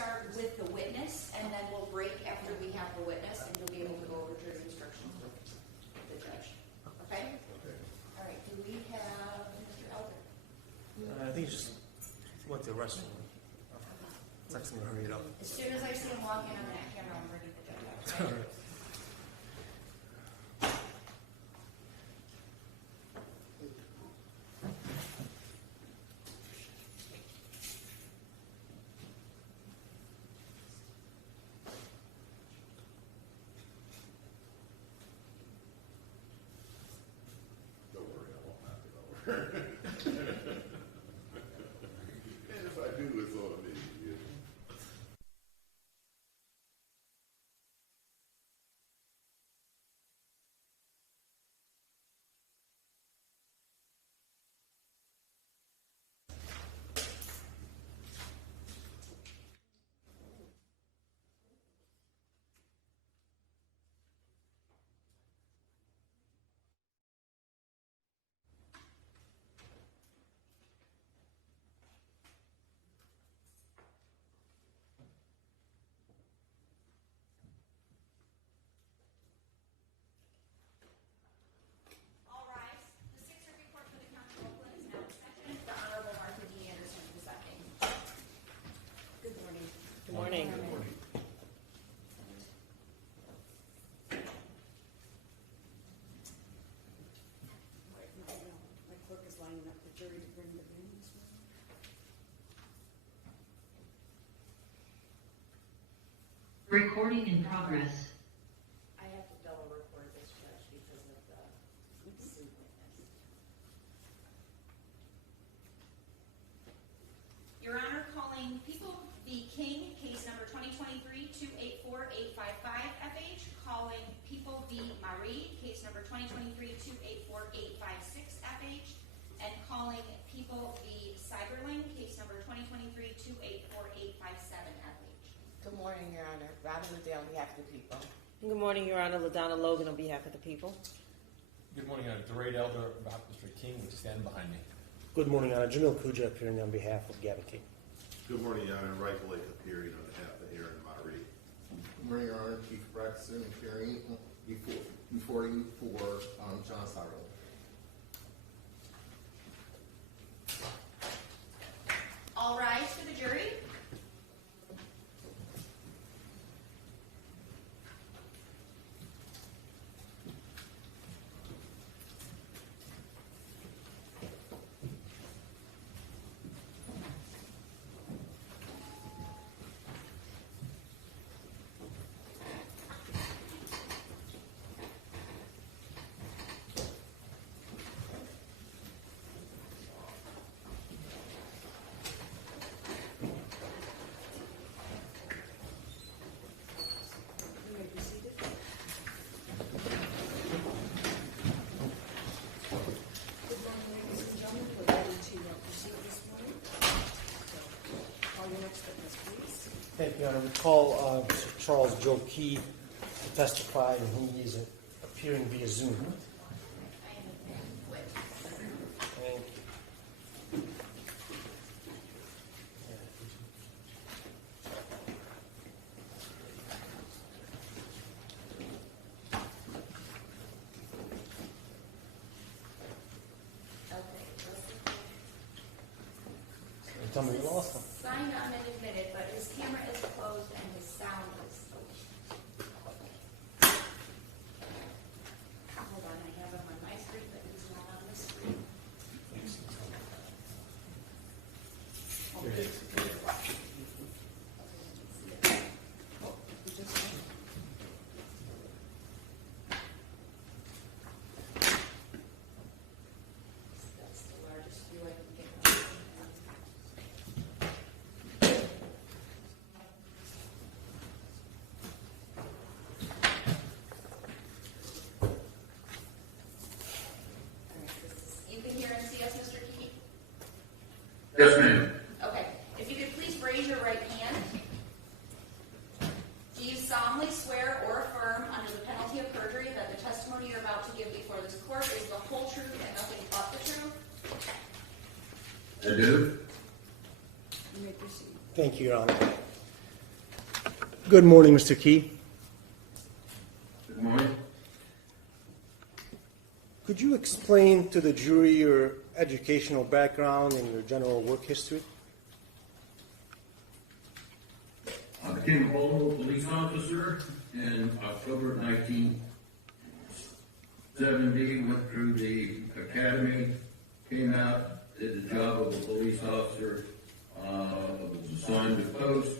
start with the witness, and then we'll break after we have the witness, and you'll be able to go over jury instructions with the judge. Okay? Okay. All right. Do we have Mr. Elder? I think he just went to the restroom. Text me to hurry it up. As soon as I see him walk in on that camera, I'm ready to judge out. All Okay? right. Don't worry, I won't knock it over. And if I do, it's on me. Yeah. All rise. The Sixth Circuit Court for the County of Oakland is now in session. The Honorable Martha D. Anderson presiding. Good morning. Good morning. Good morning. My clerk is lining up the jury to bring them in this morning. Recording in progress. I have to double record this, Judge, because of the suit witness. Your Honor, calling People v. King, case number 2023-284855 FH, calling People v. Maree, case number 2023-284856 FH, and calling People v. Seiberling, case number 2023-284857 FH. Good morning, Your Honor. Robin Liddell on behalf of the people. Good morning, Your Honor. LaDonna Logan on behalf of the people. Good morning, DeRay Elder, about Mr. King, which stand behind me. Good morning, Jamil Kuja appearing on behalf of Gaven King. Good morning, Your Honor. Wright Blake appearing on behalf of Aaron Maree. Good morning, Your Honor. Keith Braxton appearing before you for John Seiberling. All rise for the jury. You may be seated. Good morning, ladies and gentlemen. We're ready to proceed this morning. So, call your next witness, please. Thank you, Your Honor. We call Mr. Charles Joe Key to testify, and he is appearing via Zoom. I am with. Thank you. Tell me you lost him. Signed on and admitted, but his camera is closed and his sound is. Hold on, I have him on my screen, but he's not on this screen. You just That's the largest view I can get. You can hear and see us, Mr. Key? Yes, ma'am. Okay, if you could please raise your right hand. Do you solemnly swear or affirm under the penalty of perjury that the testimony you're about to give before this court is the whole truth and nothing but the truth? I do. You may proceed. Thank you, Your Honor. Good morning, Mr. Key. Good morning. Could you explain to the jury your educational background and your general work history? I became a Baltimore police officer in October of 1970, went through the academy, came out, did the job of a police officer, was assigned to post,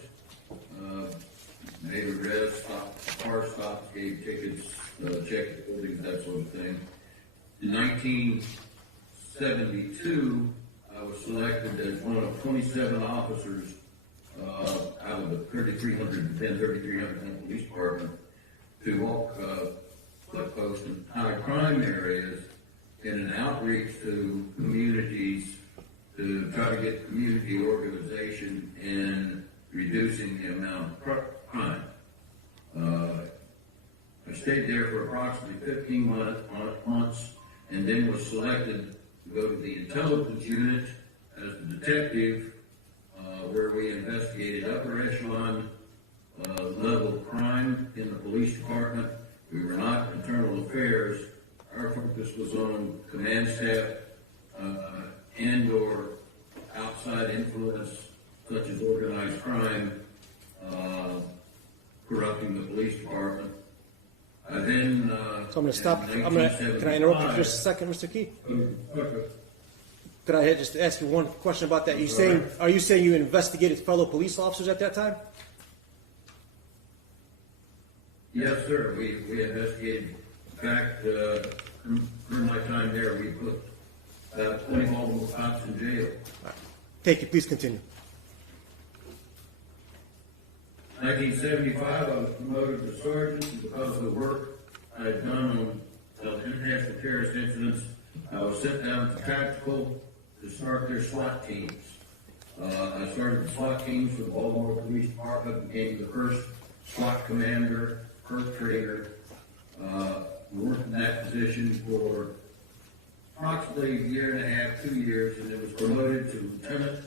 made arrests, stopped car stops, gave tickets, checked buildings, that sort of thing. In 1972, I was selected as one of 27 officers out of the 3,310 police department to walk foot posts in high crime areas in an outreach to communities to try to get community organization in reducing the amount of crime. I stayed there for approximately 15 months and then was selected to go to the intelligence unit as the detective, where we investigated upper echelon level crime in the police department. We were not internal affairs. Our focus was on command staff and or outside influence, such as organized crime, corrupting the police department. I then So I'm going to stop. Can I interrupt you for just a second, Mr. Key? Could I just ask you one question about that? Are you saying you investigated fellow police officers at that time? Yes, sir. We investigated. In fact, during my time there, we put 20 Baltimore cops in jail. Thank you. Please continue. 1975, I was promoted to sergeant because of the work I had done on international terrorist incidents. I was sent down to tactical to start their SWAT teams. I started the SWAT teams for the Baltimore Police Department, became the first SWAT commander, first trainer. Worked in that position for approximately a year and a half, 2 years, and then was promoted to lieutenant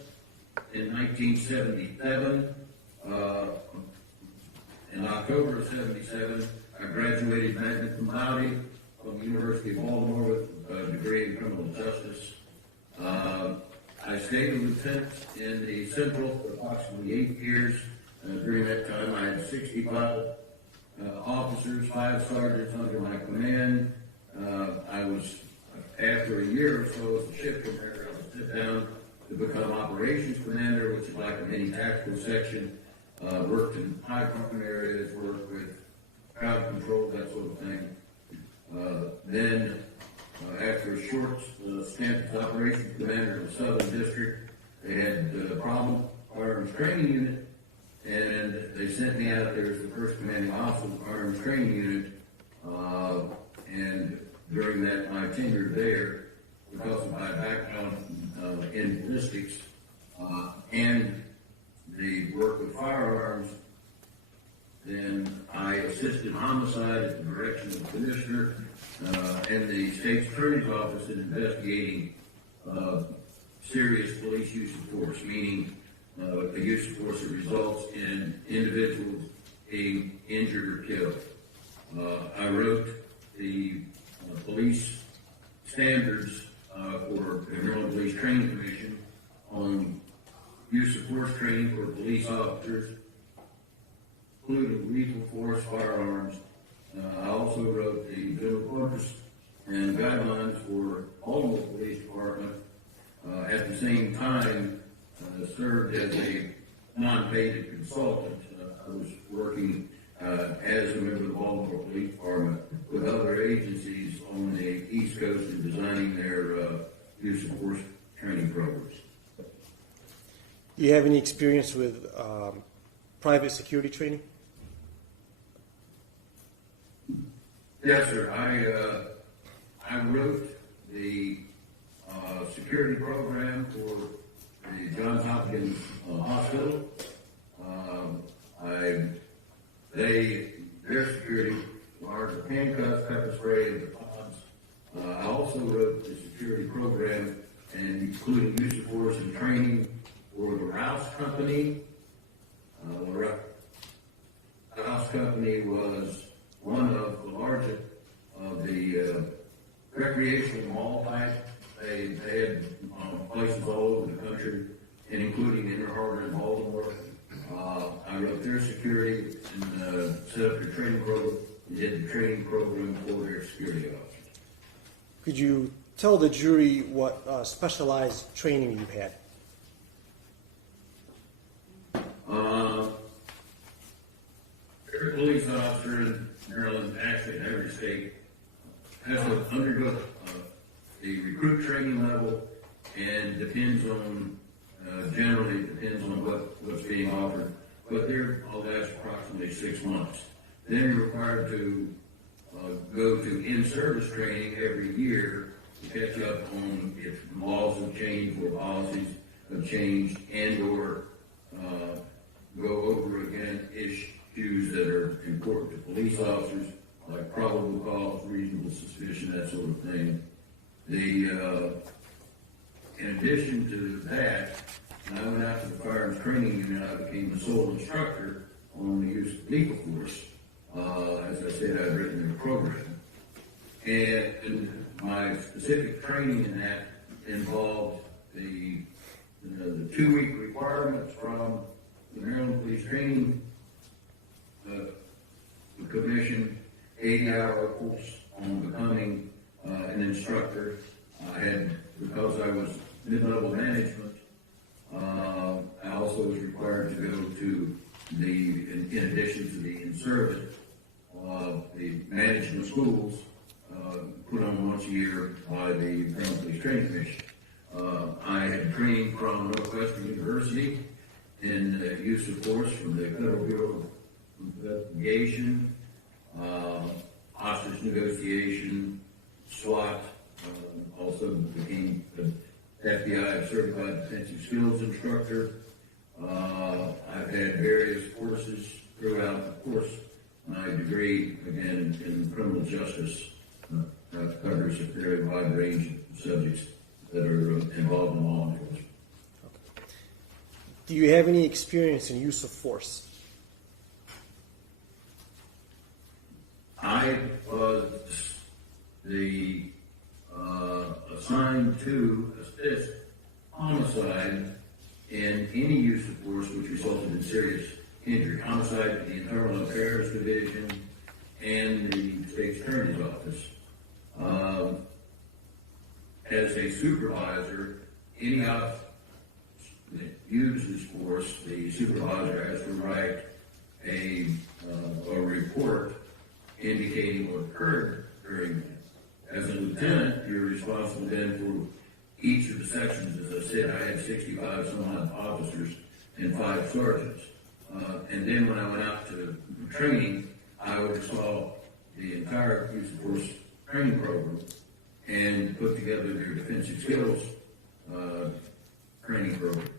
in 1977. In October of 77, I graduated magna cum laude from the University of Baltimore with a degree in criminal justice. I stayed a lieutenant in the Central for approximately 8 years. During that time, I had 65 officers, 5 sergeants under my command. I was, after a year or so as a shift commander, I was sent down to become operations commander, which is like a mini tactical section. Worked in high crime areas, worked with crowd control, that sort of thing. Then, after a short stint as operations commander of the Southern District, they had a problem, firearms training unit, and they sent me out there as the first commanding officer of the firearms training unit. And during my tenure there, because of my background in ballistics and the work with firearms, then I assisted homicide at the direction of the commissioner and the state's attorney's office in investigating serious police use of force, meaning the use of force that results in individuals being injured or killed. I wrote the police standards for the Maryland Police Training Commission on use of force training for police officers, including lethal force firearms. I also wrote the general purpose and guidelines for Baltimore Police Department. At the same time, served as a non-paid consultant. I was working as a member of the Baltimore Police Department with other agencies on the East Coast in designing their use of force training programs. Do you have any experience with private security training? Yes, sir. I wrote the security program for the Johns Hopkins Hospital. Their security requires the handcuffs, pepper spray, and the pods. I also wrote the security program, and including use of force and training for the Rouse Company. company was one of the largest of the recreational mall type. They had places all over the country, and including Inner Harbor in Baltimore. I wrote their security and set up their training program. We did the training program for their security officers. Could you tell the jury what specialized training you had? Every police officer in Maryland, actually in every state, has to undergo the recruit training level, and depends on, generally depends on what's being offered, but they're all last approximately 6 months. Then you're required to go to in-service training every year to catch up on if laws have changed or policies have changed, and or go over again issues that are important to police officers, like probable cause, reasonable suspicion, that sort of thing. In addition to that, when I went out to the firearms training unit, I became the sole instructor on the use of lethal force. As I said, I'd written the program. And my specific training in that involved the 2-week requirements from the Maryland Police Training Commission, 80-hour course on becoming an instructor. I had, because I was mid-level management, I also was required to go to in addition to the in-service, the management schools put on once a year by the Maryland Police Training Commission. I had training from Northwestern University in use of force from the Federal Bureau of Investigation, hostage negotiation, SWAT, also became the FBI Certified Defensive Skills Instructor. I've had various courses throughout. Of course, my degree, again, in criminal justice covers a very wide range of subjects that are involved in law enforcement. Do you have any experience in use of force? I was assigned to assist homicide in any use of force which resulted in serious injury. Homicide at the Internal Affairs Division and the State's Attorney's Office. As a supervisor, any officer that uses force, the supervisor has to write a report indicating what occurred during that. As a lieutenant, you're responsible then for each of the sections. As I said, I had 65 some odd officers and 5 sergeants. And then when I went out to training, I oversaw the entire use of force training program and put together their defensive skills training program.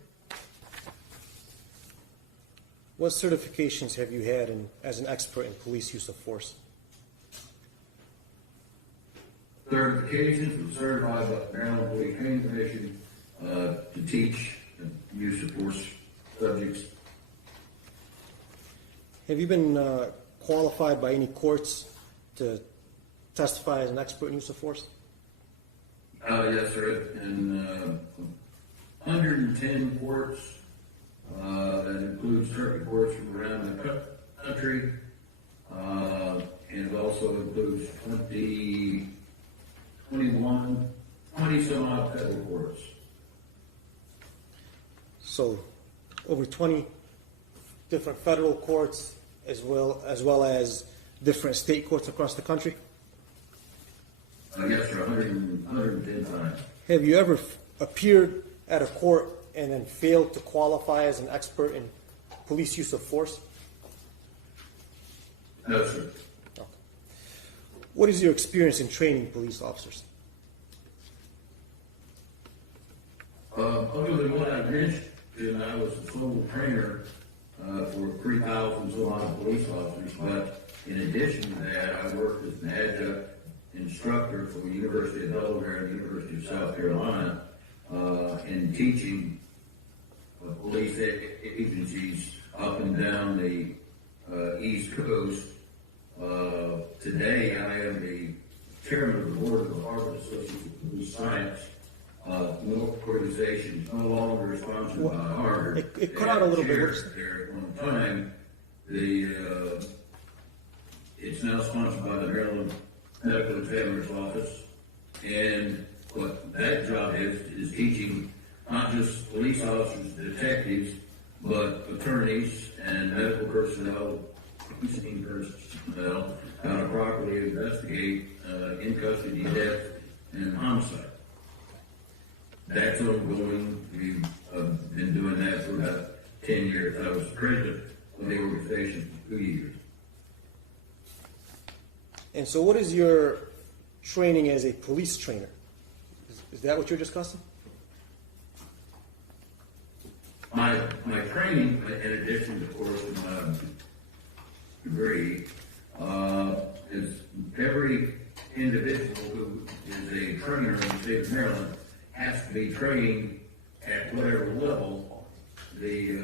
What certifications have you had as an expert in police use of force? Certifications were certified by the Maryland Police Training Commission to teach the use of force subjects. Have you been qualified by any courts to testify as an expert in use of force? Yes, sir. In 110 courts, that includes circuit courts from around the country, and it also includes 20 some odd federal courts. So, over 20 different federal courts, as well as different state courts across the country? Yes, sir, 110 times. Have you ever appeared at a court and then failed to qualify as an expert in police use of force? No, sir. Okay. What is your experience in training police officers? Other than what I mentioned, I was a sole trainer for 3,000 some odd police officers, but in addition to that, I worked as an adjunct instructor for the University of Delaware and the University of South Carolina in teaching police agencies up and down the East Coast. Today, I am the chairman of the board of the Harvard Association of Police Science. No organization no longer sponsored by Harvard. It cut out a little bit. There at one time, it's now sponsored by the Maryland Medical Examiner's Office, and what that job is teaching not just police officers, detectives, but attorneys and medical personnel, policing personnel, how to properly investigate in custody death and homicide. That's ongoing. We've been doing that for about 10 years. I was president of the organization for 2 years. And so what is your training as a police trainer? Is that what you're discussing? My training, in addition, of course, to my degree, is every individual who is a trainer in the state of Maryland has to be trained at whatever level they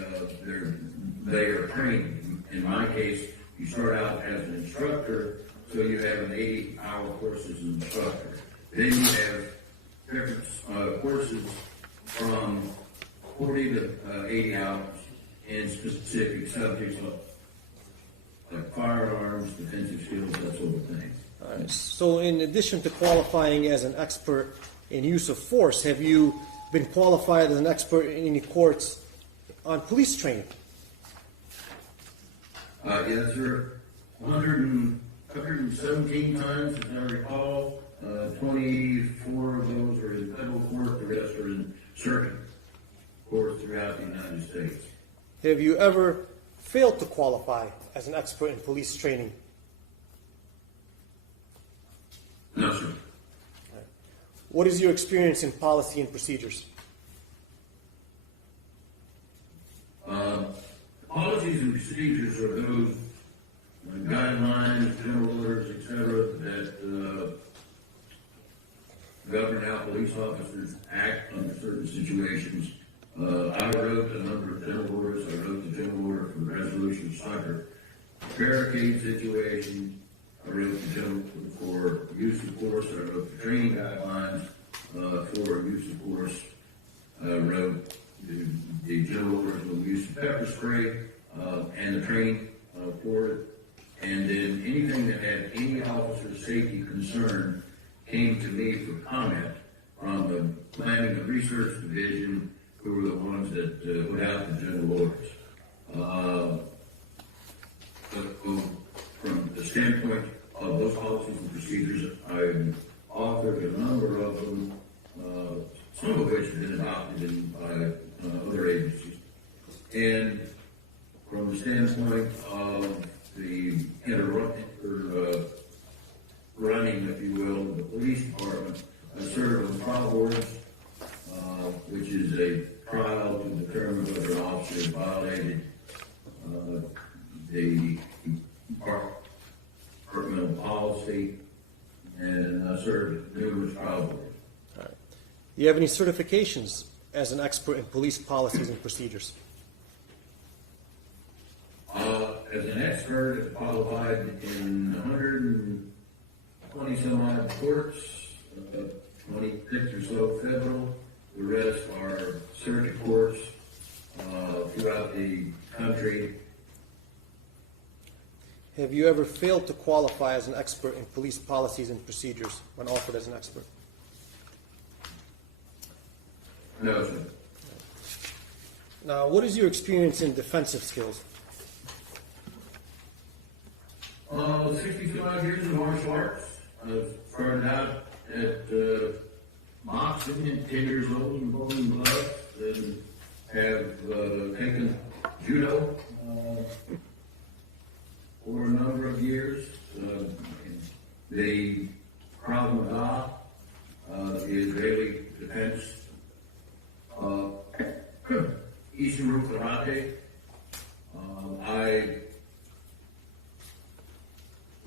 are trained. In my case, you start out as an instructor, so you have an 80-hour course as an instructor. Then you have different courses from 40 to 80 hours in specific subjects like firearms, defensive skills, that sort of thing. All right. So in addition to qualifying as an expert in use of force, have you been qualified as an expert in any courts on police training? Yes, sir. 117 times, as I recall. 24 of those are in federal court, the rest are in circuit courts throughout the United States. Have you ever failed to qualify as an expert in police training? No, sir. What is your experience in policy and procedures? Policies and procedures are those guidelines, general orders, etc., that govern how police officers act under certain situations. I wrote a number of general orders. I wrote the general order for the resolution of cyber barricade situation. I wrote the general for use of force. I wrote the training guidelines for use of force. I wrote the general orders for the use of pepper spray and the training for it. And then anything that had any officer safety concern came to me for comment from the Planning and Research Division, who were the ones that put out the general orders. From the standpoint of those policies and procedures, I authored a number of them, some of which have been adopted by other agencies. And from the standpoint of the running, if you will, of the police department, I served on trial boards, which is a trial to determine whether an officer violated the departmental policy, and I served numerous trial boards. All right. Do you have any certifications as an expert in police policies and procedures? As an expert, qualified in 120 some odd courts, 26 or so federal. The rest are circuit courts throughout the country. Have you ever failed to qualify as an expert in police policies and procedures when offered as an expert? No, sir. Now, what is your experience in defensive skills? 65 years of martial arts. I started out at boxing at 10 years old in golden gloves, and have taken judo for a number of years. The Krav Maga, the Israeli defense, Ishiru Karate. I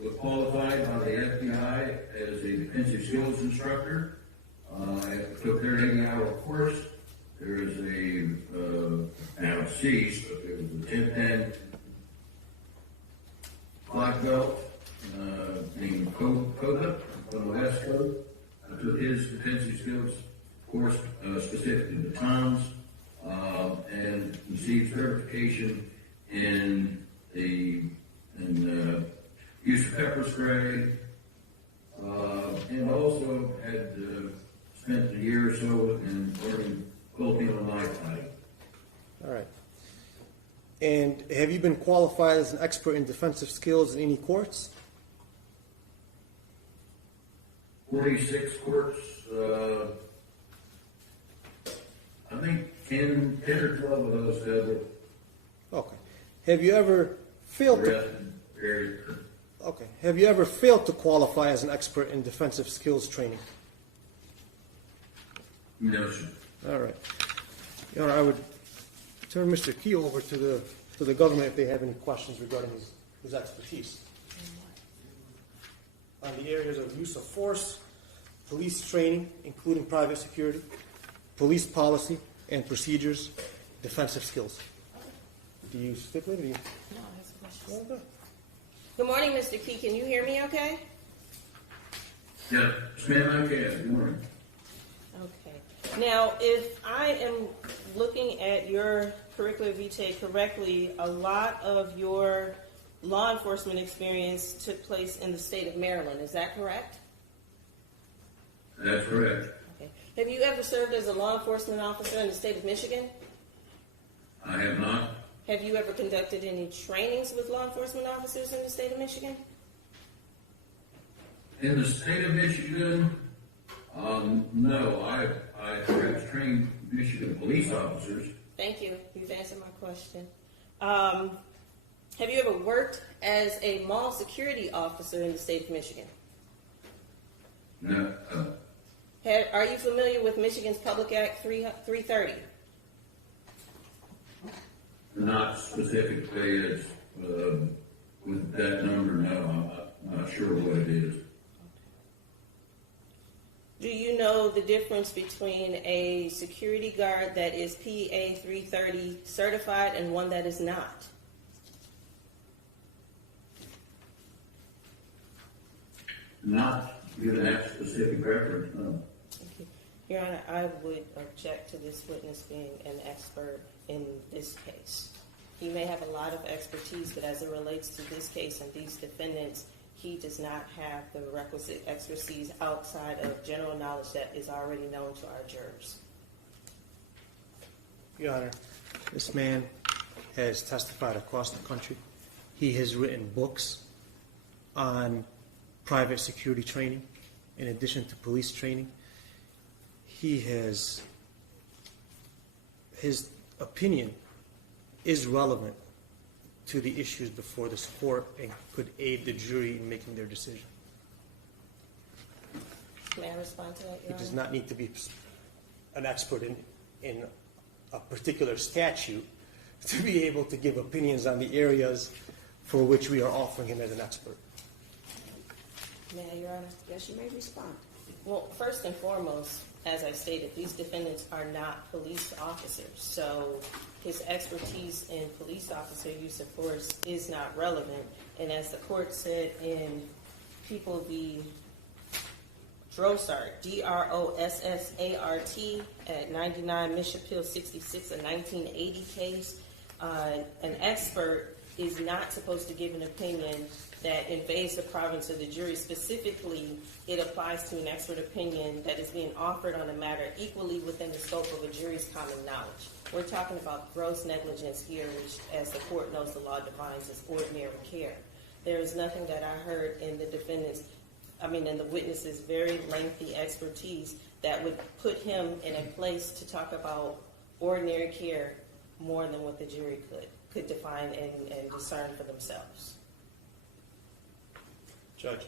was qualified by the FBI as a defensive skills instructor. I took their 80-hour course. There is now ceased, but there was a 10th black belt, named Koga from the West Coast. I took his defensive skills course, specifically batons, and received certification in the use of pepper spray, and also had spent a year or so in learning Filipino knife fighting. All right. And have you been qualified as an expert in defensive skills in any courts? 46 courts, I think 10 or 12 of those federal. Okay. Have you ever failed The to, rest very. okay. Have you ever failed to qualify as an expert in defensive skills training? No, sir. All right. Your Honor, I would turn Mr. Key over to the government if they have any questions regarding his expertise on the areas of use of force, police training, including private security, police policy and procedures, defensive skills. Do you stipulate or do you? No, that's a question. Okay. Good morning, Mr. Key. Can you hear me okay? Yeah, ma'am, I can. Good morning. Okay. Now, if I am looking at your curricular vitae correctly, a lot of your law enforcement experience took place in the state of Maryland. Is that correct? That's correct. Okay. Have you ever served as a law enforcement officer in the state of Michigan? I have not. Have you ever conducted any trainings with law enforcement officers in the state of Michigan? In the state of Michigan, no. I have trained Michigan police officers. Thank you. You've answered my question. Have you ever worked as a mall security officer in the state of Michigan? No, Are you familiar with Michigan's Public Act 330? not specifically as with that number. No, I'm not sure what it is. Do you know the difference between a security guard that is PA 330 certified and one that is not? Not given that specific reference. No. Okay. Your Honor, I would object to this witness being an expert in this case. He may have a lot of expertise, but as it relates to this case and these defendants, he does not have the requisite expertise outside of general knowledge that is already known to our jurors. Your Honor, this man has testified across the country. He has written books on private security training in addition to police training. His opinion is relevant to the issues before this court and could aid the jury in making their decision. May I respond to that, Your He Honor? does not need to be an expert in a particular statute to be able to give opinions on the areas for which we are offering him as an expert. May I, Your Honor? Yes, you may respond. Well, first and foremost, as I stated, these defendants are not police officers, so his expertise in police officer use of force is not relevant. And as the court said in People v. Drossart, Drossart at 99 Michipill 66, a 1980 case, an expert is not supposed to give an opinion that invades the province of the jury. Specifically, it applies to an expert opinion that is being offered on a matter equally within the scope of a jury's common knowledge. We're talking about gross negligence here, which, as the court knows, the law defines as ordinary care. There is nothing that I heard in the in the witness's very lengthy expertise that would put him in a place to talk about ordinary care more than what the jury could define and discern for themselves. Judge,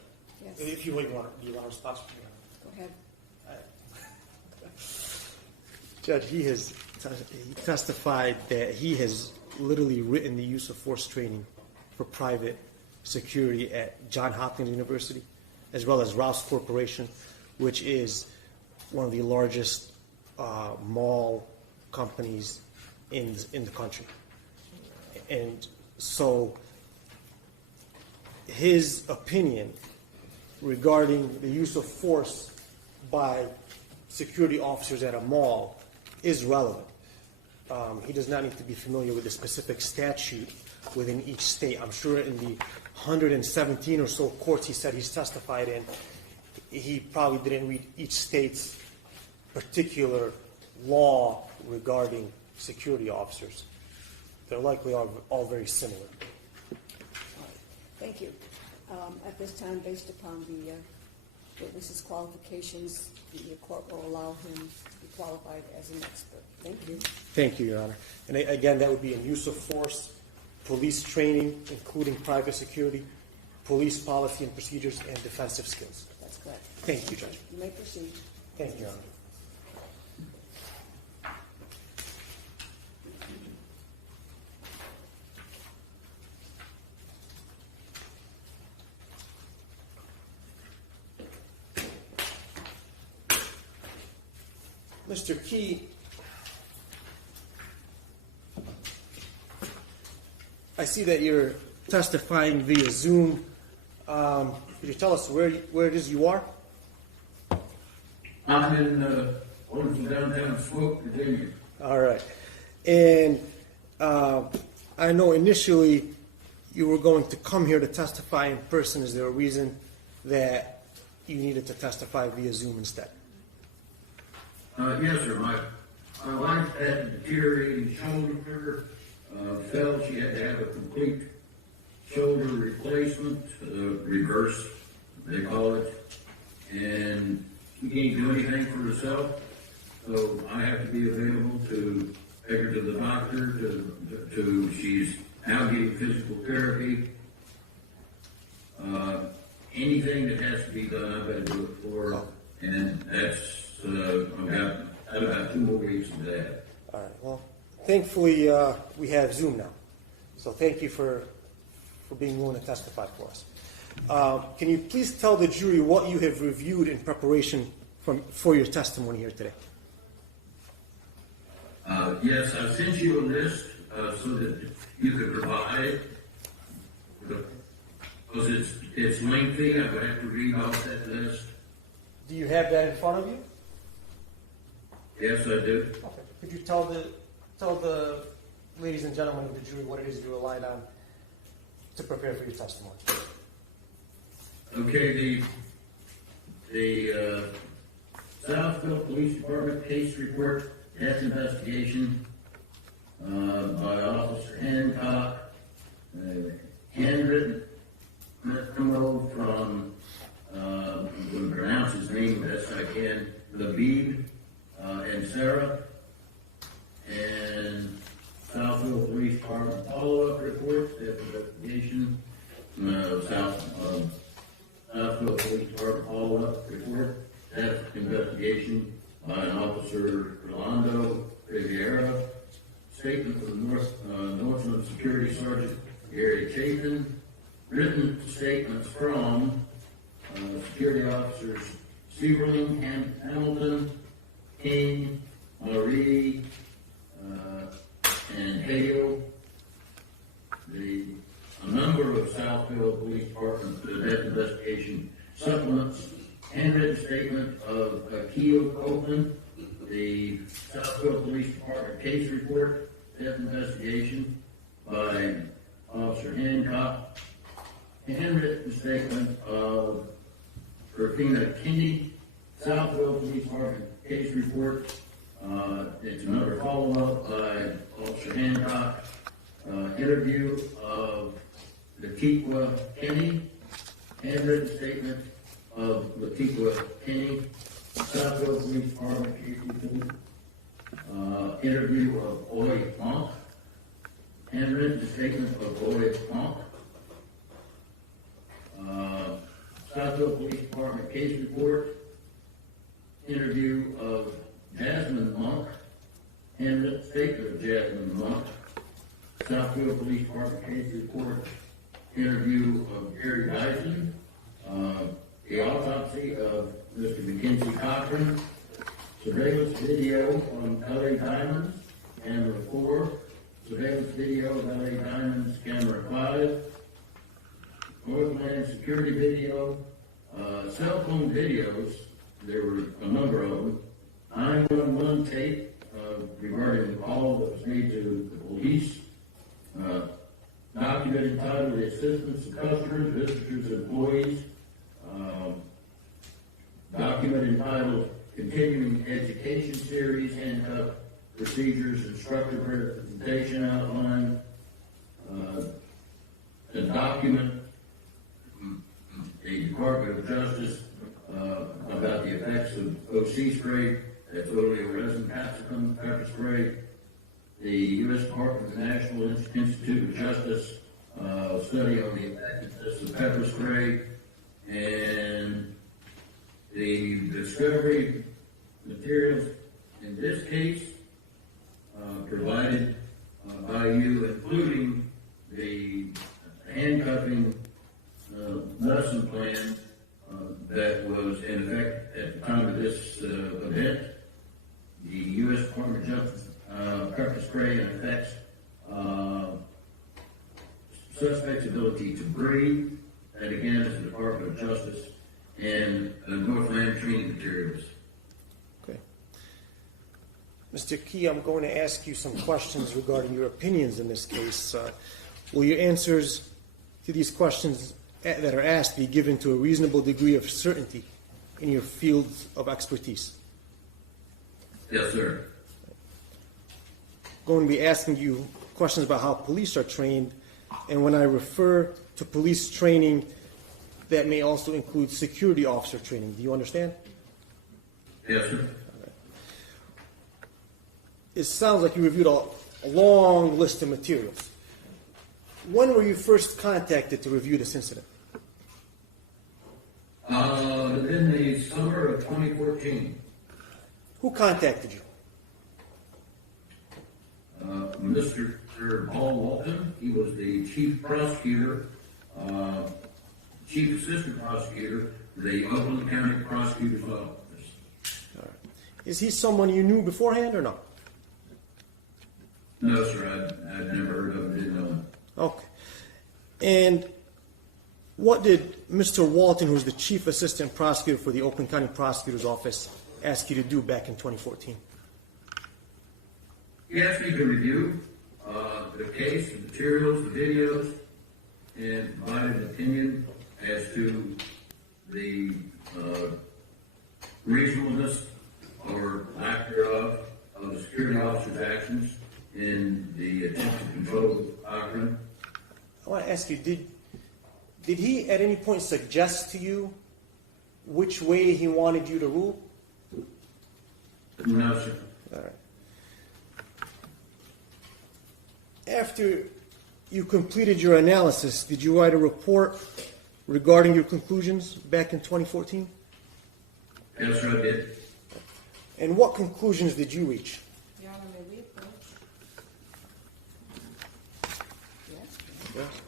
Yes. if you want to respond? Go ahead. Judge, he testified that he has literally written the use of force training for private security at Johns Hopkins University, as well as Rouse Corporation, which is one of the largest mall companies in the country. And so his opinion regarding the use of force by security officers at a mall is relevant. He does not need to be familiar with the specific statute within each state. I'm sure in the 117 or so courts he said he's testified in, he probably didn't read each state's particular law regarding security officers. They're likely all very similar. Thank you. At this time, based upon the witness's qualifications, the court will allow him to be qualified as an expert. Thank you. Thank you, Your Honor. And again, that would be in use of force, police training, including private security, police policy and procedures, and defensive skills. That's correct. Thank you, Judge. You may proceed. Thank you, Your Honor. Mr. Key, I see that you're testifying via Zoom. Could you tell us where it is you are? I'm in wonderful downtown Swope, Virginia. All right. And I know initially you were going to come here to testify in person. Is there a reason that you needed to testify via Zoom instead? Yes, sir. My wife had a deteriorating shoulder. Felt she had to have a complete shoulder replacement, reverse, they call it. And she can't do anything for herself, so I have to be available to take her to the doctor. She's now getting physical therapy. Anything that has to be done, I've got to do it for her, and that's. I've got about 2 more weeks of that. All right. Well, thankfully we have Zoom now, so thank you for being willing to testify for us. Can you please tell the jury what you have reviewed in preparation for your testimony here today? Yes, I sent you a list so that you could provide, because it's lengthy. I would have to read off that list. Do you have that in front of you? Yes, I do. Okay. Could you tell the ladies and gentlemen of the jury what it is you relied on to prepare for your testimony? Okay, the Southfield Police Department case report, death investigation by Officer Hancock, handwritten memo from, I'm going to pronounce his name best I can, Labib and Sarah, and Southfield Police Department follow-up report, death investigation, Southfield Police Department follow-up report, death investigation by an Officer Rolando Riviera, statement from Northland Security Sergeant Gary Chapin, written statements from security officers Seiberling, Hamilton, King, Maree, and Hale. A number of Southfield Police Department death investigation supplements, handwritten statement of Keel Copeland, the Southfield Police Department case report, death investigation by Officer Hancock, handwritten statement of Rafina Kinney, Southfield Police Department case report. It's another follow-up by Officer Hancock. Interview of Latikwa Kinney, handwritten statement of Latikwa Kinney, Southfield Police Department case report. Interview of Oy Monk, handwritten statement of Oy Monk. Southfield Police Department case report. Interview of Jasmine Monk, handwritten statement of Jasmine Monk. Southfield Police Department case report. Interview of Gary Dyson. The autopsy of Mr. McKenzie Cochran. Surveillance video on LA Diamonds, camera 4. Surveillance video of LA Diamonds, camera 5. Northland security video, cell phone videos, there were a number of them, 911 tape regarding the call that was made to the police, document entitled The Assistance of Customers, Visitors, Employees, document entitled Continuing Education Series, Handcuff Procedures, Instructor Representation Outline, the document, the Department of Justice about the effects of OC spray, that's oleoresin capsicum pepper spray, the U.S. Department of National Institute of Justice study on the effectiveness of pepper spray, and the discovery materials in this case provided by you, including the handcuffing lesson plan that was in effect at the time of this event, the U.S. Department of Justice pepper spray and effects suspect's ability to breathe, and again is the Department of Justice, and Northland training materials. Okay. Mr. Key, I'm going to ask you some questions regarding your opinions in this case. Will your answers to these questions that are asked be given to a reasonable degree of certainty in your fields of expertise? Yes, sir. I'm going to be asking you questions about how police are trained, and when I refer to police training, that may also include security officer training. Do you understand? Yes, sir. It sounds like you reviewed a long list of materials. When were you first contacted to review this incident? In the summer of 2014, Who contacted you? Mr. Paul Walton, he was the chief prosecutor, chief assistant prosecutor for the Oakland County Prosecutor's Office. All right. Is he someone you knew beforehand or not? No, sir, I'd never heard of him, didn't know him. Okay. And what did Mr. Walton, who's the chief assistant prosecutor for the Oakland County Prosecutor's Office, ask you to do back in 2014? He asked me to review the case, the materials, the videos, and provide an opinion as to the reasonableness or lack thereof of the security officer's actions in the attempt to control the doctrine. I want to ask you, did he at any point suggest to you which way he wanted you to rule? No, sir. All right. After you completed your analysis, did you write a report regarding your conclusions back in 2014? Yes, sir, I did. And what conclusions did you reach? Your Honor, may we approach? Yes? Yes.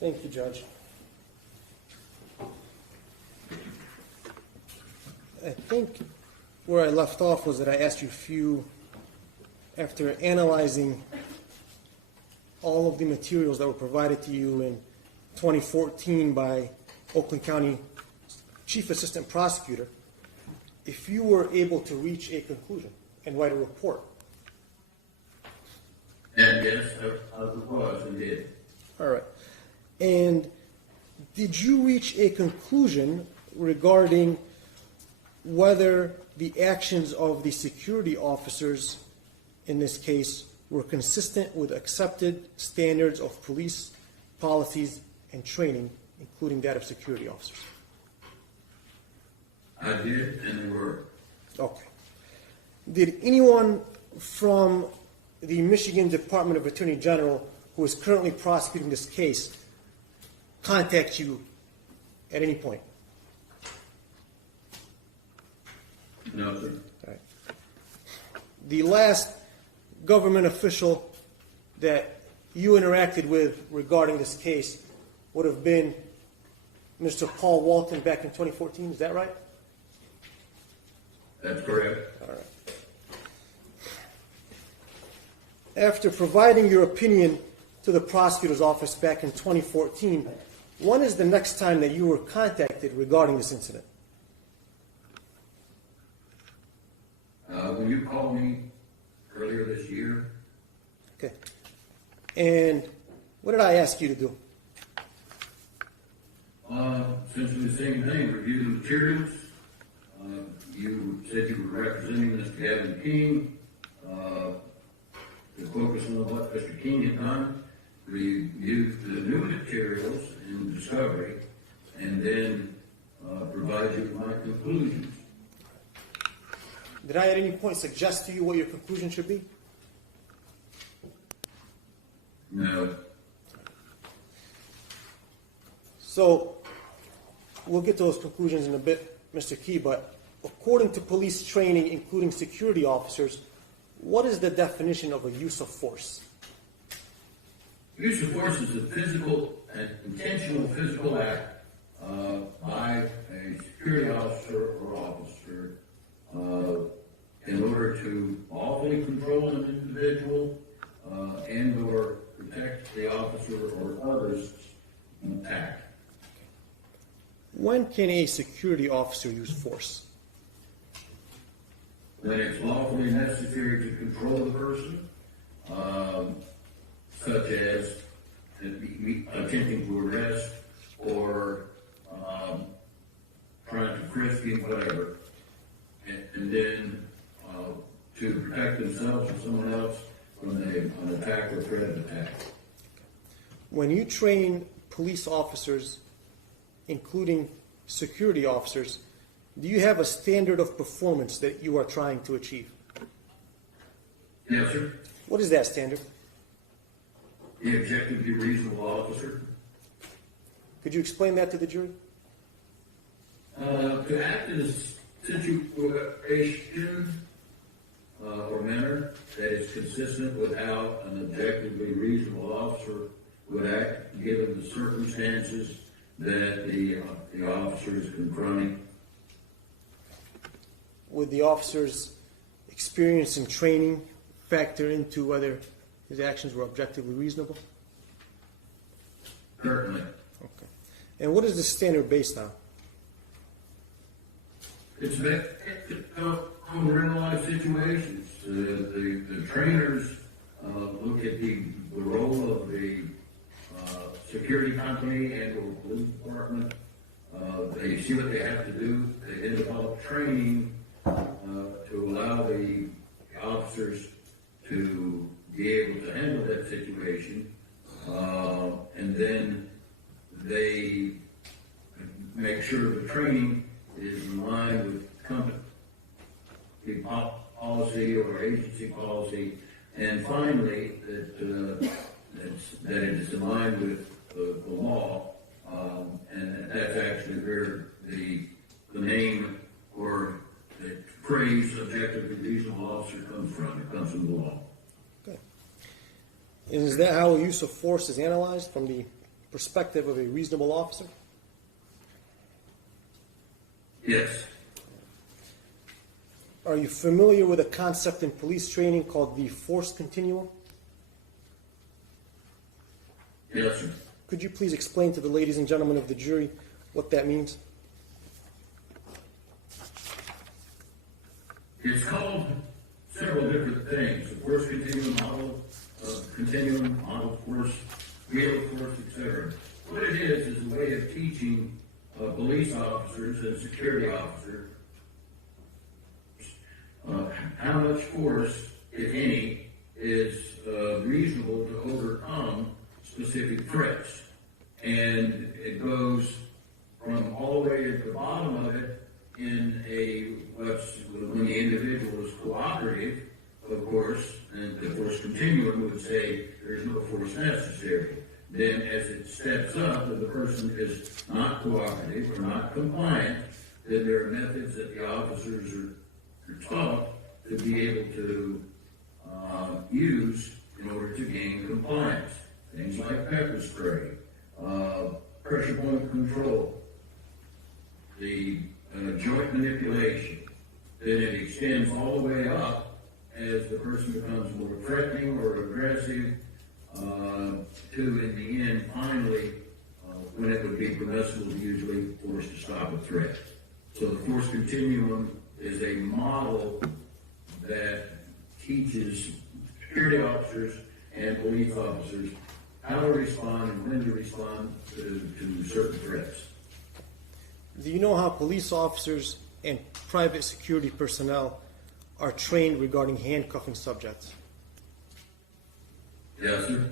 Thank you, Judge. I think where I left off was that I asked you after analyzing all of the materials that were provided to you in 2014 by Oakland County Chief Assistant Prosecutor, if you were able to reach a conclusion and write a report. And yes, I was and did. All right. And did you reach a conclusion regarding whether the actions of the security officers in this case were consistent with accepted standards of police policies and training, including that of security officers? I did, and they were. Okay. Did anyone from the Michigan Department of Attorney General, who is currently prosecuting this case, contact you at any point? No, sir. All right. The last government official that you interacted with regarding this case would have been Mr. Paul Walton back in 2014, is that right? That's correct. All right. After providing your opinion to the prosecutor's office back in 2014, when is the next time that you were contacted regarding this incident? When you called me earlier this year, Okay. And what did I ask you to do? essentially the same thing, review the materials. You said you were representing Mr. Gaven King, to focus on what Mr. King had done, review the new materials in discovery, and then provide you with my conclusions. Did I at any point suggest to you what your conclusion should be? No. So, we'll get to those conclusions in a bit, Mr. Key, but according to police training, including security officers, what is the definition of a use of force? Use of force is a physical, an intentional physical act by a security officer or officer in order to lawfully control an individual and or protect the officer or others from attack. When can a security officer use force? When it's lawfully necessary to control the person, such as attempting to arrest or trying to frisk him, whatever, and then to protect themselves or someone else from an attack or threat of attack. When you train police officers, including security officers, do you have a standard of performance that you are trying to achieve? Yes, sir. What is that standard? The objectively reasonable officer. Could you explain that to the jury? To act in a situation or manner that is consistent with how an objectively reasonable officer would act given the circumstances that the officer is confronting. Would the officer's experience and training factor into whether his actions were objectively reasonable? Certainly. Okay. And what is the standard based on? It's based on real life situations. The trainers look at the role of the security company and or police department. They see what they have to do. They then develop training to allow the officers to be able to handle that situation, and then they make sure the training is in line with company policy or agency policy, and finally that it is in line with the law, and that's actually where the name or the phrase objectively reasonable officer comes from. It comes from the law. Okay. And is that how a use of force is analyzed from the perspective of a reasonable officer? Yes. Are you familiar with a concept in police training called the force continuum? Yes, sir. Could you please explain to the ladies and gentlemen of the jury what that means? It's called several different things. The force continuum, model force, real force, etc. What it is a way of teaching police officers and security officers how much force, if any, is reasonable to overcome specific threats. And it goes from all the way at the bottom of it in when the individual is cooperative, of course, and the force continuum would say there's no force necessary. Then as it steps up and the person is not cooperative or not compliant, then there are methods that the officers are taught to be able to use in order to gain compliance. Things like pepper spray, pressure point control, the joint manipulation. Then it extends all the way up as the person becomes more threatening or aggressive to, in the end, finally, when it would be permissible, usually forced to stop a threat. So the force continuum is a model that teaches security officers and police officers how to respond and when to respond to certain threats. Do you know how police officers and private security personnel are trained regarding handcuffing subjects? Yes, sir.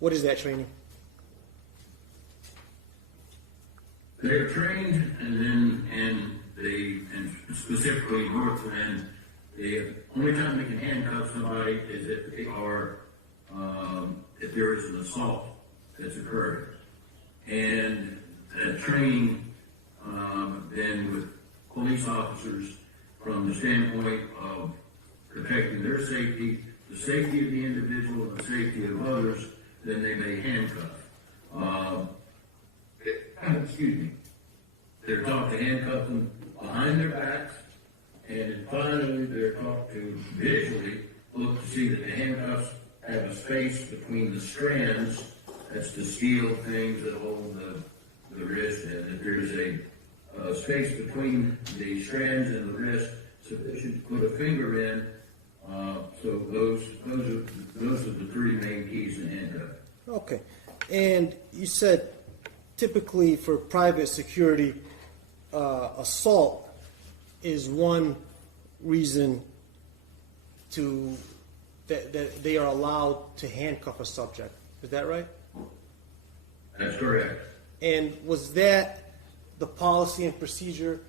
What is that training? They're trained, and specifically Northland, the only time they can handcuff somebody is if they are, if there is an assault that's occurred. And that training, then with police officers from the standpoint of protecting their safety, the safety of the individual, and the safety of others, then they may handcuff. Excuse me. They're taught to handcuff them behind their backs, and finally they're taught to visually look to see that the handcuffs have a space between the strands. That's the steel things that hold the wrist, and that there's a space between the strands and the wrist sufficient to put a finger in. So those are the three main keys in handcuffing. Okay. And you said typically for private security, assault is one reason that they are allowed to handcuff a subject. Is that right? That's correct. And was that the policy and procedure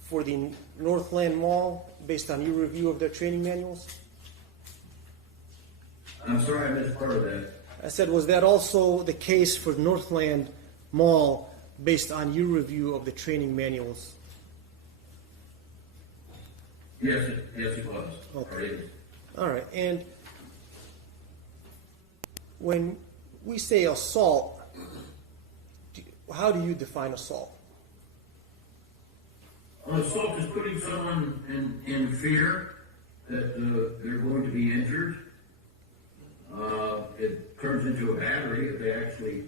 for the Northland Mall based on your review of their training manuals? I'm sorry I missed part of that. I said, was that also the case for Northland Mall based on your review of the training manuals? Yes, it was. Okay. All right. And when we say assault, how do you define assault? Assault is putting someone in fear that they're going to be injured. It turns into a battery if they actually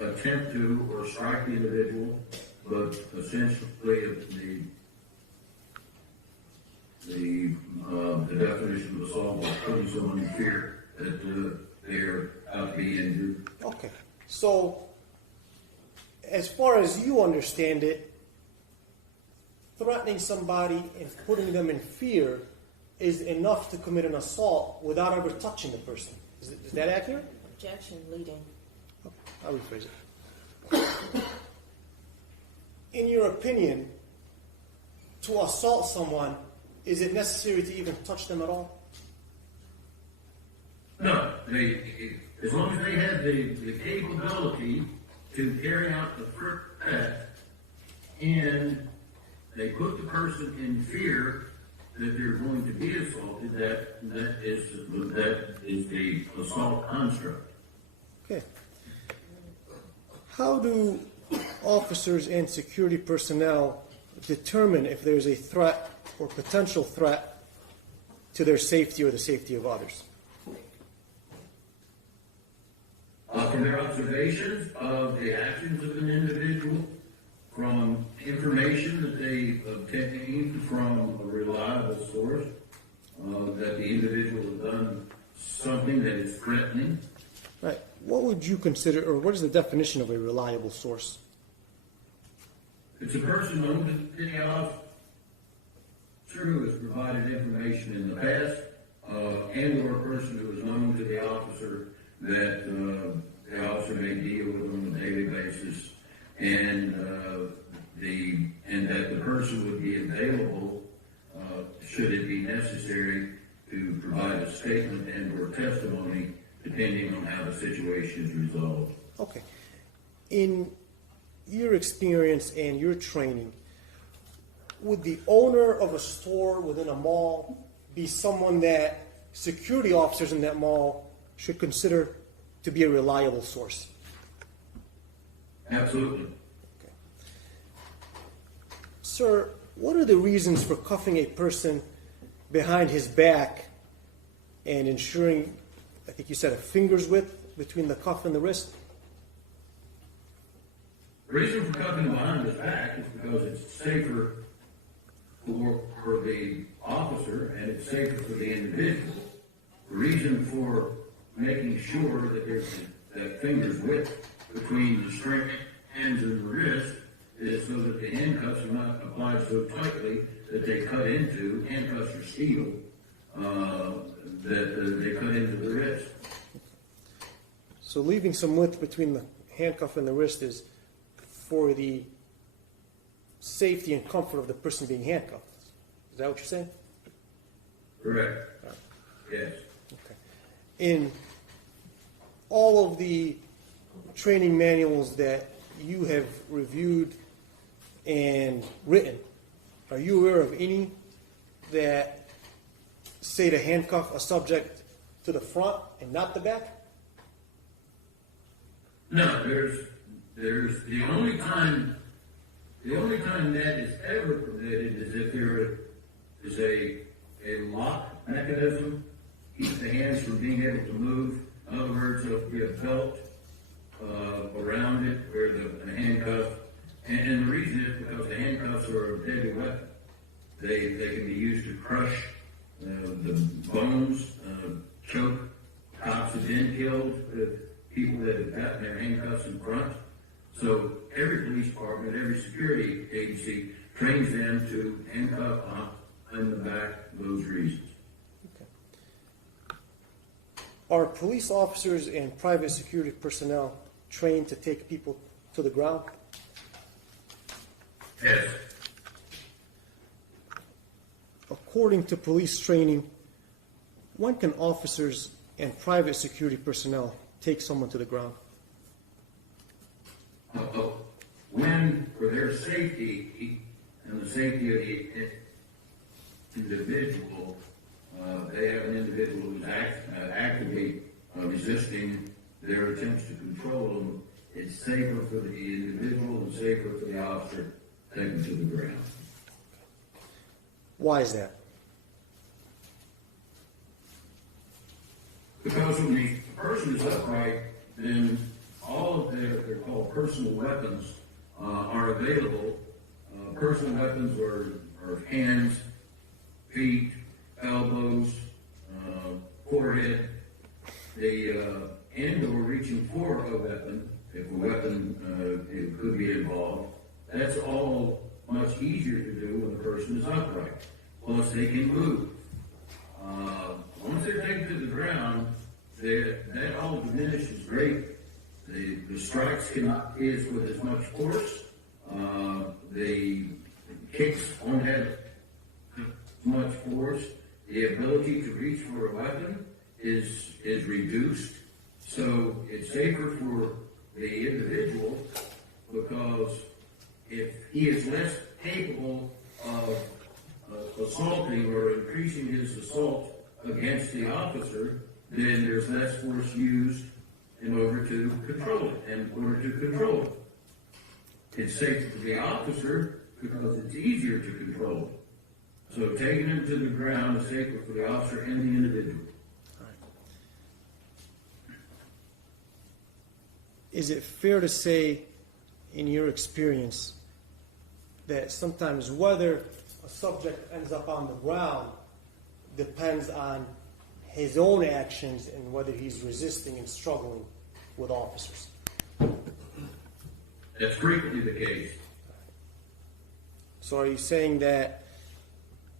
attempt to or strike the individual, but essentially the definition of assault is putting someone in fear that they're out to be injured. Okay. So, as far as you understand it, threatening somebody and putting them in fear is enough to commit an assault without ever touching the person. Is that accurate? Objection, leading. Okay, I'll rephrase it. In your opinion, to assault someone, is it necessary to even touch them at all? No, as long as they have the capability to carry out the first act and they put the person in fear that they're going to be assaulted, that is the assault construct. Okay. how do officers and security personnel determine if there's a threat or potential threat to their safety or the safety of others? From their observations of the actions of an individual, from information that they obtained from a reliable source, that the individual has done something that is threatening. Right. What would you consider, or what is the definition of a reliable source? It's a person known to the officer who has provided information in the past, and or a person who is known to the officer that the officer may deal with on a daily basis, and that the person would be available should it be necessary to provide a statement and or testimony depending on how the situation is resolved. Okay. In your experience and your training, would the owner of a store within a mall be someone that security officers in that mall should consider to be a reliable source? Absolutely. Okay. Sir, what are the reasons for cuffing a person behind his back and ensuring, I think you said, a finger's width between the cuff and the wrist? The reason for cuffing behind his back is because it's safer for the officer and it's safer for the individual. The reason for making sure that there's that finger's width between the straight hands and the wrist is so that the handcuffs are not applied so tightly that they cut into, handcuffs are steel, that they cut into the wrist. So leaving some width between the handcuff and the wrist is for the safety and comfort of the person being handcuffed. Is that what you're saying? Correct. Yes. Okay. In all of the training manuals that you have reviewed and written, are you aware of any that say to handcuff a subject to the front and not the back? No, there's the only time that is ever permitted is if there is a lock mechanism, keeps the hands from being able to move. In other words, there'll be a belt around it where the handcuff, and the reason is because the handcuffs are a deadly weapon. They can be used to crush the bones, choke. Cops have been killed with people that have gotten their handcuffs in front. So every police department, every security agency trains them to handcuff in the back for those reasons. Okay. Are police officers and private security personnel trained to take people to the ground? Yes. According to police training, when can officers and private security personnel take someone to the ground? When, for their safety and the safety of the individual, they have an individual who's actively resisting their attempts to control them, it's safer for the individual and safer for the officer to take them to the ground. Why is that? Because when the person is upright, then all of they're called personal weapons are available. Personal weapons are hands, feet, elbows, forehead. And or reaching for a weapon, if a weapon it could be involved. That's all much easier to do when the person is upright. Plus, they can move. Once they're taken to the ground, that all diminishes greatly. The strikes cannot hit with as much force. The kicks won't have as much force. The ability to reach for a weapon is reduced. So it's safer for the individual because if he is less capable of assaulting or increasing his assault against the officer, then there's less force used in order to control it, in order to control it. It's safer for the officer because it's easier to control it. So taking him to the ground is safer for the officer and the individual. Is it fair to say, in your experience, that sometimes whether a subject ends up on the ground depends on his own actions and whether he's resisting and struggling with officers? That's frequently the case. So are you saying that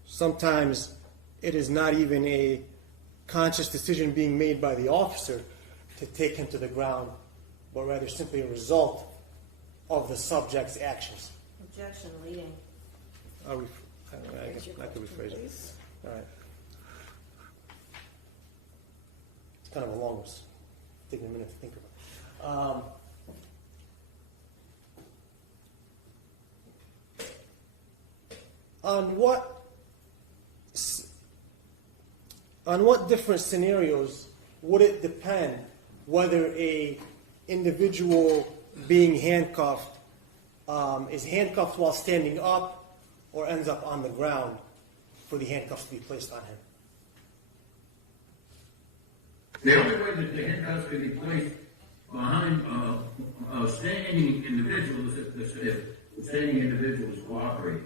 sometimes it is not even a conscious decision being made by the officer to take him to the ground, but rather simply a result of the subject's actions? Objection, leading. I could rephrase it. All right. It's kind of a long one. It's taking a minute to think about. On what different scenarios would it depend whether a individual being handcuffed is handcuffed while standing up or ends up on the ground for the handcuffs to be placed on him? The only way that the handcuffs can be placed behind a standing individual is if the standing individual is cooperating.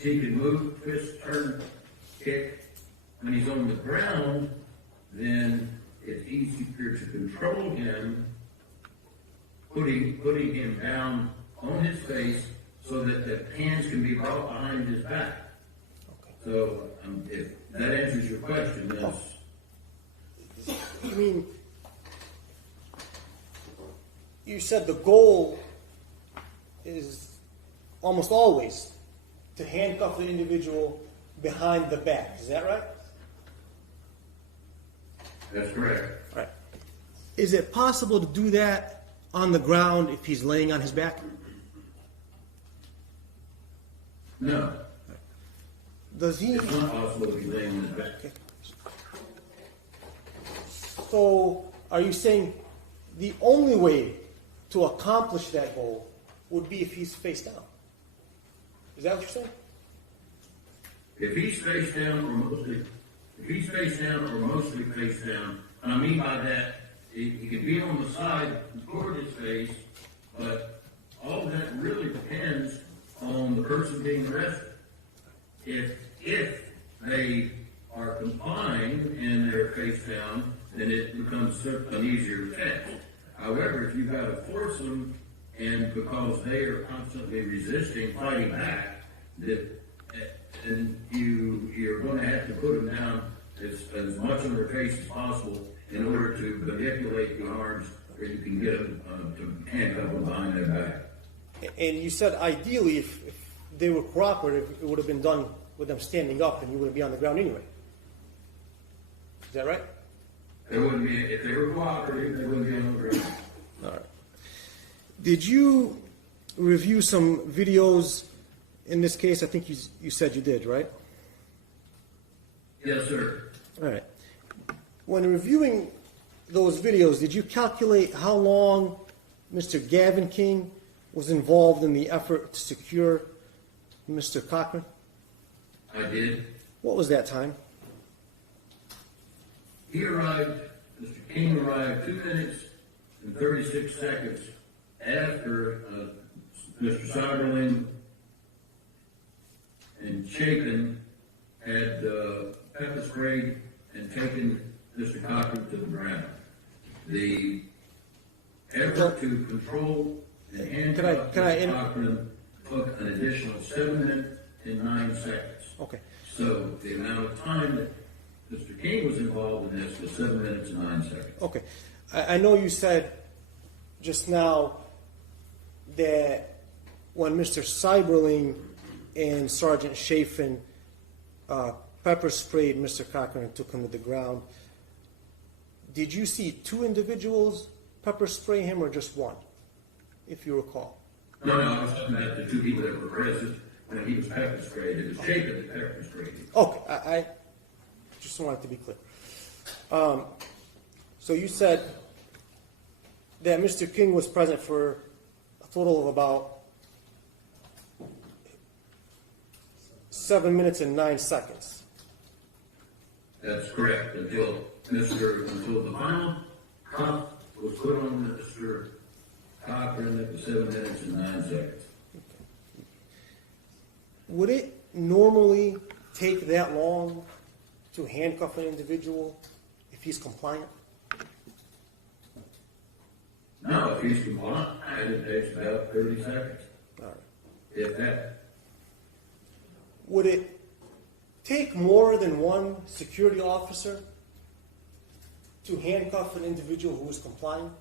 He can move, twist, turn, kick. When he's on the ground, then it's easier to control him, putting him down on his face so that the hands can be brought behind his back. So if that answers your question, yes. I mean, you said the goal is almost always to handcuff the individual behind the back. Is that right? That's correct. Right. Is it possible to do that on the ground if he's laying on his back? No. Does he? It's not possible to be laying on his back. Okay. So, are you saying the only way to accomplish that goal would be if he's face down? Is that what you're saying? If he's face down or mostly face down, and I mean by that, he could be on the side toward his face, but all that really depends on the person being arrested. If they are confined and they're face down, then it becomes an easier task. However, if you've got to force them, and because they are constantly resisting, fighting back, then you're going to have to put them down as much on their face as possible in order to manipulate the arms, or you can get them to handcuff them behind their back. And you said ideally, if they were cooperative, it would have been done with them standing up, and you wouldn't be on the ground anyway. Is that right? They wouldn't be, if they were cooperative, they wouldn't be on the ground. All right. Did you review some videos in this case? I think you said you did, right? Yes, sir. All right. When reviewing those videos, did you calculate how long Mr. Gaven King was involved in the effort to secure Mr. Cochran? I did. What was that time? Mr. King arrived 2 minutes and 36 seconds after Mr. Seiberling and Chapin had pepper sprayed and taken Mr. Cochran to the ground. The effort to control and handcuff Mr. Cochran took an additional 7 minutes and 9 seconds. Okay. So the amount of time that Mr. King was involved in this was 7 minutes and 9 seconds. Okay. I know you said just now that when Mr. Seiberling and Sergeant Chafin pepper sprayed Mr. Cochran and took him to the ground, did you see two individuals pepper spray him or just one, if you recall? No, I was talking about the two people that were arrested when he was pepper sprayed. It was Chapin that pepper sprayed him. Okay, I just wanted to be clear. So you said that Mr. King was present for a total of about 7 minutes and 9 seconds. That's correct, until the final cuff was put on Mr. Cochran at the 7 minutes and 9 seconds. Would it normally take that long to handcuff an individual if he's compliant? No, if he's compliant, it takes about 30 seconds, All right. if that. Would it take more than one security officer to handcuff an individual who is compliant?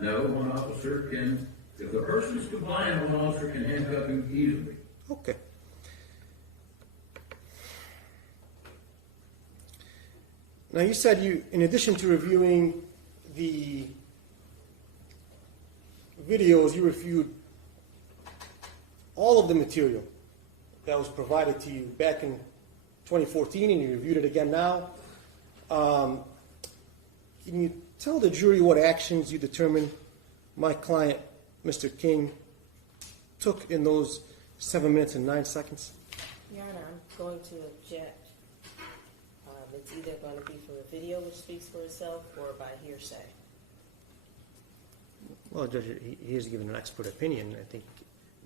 No, one officer can, if the person is compliant, one officer can handcuff him easily. Okay. Now you said in addition to reviewing the videos, you reviewed all of the material that was provided to you back in 2014, and you reviewed it again now. Can you tell the jury what actions you determined my client, Mr. King, took in those 7 minutes and 9 seconds? Your Honor, I'm going to object. It's either going to be from the video, which speaks for itself, or by hearsay. Well, Judge, he has given an expert opinion. I think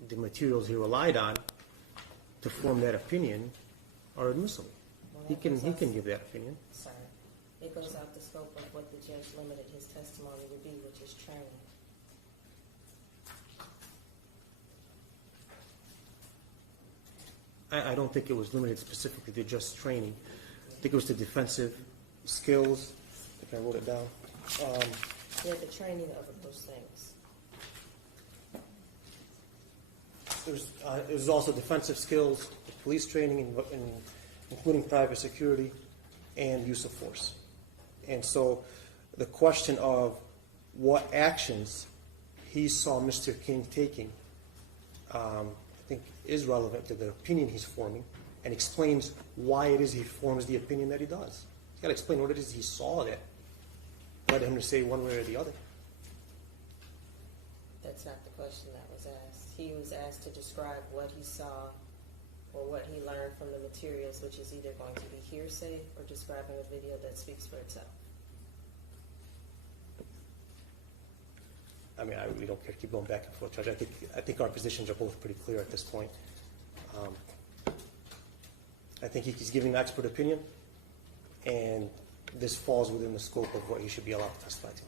the materials he relied on to form that opinion are admissible. Well, He can give that opinion. Sorry. It goes out the scope of what the judge limited his testimony to be, which is training. I don't think it was limited specifically to just training. I think it was to defensive skills. I think I wrote it down. Yeah, the training of those things. It was also defensive skills, police training, including private security, and use of force. And so the question of what actions he saw Mr. King taking, I think, is relevant to the opinion he's forming, and explains why it is he forms the opinion that he does. He's got to explain what it is he saw that led him to say one way or the other. That's not the question that was asked. He was asked to describe what he saw or what he learned from the materials, which is either going to be hearsay or describing a video that speaks for itself. I mean, I really don't care to keep going back and forth, Judge. I think our positions are both pretty clear at this point. I think he's giving an expert opinion, and this falls within the scope of what he should be allowed to testify to.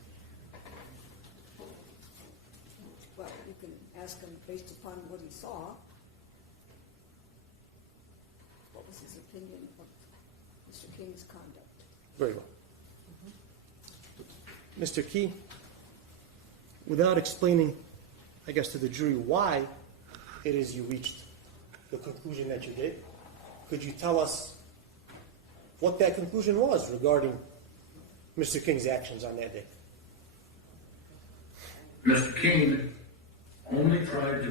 Well, you can ask him based upon what he saw. What was his opinion of Mr. King's conduct? Very well. Mr. Key, without explaining, I guess, to the jury why it is you reached the conclusion that you did, could you tell us what that conclusion was regarding Mr. King's actions on that day? Mr. King only tried to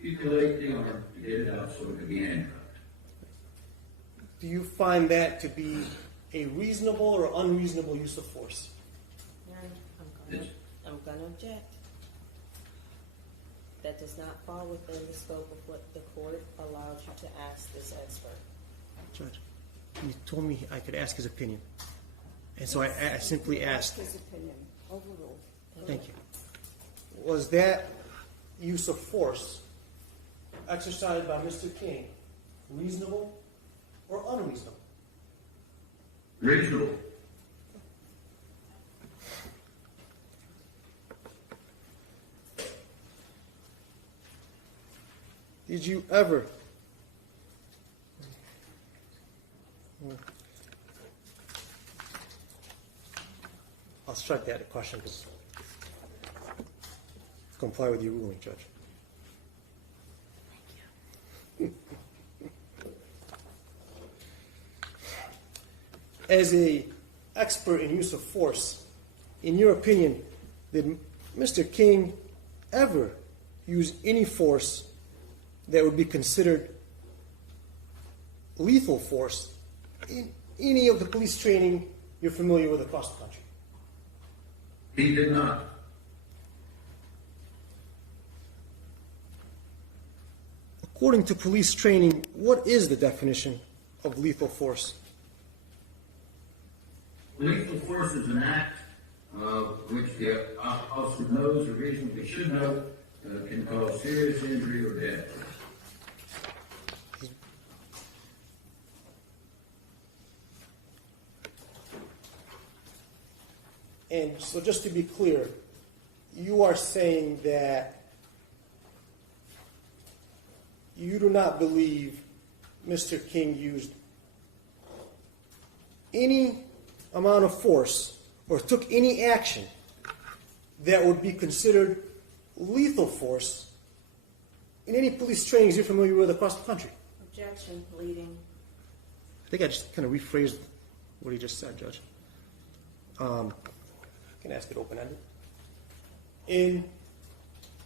manipulate the arm to get it out so it could be handcuffed. Do you find that to be a reasonable or unreasonable use of force? I'm going to object. That does not fall within the scope of what the court allowed you to ask this expert. Judge, you told me I could ask his opinion. And so I simply asked. His opinion, overruled. Thank you. Was that use of force exercised by Mr. King reasonable or unreasonable? Reasonable. Did you ever I'll strike that question because comply with your ruling, Judge. As a expert in use of force, in your opinion, did Mr. King ever use any force that would be considered lethal force in any of the police training you're familiar with across the country? He did not. According to police training, what is the definition of lethal force? Lethal force is an act which the officer knows or reasonably should know can cause serious injury or death. And so just to be clear, you are saying that you do not believe Mr. King used any amount of force or took any action that would be considered lethal force in any police trainings you're familiar with across the country? Objection, pleading. I think I just kind of rephrased what he just said, Judge. Can ask it open-ended. In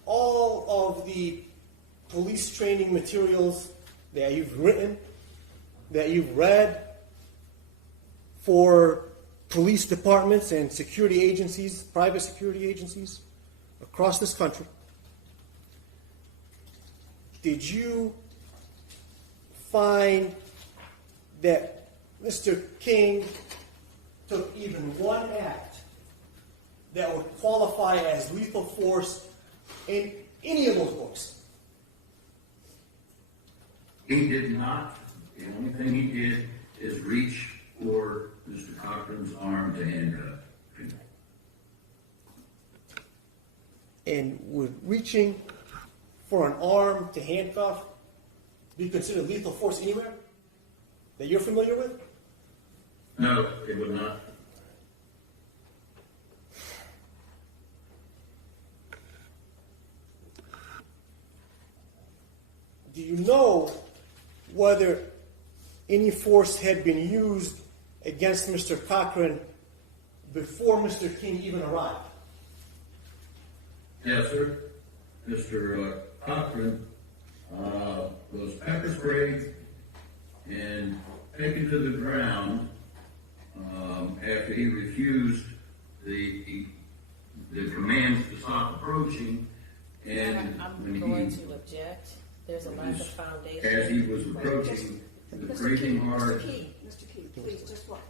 all of the police training materials that you've written, that you've read for police departments and security agencies, private security agencies across this country, did you find that Mr. King took even one act that would qualify as lethal force in any of those books? He did not. The only thing he did is reach for Mr. Cochran's arm to handcuff him. And would reaching for an arm to handcuff be considered lethal force anywhere that you're familiar with? No, it would not. Do you know whether any force had been used against Mr. Cochran before Mr. King even arrived? Yes, sir. Mr. Cochran was pepper sprayed and taken to the ground after he refused the commands to stop approaching. And I'm when going he, to object. There's a lack of foundation. as he was approaching, the Mr. breathing Key, hard. Mr. Key, please, just what?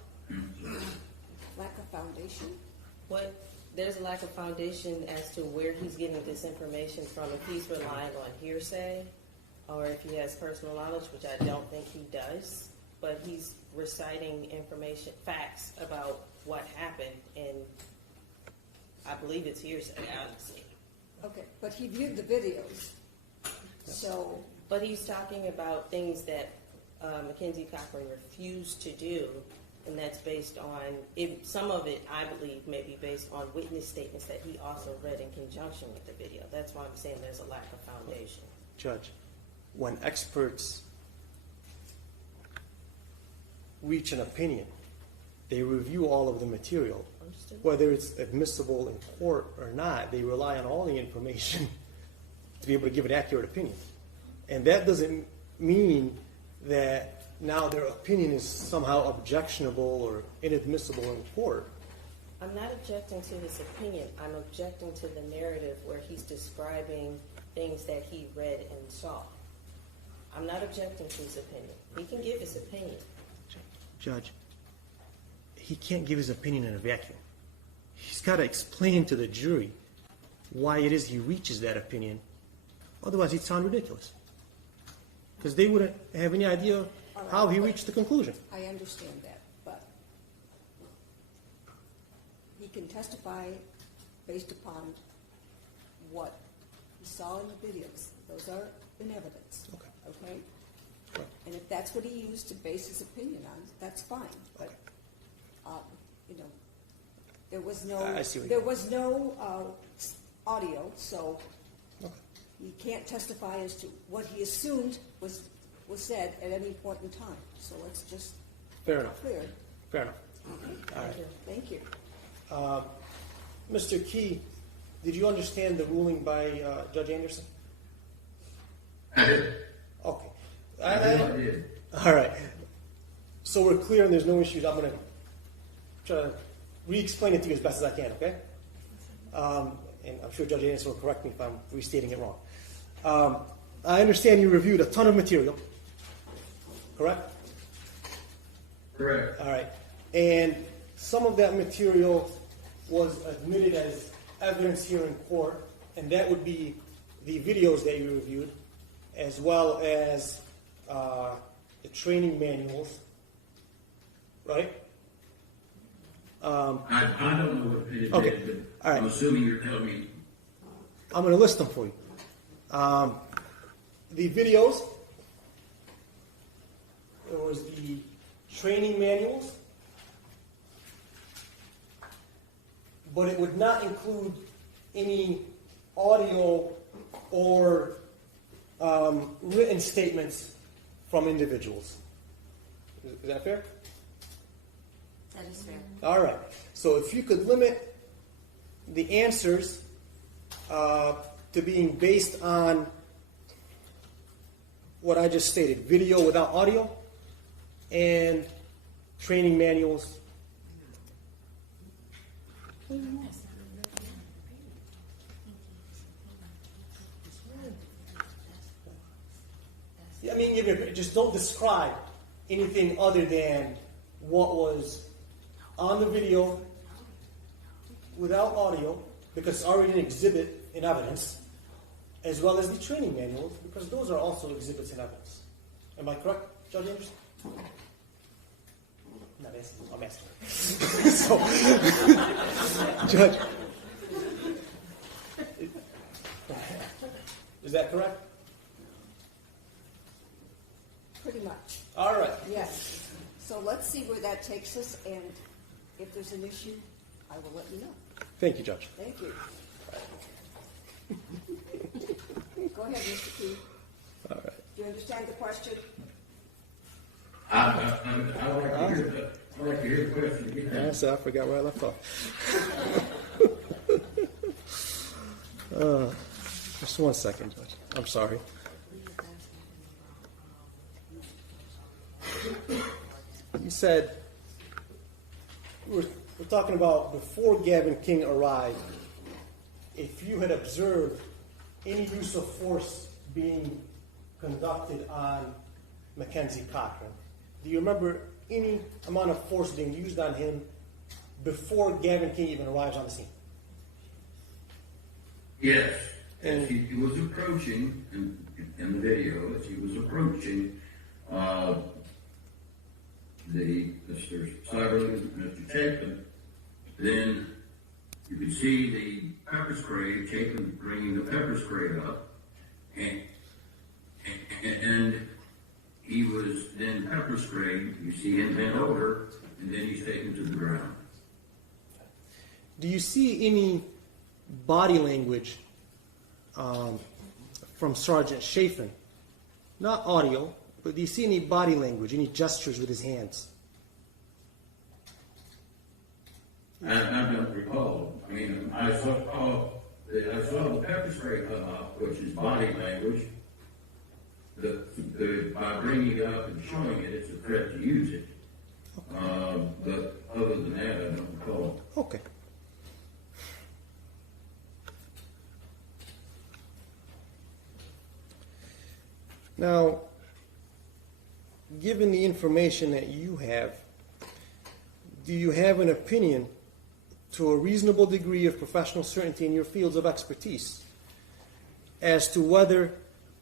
Lack of foundation? What, there's a lack of foundation as to where he's getting this information from, if he's relying on hearsay, or if he has personal knowledge, which I don't think he does, but he's reciting information, facts about what happened, and I believe it's hearsay, honestly. Okay, but he viewed the videos, so, But he's talking about things that Mackenzie Cochran refused to do, and that's based on, some of it, I believe, may be based on witness statements that he also read in conjunction with the video. That's why I'm saying there's a lack of foundation. Judge, when experts reach an opinion, they review all of the material. Understood? Whether it's admissible in court or not, they rely on all the information to be able to give an accurate opinion. And that doesn't mean that now their opinion is somehow objectionable or inadmissible in court. I'm not objecting to his opinion. I'm objecting to the narrative where he's describing things that he read and saw. I'm not objecting to his opinion. He can give his opinion. Judge, he can't give his opinion in a vacuum. He's got to explain to the jury why it is he reaches that opinion. Otherwise, he'd sound ridiculous. Because they wouldn't have any idea how he reached the conclusion. I understand that, but he can testify based upon what he saw in the videos. Those are in evidence. Okay? Right. And if that's what he used to base his opinion on, that's fine. But, you know, there was no, I see what there you mean. was no audio, so Okay. he can't testify as to what he assumed was said at any point in time. So let's just Fair enough. clear. Fair enough. Okay. All right. Thank you. Mr. Key, did you understand the ruling by Judge Anderson? I did. Okay. I did. All right. So we're clear and there's no issues. I'm going to try to re-explain it to you as best as I can, okay? And I'm sure Judge Anderson will correct me if I'm restating it wrong. I understand you reviewed a ton of material, correct? Correct. All right. And some of that material was admitted as evidence here in court, and that would be the videos that you reviewed, as well as the training manuals, right? I don't know what it is, Okay. but All right. I'm assuming you're telling me. I'm going to list them for you. The videos, there was the training manuals, but it would not include any audio or written statements from individuals. Is that fair? That is fair. All right. So if you could limit the answers to being based on what I just stated, video without audio, and training manuals. I mean, just don't describe anything other than what was on the video without audio, because it's already an exhibit in evidence, as well as the training manuals, because those are also exhibits in evidence. Am I correct, Judge Anderson? I'm not asking, I'm asking. So, Judge, is that correct? Pretty much, All right. yes. So let's see where that takes us, and if there's an issue, I will let you know. Thank you, Judge. Thank you. Go ahead, Mr. Key. All right. Do you understand the question? I'd like to hear the question again. Yes, I forgot where I left off. Just one second, Judge. I'm sorry. You said, we're talking about before Gaven King arrived, if you had observed any use of force being conducted on Mackenzie Cochran. Do you remember any amount of force being used on him before Gaven King even arrives on the scene? Yes, as he was approaching, in the video, as he was approaching, Mr. Seiberling, Mr. Chapin, then you could see the pepper spray, Chapin bringing the pepper spray up, and he was then pepper sprayed. You see him bent over, and then he's taken to the ground. Do you see any body language from Sergeant Chafin? Not audio, but do you see any body language, any gestures with his hands? I don't recall. I mean, I saw the pepper spray come up, which is body language. By bringing it up and showing it, it's a threat to use it. But other than that, I don't recall. Okay. Now, given the information that you have, do you have an opinion to a reasonable degree of professional certainty in your fields of expertise as to whether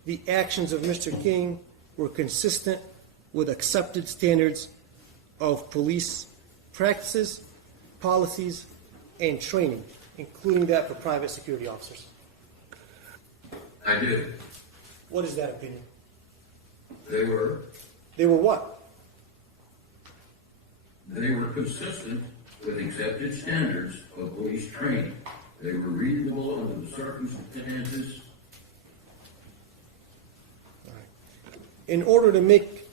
the actions of Mr. King were consistent with accepted standards of police practices, policies, and training, including that for private security officers? I do. What is that opinion? They were what? They were consistent with accepted standards of police training. They were reasonable under the circumstances. All right. In order to make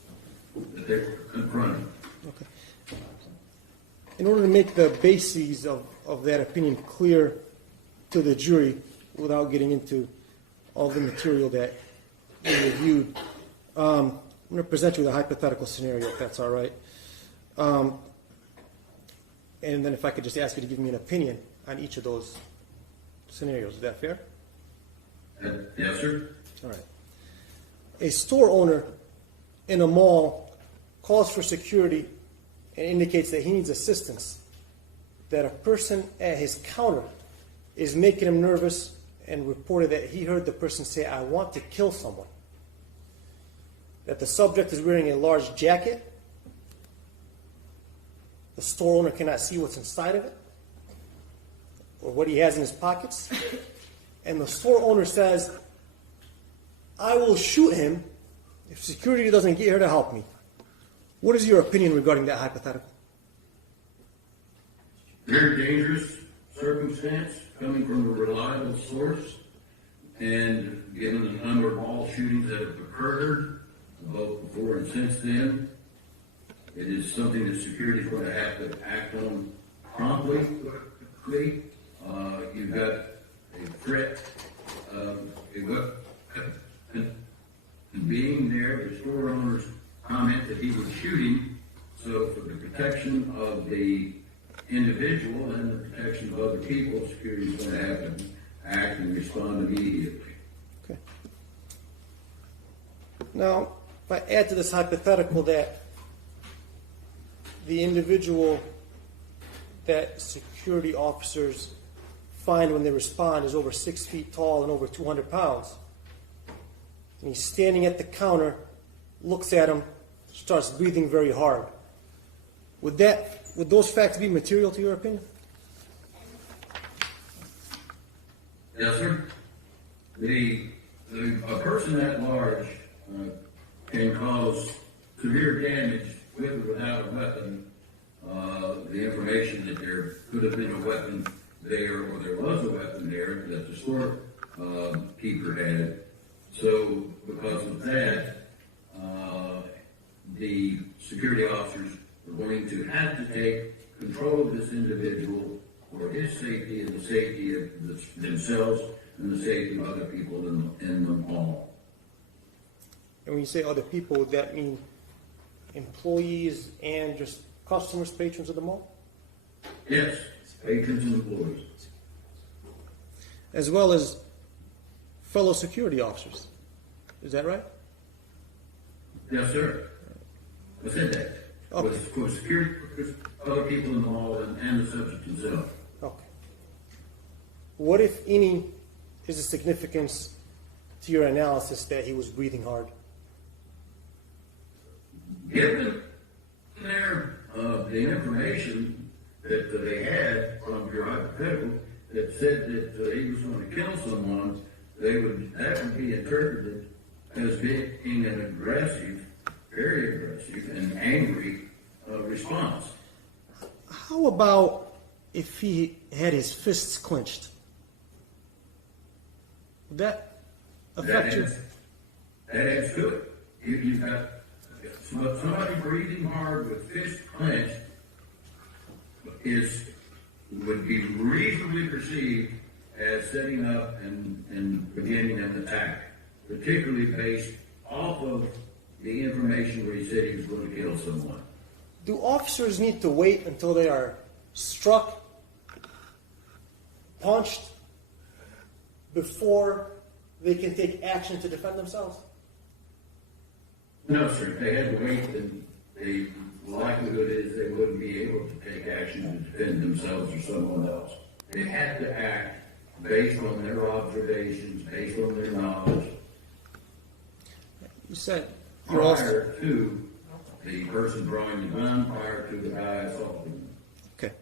That they were confronted. Okay. In order to make the bases of that opinion clear to the jury without getting into all the material that we reviewed, I'm going to present you with a hypothetical scenario, if that's all right. And then if I could just ask you to give me an opinion on each of those scenarios. Is that fair? Yes, sir. All right. A store owner in a mall calls for security and indicates that he needs assistance, that a person at his counter is making him nervous, and reported that he heard the person say, "I want to kill someone." That the subject is wearing a large jacket. The store owner cannot see what's inside of it or what he has in his pockets. And the store owner says, "I will shoot him if security doesn't get here to help me." What is your opinion regarding that hypothetical? Very dangerous circumstance coming from a reliable source, and given the number of mall shootings that have occurred, both before and since then, it is something that security is going to have to act on promptly, quickly. You've got a threat of a weapon being there. The store owner's comment that he was shooting, so for the protection of the individual and the protection of other people, security is going to have to act and respond immediately. Okay. Now, if I add to this hypothetical that the individual that security officers find when they respond is over 6 feet tall and over 200 pounds, and he's standing at the counter, looks at him, starts breathing very hard, would those facts be material to your opinion? Yes, sir. A person that large can cause severe damage with or without a weapon. The information that there could have been a weapon there, or there was a weapon there that the store keeper had. So because of that, the security officers are going to have to take control of this individual for his safety and the safety of themselves and the safety of other people in the mall. And when you say other people, would that mean employees and just customers, patrons of the mall? Yes, patrons and employees. As well as fellow security officers. Is that right? Yes, sir. I said that. Okay. With security, with other people in the mall and the subject himself. Okay. What, if any, is the significance to your analysis that he was breathing hard? Given the information that they had from your hypothetical that said that he was going to kill someone, that would be interpreted as being an aggressive, very aggressive and angry response. How about if he had his fists clenched? Would that affect you? That adds to it. You've got somebody breathing hard with fists clenched would be reasonably perceived as setting up and beginning an attack, particularly based off of the information where he said he was going to kill someone. Do officers need to wait until they are struck, punched, before they can take action to defend themselves? No, sir. If they had to wait, then the likelihood is they wouldn't be able to take action to defend themselves or someone else. They had to act based on their observations, based on their knowledge. You said you're also... Prior to the person drawing the gun, prior to the guy assaulting them. Okay.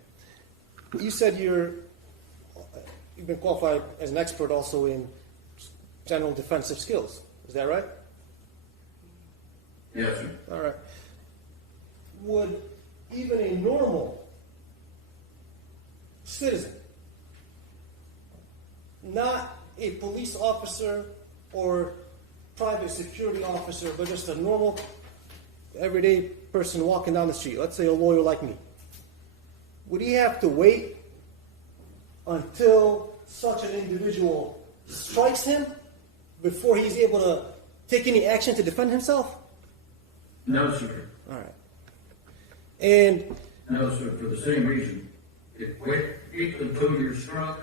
You said you've been qualified as an expert also in general defensive skills. Is that right? Yes, sir. All right. Would even a normal citizen, not a police officer or private security officer, but just a normal, everyday person walking down the street, let's say a lawyer like me, would he have to wait until such an individual strikes him before he's able to take any action to defend himself? No, sir. All right. And No, sir, for the same reason. if quick until you're struck,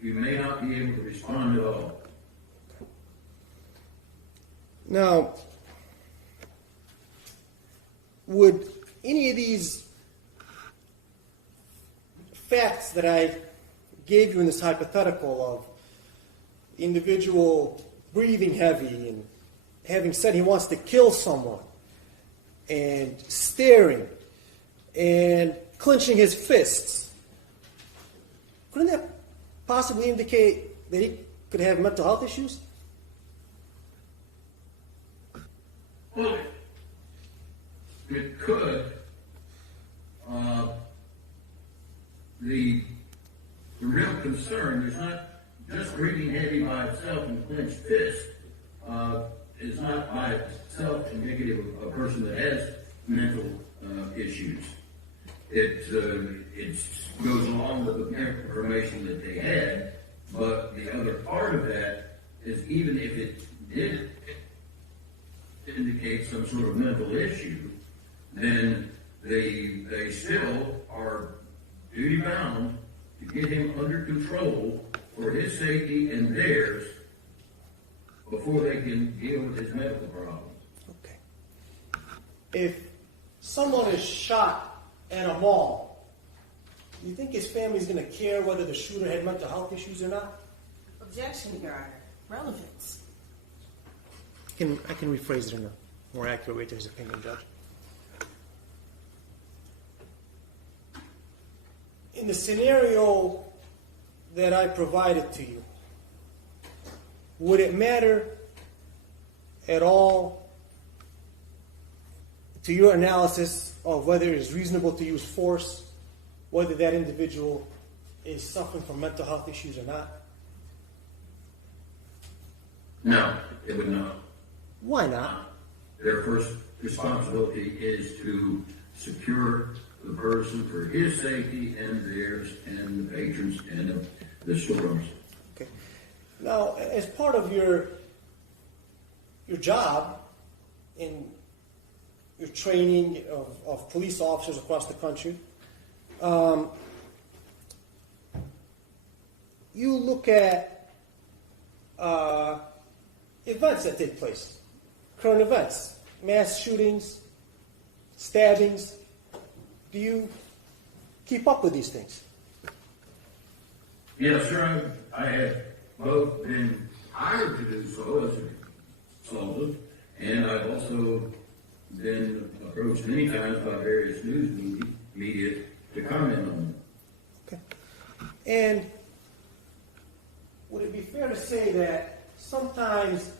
you may not be able to respond at all. Now, would any of these facts that I gave you in this hypothetical of the individual breathing heavy and having said he wants to kill someone and staring and clenching his fists, couldn't that possibly indicate that he could have mental health issues? Well, it could. The real concern is not just breathing heavy by itself and clenched fist. Is not by itself indicative of a person that has mental issues. It goes along with the information that they had, but the other part of that is even if it did indicate some sort of mental issue, then they still are duty bound to get him under control for his safety and theirs before they can deal with his medical problems. Okay. If someone is shot at a mall, do you think his family's going to care whether the shooter had mental health issues or not? Objection, Your Honor. Relevance. I can rephrase it in a more accurate way to his opinion, Judge. In the scenario that I provided to you, would it matter at all to your analysis of whether it is reasonable to use force, whether that individual is suffering from mental health issues or not? No, it would not. Why not? Their first responsibility is to secure the person for his safety and theirs and the patrons and the stores. Okay. Now, as part of your job in your training of police officers across the country, you look at events that take place, current events, mass shootings, stabbings. Do you keep up with these things? Yes, sir. I have both been hired to do so as a consultant, and I've also been approached many times by various news media to comment on them. Okay. And would it be fair to say that sometimes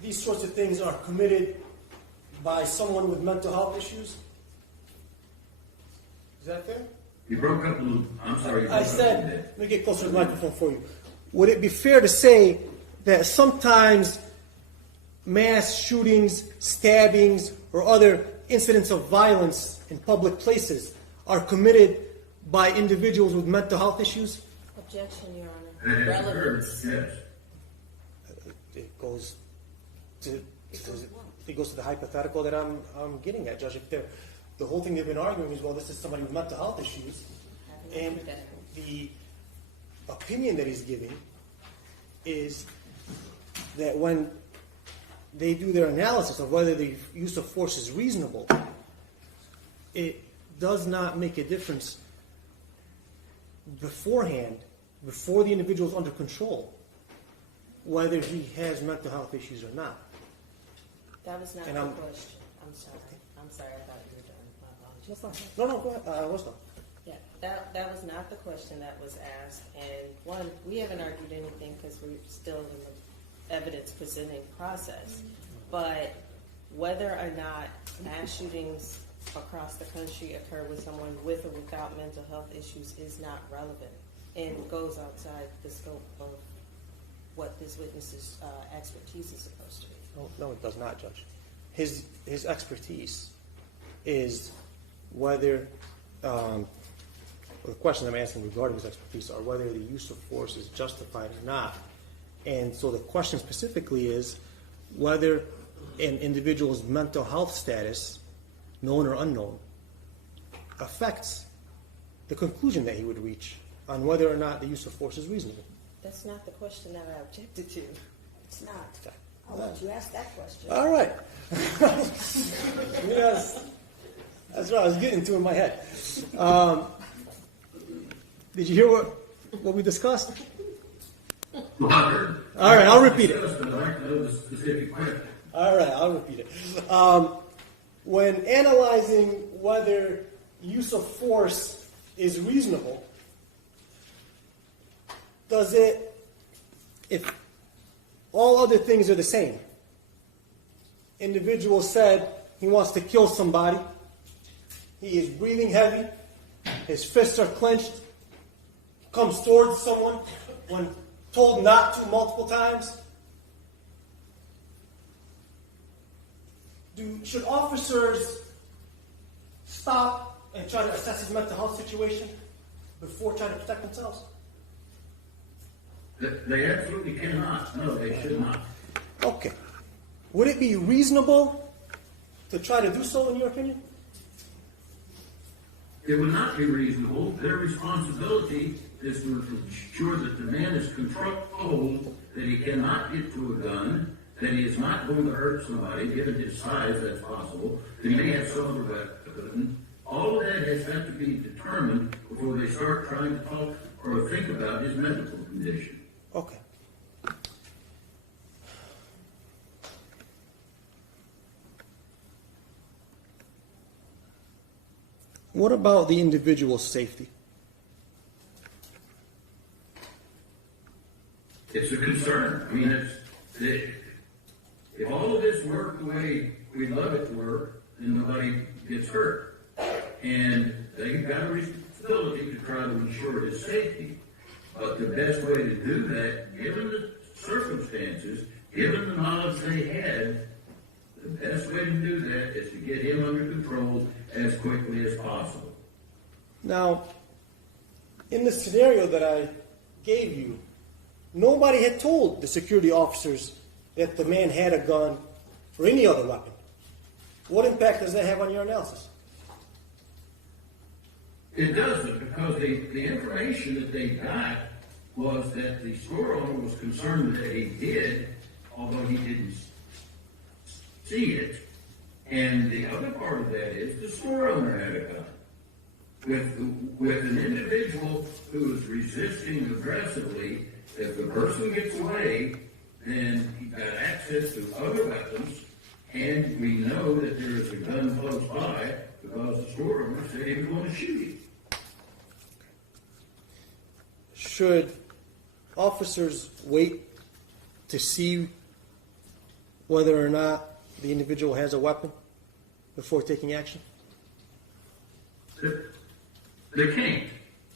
these sorts of things are committed by someone with mental health issues? Is that fair? You broke up a little. I'm sorry. I said, let me get closer to the microphone for you. Would it be fair to say that sometimes mass shootings, stabbings, or other incidents of violence in public places are committed by individuals with mental health issues? Objection, Your That Honor. has occurred, Relevance. yes. It goes to the hypothetical that I'm getting at, Judge. If the whole thing they've been arguing is, well, this is somebody with mental health issues, and the opinion that he's giving is that when they do their analysis of whether the use of force is reasonable, it does not make a difference beforehand, before the individual is under control, whether he has mental health issues or not. That was not And the I'm- question. I'm sorry. I'm sorry. I thought you were done. My apologies. That's not, no, go ahead. What's that? Yeah, that was not the question that was asked. And one, we haven't argued anything because we're still in the evidence presenting process. But whether or not mass shootings across the country occur with someone with or without mental health issues is not relevant and goes outside the scope of what this witness's expertise is supposed to be. No, it does not, Judge. His expertise is whether, the question I'm asking regarding his expertise are whether the use of force is justified or not. And so the question specifically is whether an individual's mental health status, known or unknown, affects the conclusion that he would reach on whether or not the use of force is reasonable. That's not the question that I objected to. It's not. I'll let you ask that question. All right. Yes, that's what I was getting to in my head. Did you hear what we discussed? All right, I'll repeat it. All right, I'll repeat it. When analyzing whether use of force is reasonable, does it, if all other things are the same, individual said he wants to kill somebody, he is breathing heavy, his fists are clenched, comes towards someone when told not to multiple times, should officers stop and try to assess his mental health situation before trying to protect themselves? They absolutely cannot. No, they should not. Okay. Would it be reasonable to try to do so, in your opinion? It would not be reasonable. Their responsibility is to ensure that the man is controlled, that he cannot get to a gun, that he is not going to hurt somebody, given his size, that's possible, that he may have some other weapon. All of that has got to be determined before they start trying to talk or think about his medical condition. Okay. What about the individual's safety? It's a concern. I mean, if all of this worked the way we love it to work, then nobody gets hurt. And they've got a responsibility to try to ensure his safety. But the best way to do that, given the circumstances, given the knowledge they had, the best way to do that is to get him under control as quickly as possible. Now, in the scenario that I gave you, nobody had told the security officers that the man had a gun or any other weapon. What impact does that have on your analysis? It doesn't, because the information that they got was that the store owner was concerned that he did, although he didn't see it. And the other part of that is the store owner had a gun. With an individual who is resisting aggressively, if the person gets away, then he got access to other weapons, and we know that there is a gun close by because the store owner said he was going to shoot him. Should officers wait to see whether or not the individual has a weapon before taking action? They can't.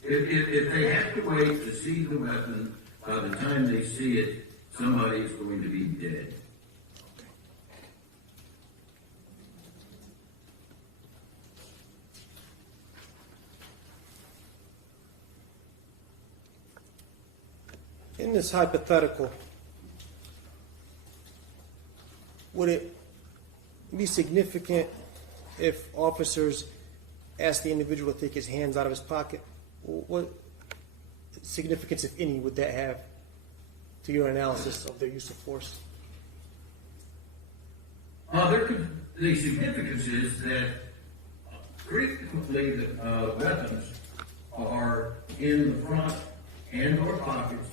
If they have to wait to see the weapon, by the time they see it, somebody is going to be dead. In this hypothetical, would it be significant if officers asked the individual to take his hands out of his pocket? What significance, if any, would that have to your analysis of their use of force? The significance is that frequently the weapons are in the front and or pockets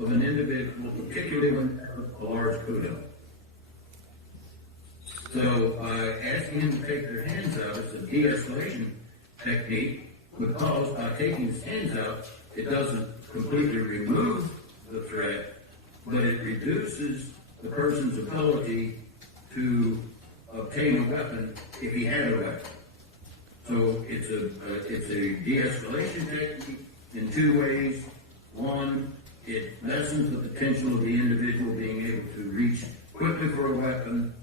of an individual, particularly when they have a large kudo. So asking him to take their hands out is a de-escalation technique, because by taking his hands out, it doesn't completely remove the threat, but it reduces the person's ability to obtain a weapon if he had a weapon. So it's a de-escalation technique in two ways. One, it lessens the potential of the individual being able to reach quickly for a weapon.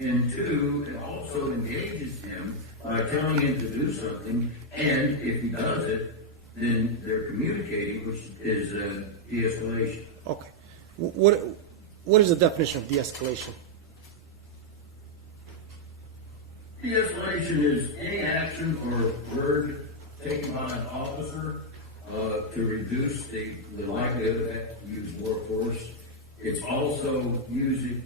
And two, it also engages him by telling him to do something, and if he does it, then they're communicating, which is de-escalation. Okay. What is the definition of de-escalation? De-escalation is any action or word taken by an officer to reduce the likelihood that you use more force. It's also using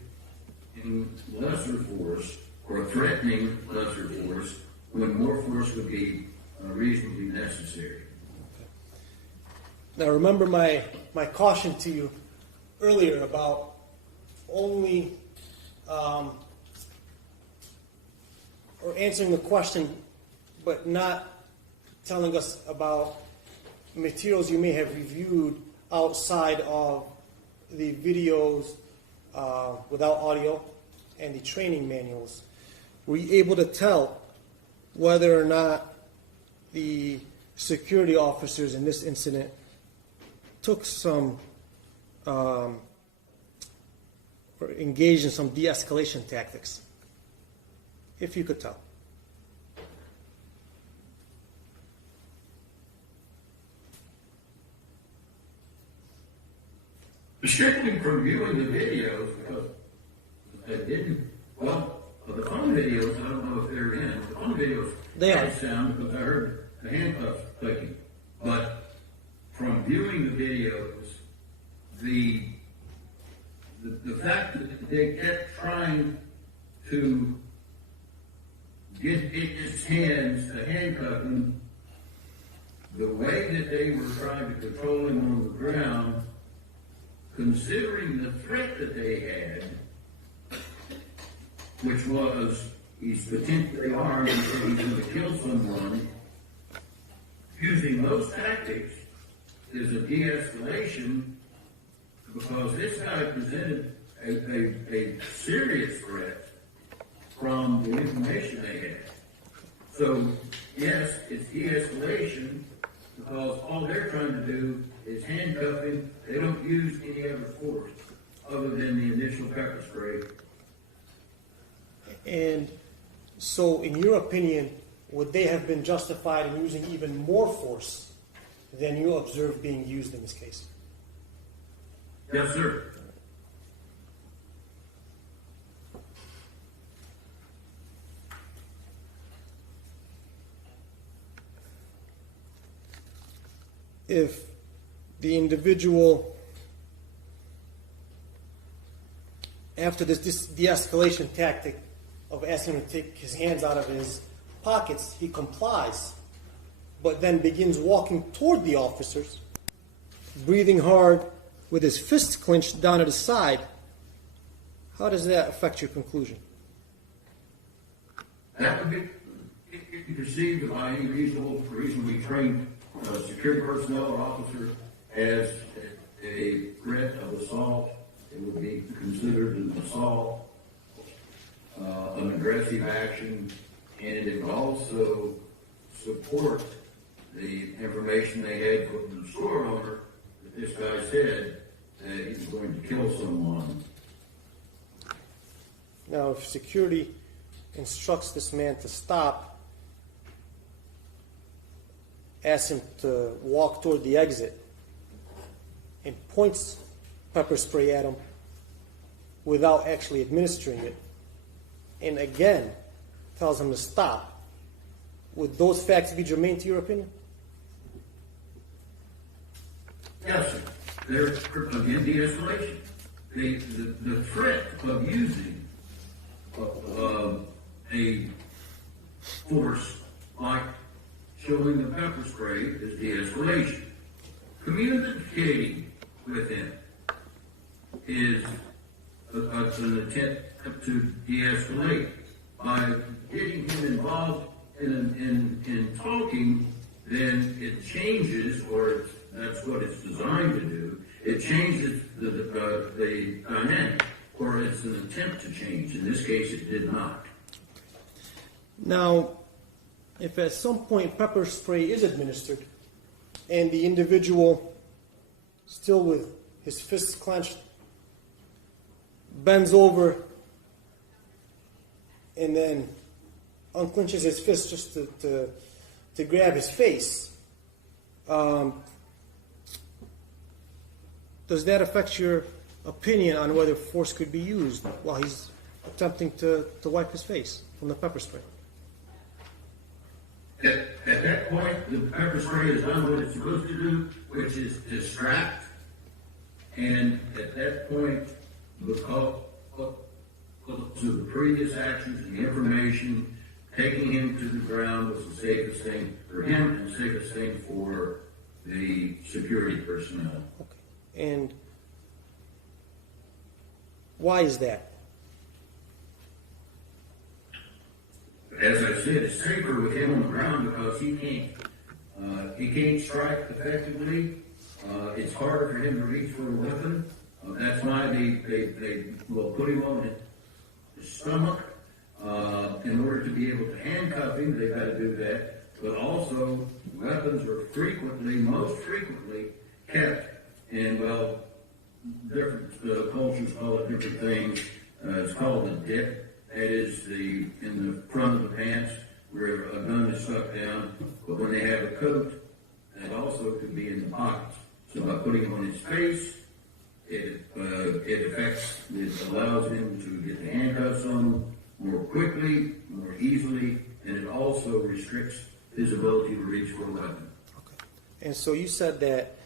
lesser force or threatening lesser force when more force would be reasonably necessary. Now remember my caution to you earlier about only or answering the question but not telling us about materials you may have reviewed outside of the videos without audio and the training manuals. Were you able to tell whether or not the security officers in this incident took some or engaged in some de-escalation tactics? If you could tell. Strictly from viewing the videos, because I didn't, well, the phone videos, I don't know if they're in. The phone videos They are. had sound because I heard the handcuffs clicking. But from viewing the videos, the fact that they kept trying to get in his hands to handcuff him, the way that they were trying to control him on the ground, considering the threat that they had, which was he's potentially armed and so he's going to kill someone, using those tactics is a de-escalation because this guy presented a serious threat from the information they had. So, yes, it's de-escalation because all they're trying to do is handcuff him. They don't use any other force other than the initial pepper spray. And so, in your opinion, would they have been justified in using even more force than you observed being used in this case? Yes, sir. If the individual, after this de-escalation tactic of asking him to take his hands out of his pockets, he complies, but then begins walking toward the officers, breathing hard with his fists clenched down at his side, how does that affect your conclusion? That would be perceived by any reasonably trained security personnel or officer as a threat of assault. It would be considered an assault, an aggressive action, and it would also support the information they had from the store owner that this guy said that he was going to kill someone. Now, if security instructs this man to stop, asks him to walk toward the exit, and points pepper spray at him without actually administering it, and again tells him to stop, would those facts be germane to your opinion? Yes, sir. There's, again, de-escalation. The threat of using a force like showing the pepper spray is de-escalation. Communicating with him is an attempt to de-escalate. By getting him involved in talking, then it changes, or that's what it's designed to do. It changes the dynamic, or it's an attempt to change. In this case, it did not. Now, if at some point pepper spray is administered and the individual, still with his fists clenched, bends over and then unclenches his fist just to grab his face, does that affect your opinion on whether force could be used while he's attempting to wipe his face from the pepper spray? At that point, the pepper spray has done what it's supposed to do, which is distract. And at that point, because of the previous actions and the information, taking him to the ground was the safest thing for him and the safest thing for the security personnel. Okay. And why is that? As I said, it's safer with him on the ground because he can't strike effectively. It's harder for him to reach for a weapon. That's why they will put him on his stomach. In order to be able to handcuff him, they've got to do that. But also, weapons are most frequently kept in, well, different cultures call it different things. It's called a dip. That is in the front of the pants where a gun is stuck down. But when they have a coat, that also could be in the pockets. So by putting him on his face, it allows him to get the handcuffs on him more quickly, more easily, and it also restricts his ability to reach for a weapon. Okay. And so you said that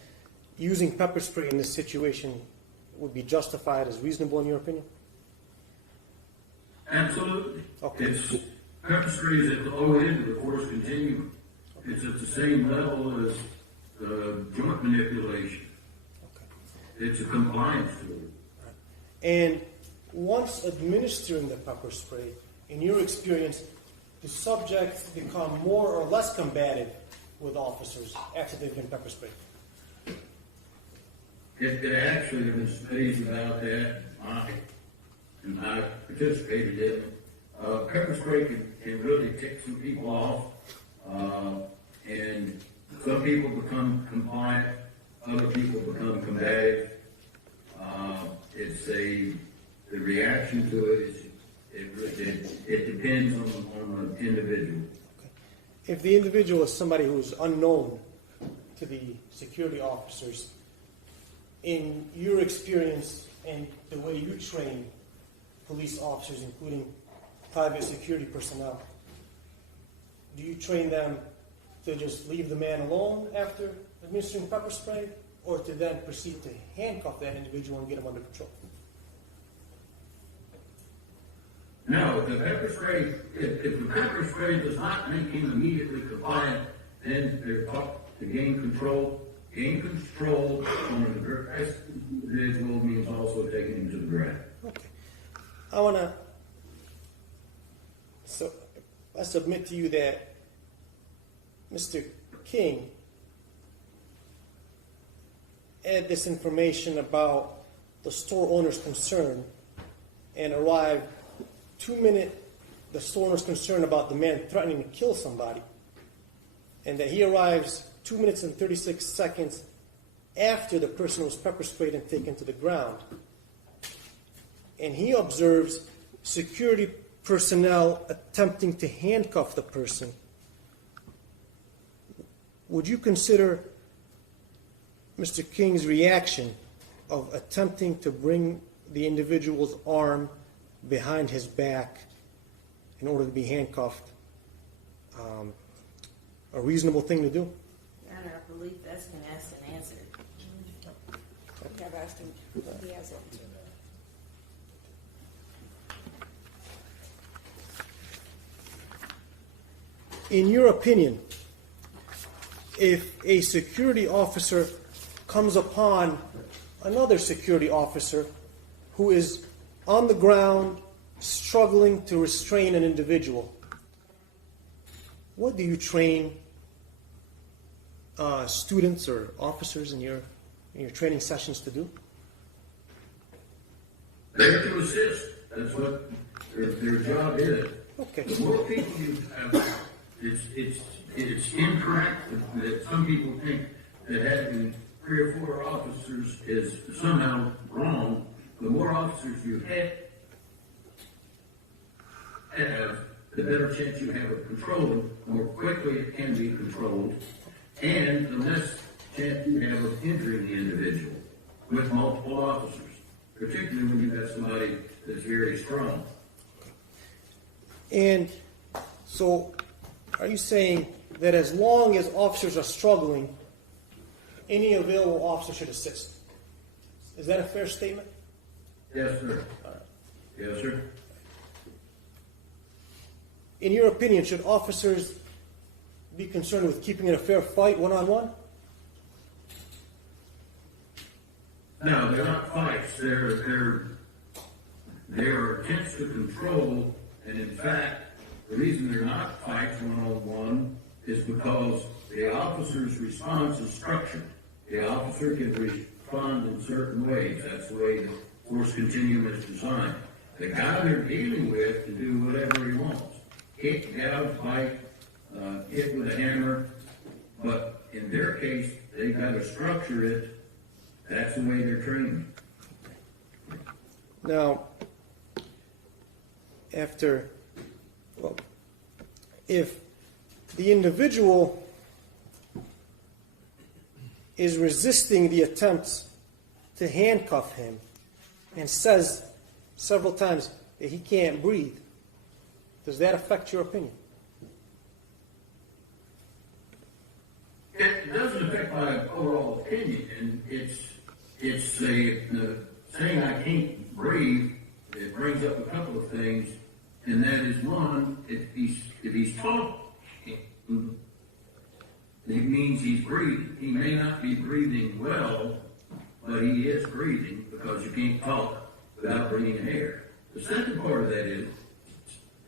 using pepper spray in this situation would be justified as reasonable in your opinion? Absolutely. Okay. Pepper spray is at the low end of the force continuum. It's at the same level as joint manipulation. Okay. It's a compliance tool. And once administering the pepper spray, in your experience, do subjects become more or less combative with officers after they've been pepper sprayed? It actually, there have been studies about that, and I participated in it. Pepper spray can really tick some people off, and some people become compliant, other people become combative. The reaction to it is, it depends on the individual. Okay. If the individual is somebody who is unknown to the security officers, in your experience and the way you train police officers, including private security personnel, do you train them to just leave the man alone after administering pepper spray, or to then proceed to handcuff that individual and get him under control? No, the pepper spray, if the pepper spray does not make him immediately compliant, then they're taught to gain control. Gain control on an aggressive individual means also taking him to the ground. Okay. I submit to you that Mr. King had this information about the store owner's concern and arrived the store owner's concern about the man threatening to kill somebody, and that he arrives 2 minutes and 36 seconds after the person was pepper sprayed and taken to the ground. And he observes security personnel attempting to handcuff the person. Would you consider Mr. King's reaction of attempting to bring the individual's arm behind his back in order to be handcuffed a reasonable thing to do? Your Honor, I believe that's been asked and answered. We have asked him, he has it. In your opinion, if a security officer comes upon another security officer who is on the ground struggling to restrain an individual, what do you train students or officers in your training sessions to do? They have to assist. That's what their job is. Okay. The more people you have, it's incorrect that some people think that having 3 or 4 officers is somehow wrong. The more officers you have, the better chance you have of controlling, the more quickly it can be controlled, and the less chance you have of injuring the individual with multiple officers, particularly when you have somebody that's very strong. And so, are you saying that as long as officers are struggling, any available officer should assist. Is that a fair statement? Yes, sir. Yes, sir. In your opinion, should officers be concerned with keeping it a fair fight one-on-one? No, they're not fights. They're attempts to control, and in fact, the reason they're not fights one-on-one is because the officer's response is structured. The officer can respond in certain ways. That's the way the force continuum is designed. The guy they're dealing with can do whatever he wants. Kick, gouge, bite, hit with a hammer, but in their case, they've got to structure it. That's the way they're trained. Now, if the individual is resisting the attempts to handcuff him and says several times that he can't breathe, does that affect your opinion? It doesn't affect my overall opinion, and it's the saying I can't breathe. It brings up a couple of things, and that is one: if he's talking, it means he's breathing. He may not be breathing well, but he is breathing because you can't talk without breathing air. The second part of that is,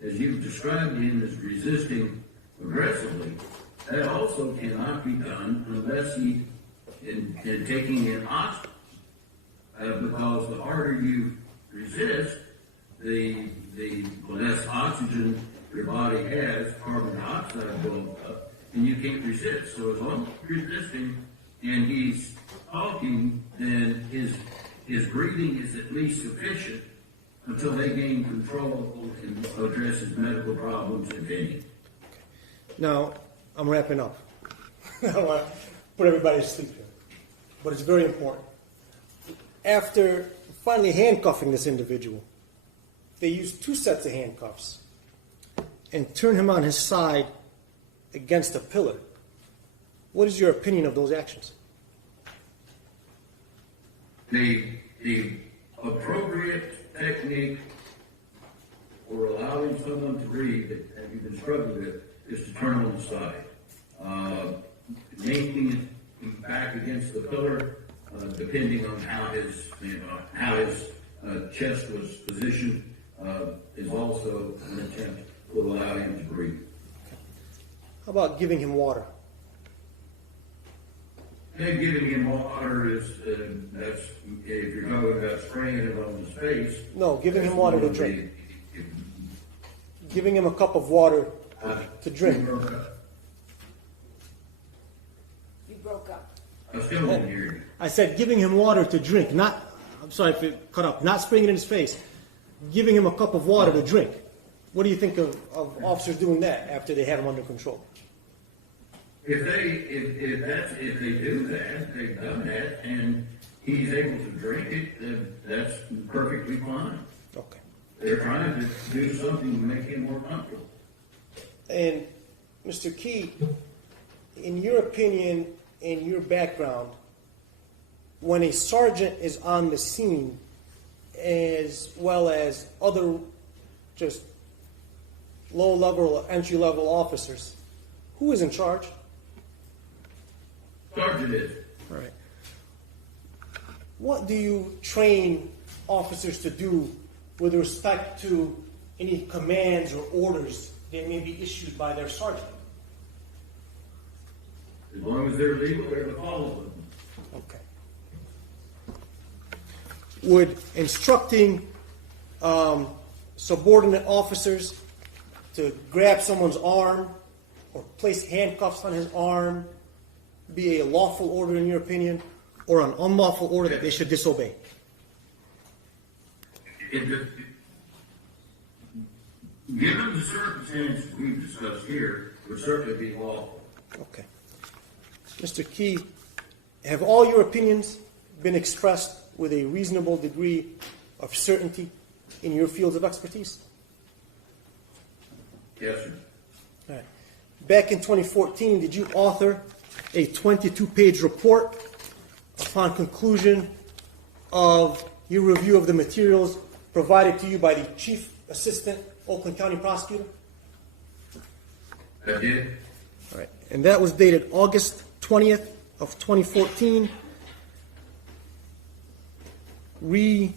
as you've described him as resisting aggressively, that also cannot be done unless he, in taking an oxygen, because the harder you resist, the less oxygen your body has, carbon dioxide builds up, and you can't resist. So as long as you're resisting and he's talking, then his breathing is at least sufficient until they gain control and address his medical problems, if any. Now, I'm wrapping up. I don't want to put everybody to sleep here, but it's very important. After finally handcuffing this individual, they used 2 sets of handcuffs and turned him on his side against a pillar. What is your opinion of those actions? The appropriate technique for allowing someone to breathe that you've been struggling with is to turn on the side. Making it back against the pillar, depending on how his chest was positioned, is also an attempt to allow him to breathe. How about giving him water? And giving him water is, that's, if you're talking about spraying it on his face. No, giving him water to drink. Giving him a cup of water to drink. You broke up. I still didn't hear you. I said giving him water to drink, not, I'm sorry if it cut up, not spraying it in his face. Giving him a cup of water to drink. What do you think of officers doing that after they have him under control? If they do that, they've done that, and he's able to drink it, then that's perfectly fine. Okay. They're trying to do something to make him more comfortable. And Mr. Key, in your opinion, in your background, when a sergeant is on the scene, as well as other just low-level or entry-level officers, who is in charge? Sergeant is. All right. What do you train officers to do with respect to any commands or orders that may be issued by their sergeant? As long as they're legal, they're to follow them. Okay. Would instructing subordinate officers to grab someone's arm or place handcuffs on his arm be a lawful order in your opinion, or an unlawful order that they should disobey? Given the circumstances we've discussed here, would certainly be lawful. Okay. Mr. Key, have all your opinions been expressed with a reasonable degree of certainty in your fields of expertise? Yes, sir. All right. back in 2014, did you author a 22-page report upon conclusion of your review of the materials provided to you by the Chief Assistant Oakland County Prosecutor? I did. All right. And that was dated August 20th of 2014.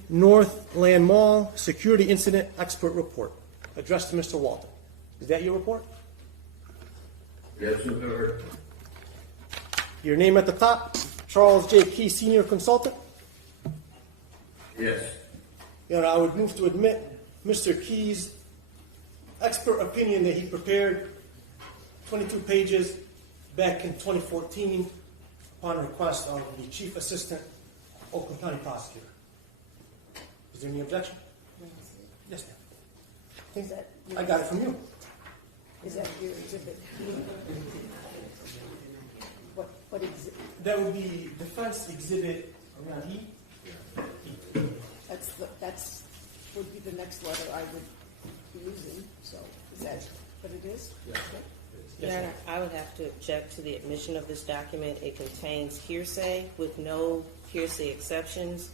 Northland Mall Security Incident Expert Report, addressed to Mr. Walton. Is that your report? Yes, sir. Your name at the top, Charles J. Key, Senior Consultant. Yes. Your Honor, I would move to admit Mr. Key's expert opinion that he prepared 22 pages back in 2014 upon request of the Chief Assistant Oakland County Prosecutor. Is there any objection? Yes, ma'am. Is that, I got it from you. is that your exhibit? What exhibit? That would be Defense Exhibit around E. That's would be the next letter I would be using, so is that what it is? Yes. Your Honor, I would have to object to the admission of this document. It contains hearsay with no hearsay exceptions.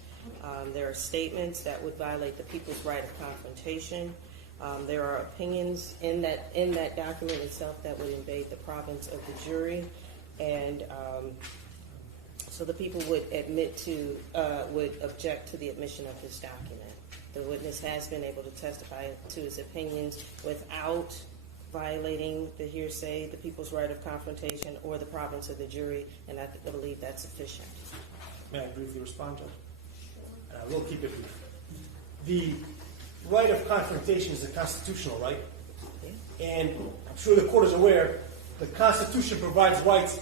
There are statements that would violate the people's right of confrontation. There are opinions in that document itself that would invade the province of the jury, and so the people would would object to the admission of this document. The witness has been able to testify to his opinions without violating the hearsay, the people's right of confrontation, or the province of the jury, and I believe that's sufficient. May I briefly respond, Judge? And I will keep it brief. The right of confrontation is a constitutional right, and I'm sure the court is aware the Constitution provides rights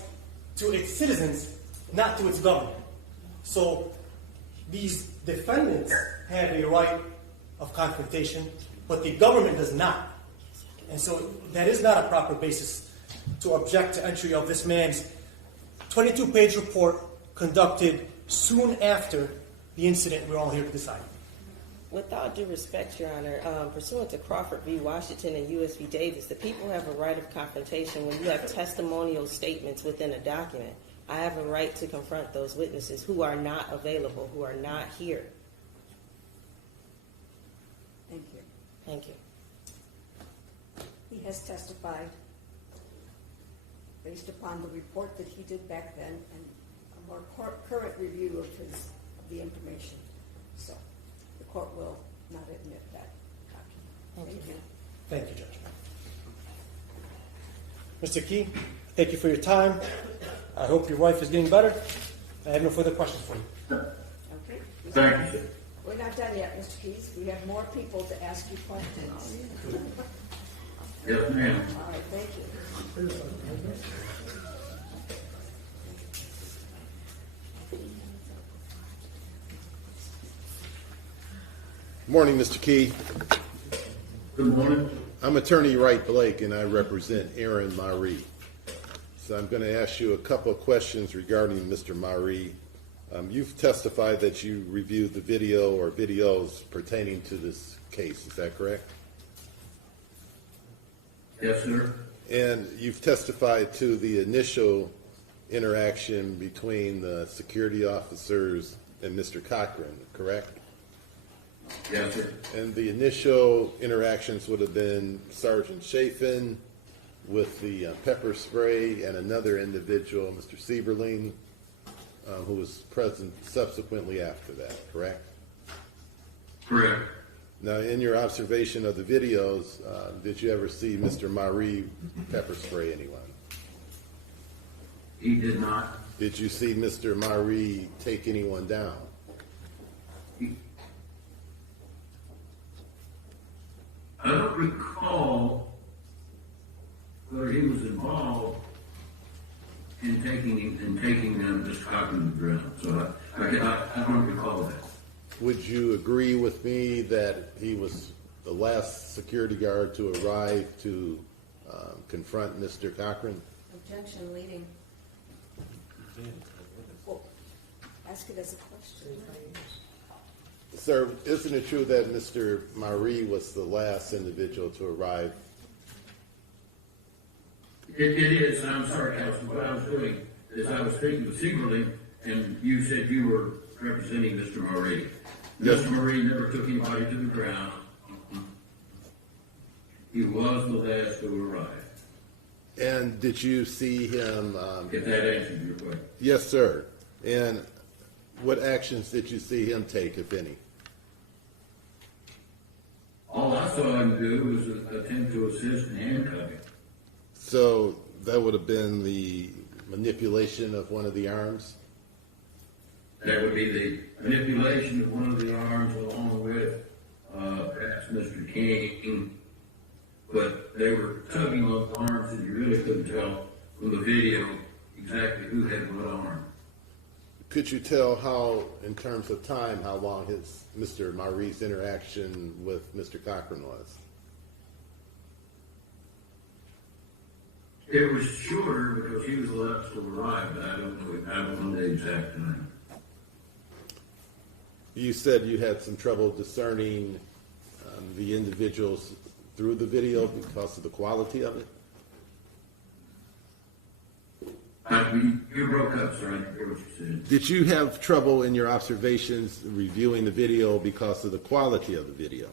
to its citizens, not to its government. So these defendants have a right of confrontation, but the government does not. And so that is not a proper basis to object to entry of this man's 22-page report conducted soon after the incident we're all here to decide. With all due respect, Your Honor, pursuant to Crawford v. Washington and U.S. v. Davis, the people have a right of confrontation when you have testimonial statements within a document. I have a right to confront those witnesses who are not available, who are not here. Thank you. Thank you. He has testified based upon the report that he did back then and a more current review of the information. So the court will not admit that document. Thank you. Thank you, Judge. Mr. Key, thank you for your time. I hope your wife is getting better. I have no further questions for you. Okay. Thank you. We're not done yet, Mr. Keys. We have more people to ask you questions. Yes, ma'am. All right, thank you. Morning, Mr. Key. Good morning. I'm Attorney Wright Blake, and I represent Aaron Maree. So I'm going to ask you a couple of questions regarding Mr. Maree. You've testified that you reviewed the video or videos pertaining to this case. Is that correct? Yes, sir. And you've testified to the initial interaction between the security officers and Mr. Cochran, correct? Yes, sir. And the initial interactions would have been Sergeant Chafin with the pepper spray and another individual, Mr. Seiberling, who was present subsequently after that, correct? Correct. Now, in your observation of the videos, did you ever see Mr. Maree pepper spray anyone? He did not. Did you see Mr. Maree take anyone down? I don't recall whether he was involved in taking this Cochran to the ground. So I don't recall that. Would you agree with me that he was the last security guard to arrive to confront Mr. Cochran? Objection leading. Well, ask it as a question. Sir, isn't it true that Mr. Maree was the last individual to arrive? It is, and I'm sorry, Councilman, what I was doing is I was speaking with Seiberling, and you said you were representing Mr. Maree. Yes. Mr. Maree never took anybody to the ground. He was the last to arrive. And did you see him? If that answers your question. Yes, sir. And what actions did you see him take, if any? All I saw him do was attempt to assist in handcuffing. So that would have been the manipulation of one of the arms? That would be the manipulation of one of the arms along with perhaps Mr. King, but they were tugging on arms and you really couldn't tell from the video exactly who had what arm. Could you tell how, in terms of time, how long Mr. Maree's interaction with Mr. Cochran was? It was shorter because he was the last to arrive, but I don't know the exact time. You said you had some trouble discerning the individuals through the video because of the quality of it? You broke up, sir. I didn't hear what you said. Did you have trouble in your observations reviewing the video because of the quality of the video?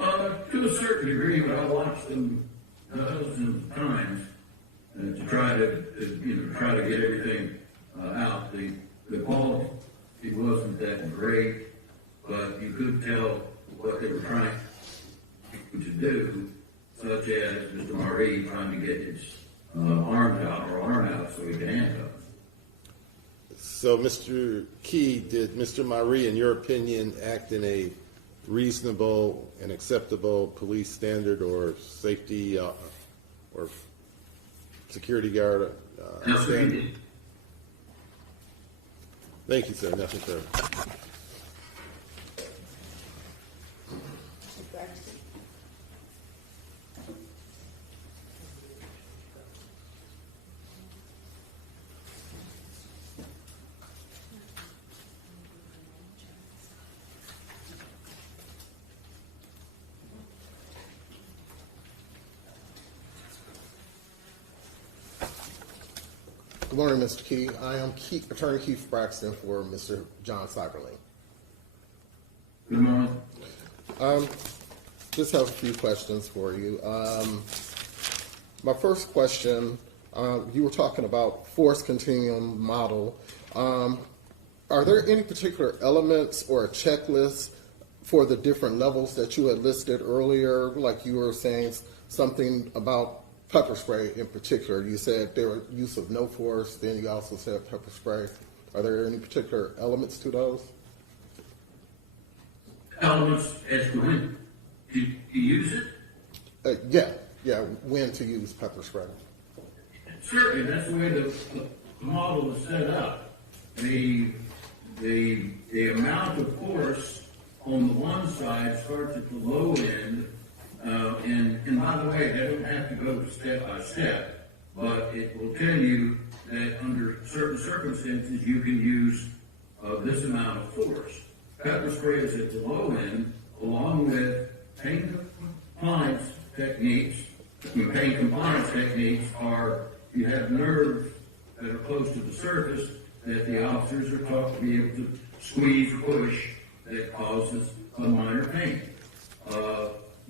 To a certain degree, but I watched them dozens of times to try to get everything out. The quality wasn't that great, but you could tell what they were trying to do, such as Mr. Maree trying to get his arm out so he can handcuff. So, Mr. Key, did Mr. Maree, in your opinion, act in a reasonable and acceptable police standard or safety or security guard standard? Thank you, sir. Nothing further. Good morning, Mr. Key. I am Attorney Keith Braxton for Mr. John Seiberling. Good morning. Just have a few questions for you. My first question, you were talking about force continuum model. Are there any particular elements or a checklist for the different levels that you had listed earlier? Like you were saying something about pepper spray in particular. You said there were use of no force, then you also said pepper spray. Are there any particular elements to those? Elements as to when you use it? Yeah, when to use pepper spray. Certainly, that's the way the model is set up. The amount of force on the one side starts at the low end, and by the way, they don't have to go step by step, but it will tell you that under certain circumstances you can use this amount of force. Pepper spray is at the low end, along with pain compliance techniques. Pain compliance techniques are you have nerves that are close to the surface that the officers are taught to be able to squeeze or push that causes a minor pain.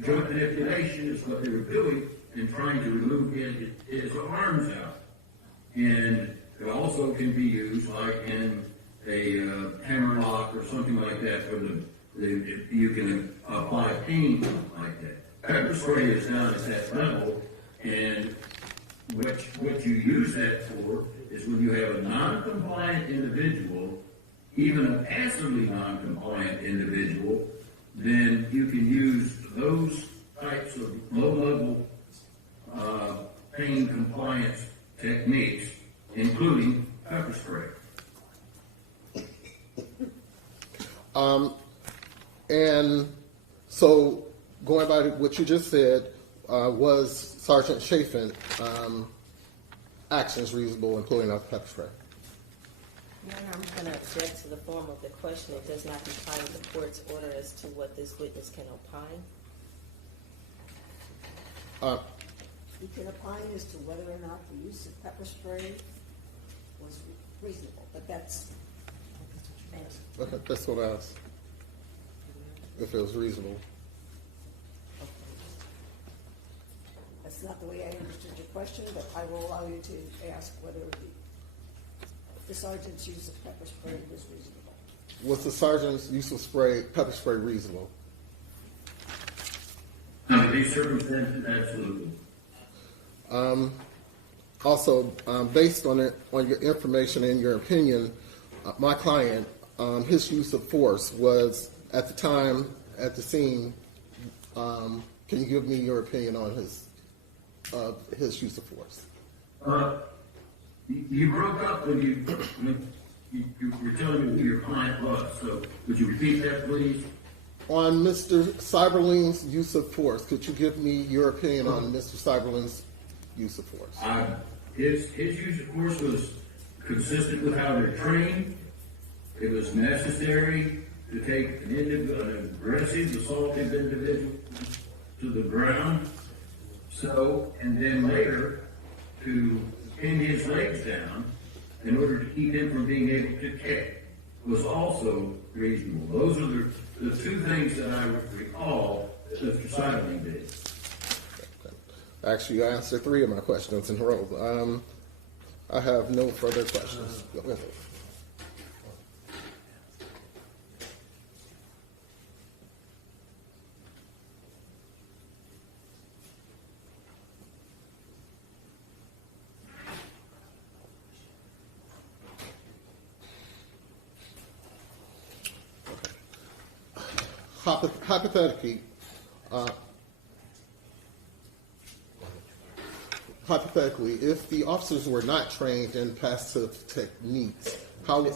Joint manipulation is what they were doing in trying to remove his arms out. And it also can be used like in a hammer lock or something like that where you can apply pain like that. Pepper spray is down at that level, and what you use that for is when you have a non-compliant individual, even a passively non-compliant individual, then you can use those types of low-level pain compliance techniques, including pepper spray. And so, going by what you just said, was Sergeant Chafin actions reasonable in pulling out the pepper spray? Your Honor, I'm going to object to the form of the question. It does not comply with the court's order as to what this witness can opine. he can opine as to whether or not the use of pepper spray was reasonable, but that's. Okay, that's what I asked. If it was reasonable. That's not the way I understood your question, but I will allow you to ask whether the sergeant's use of pepper spray was reasonable. Was the sergeant's use of pepper spray reasonable? Under these circumstances, absolutely. Also, based on your information and your opinion, my client, his use of force was at the time at the scene. Can you give me your opinion on his use of force? You broke up when you were telling me who your client was, so would you repeat that, please? On Mr. Seiberling's use of force, could you give me your opinion on Mr. Seiberling's use of force? His use of force was consistent with how they're trained. It was necessary to take an aggressive, assaultive individual to the ground. So, and then later to pin his legs down in order to keep him from being able to kick was also reasonable. Those are the two things that I recall that Mr. Seiberling did. Actually, you answered 3 of my questions in a row. I have no further questions. Go ahead. Hypothetically, if the officers were not trained in passive techniques, how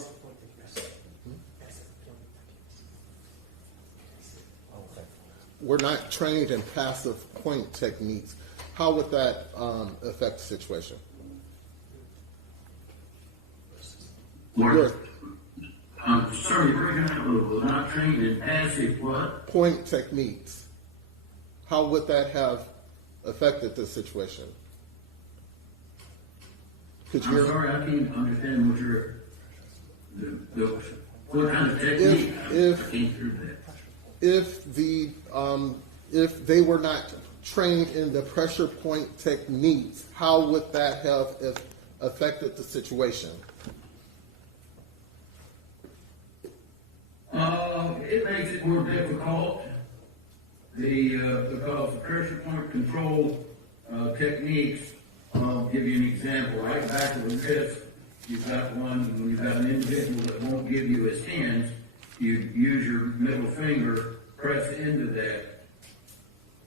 were not trained in passive point techniques, how would that affect the situation? I'm sorry, breaking up a little bit. Not trained in passive what? Point techniques. How would that have affected the situation? Could I'm you? sorry, I can't understand what what kind of technique. I can't hear that. If they were not trained in the pressure point techniques, how would that have affected the situation? It makes it more difficult. Because the pressure point control techniques. I'll give you an example. Right back of the wrist, you've got when you've got an individual that won't give you his hands, you use your middle finger, press into that.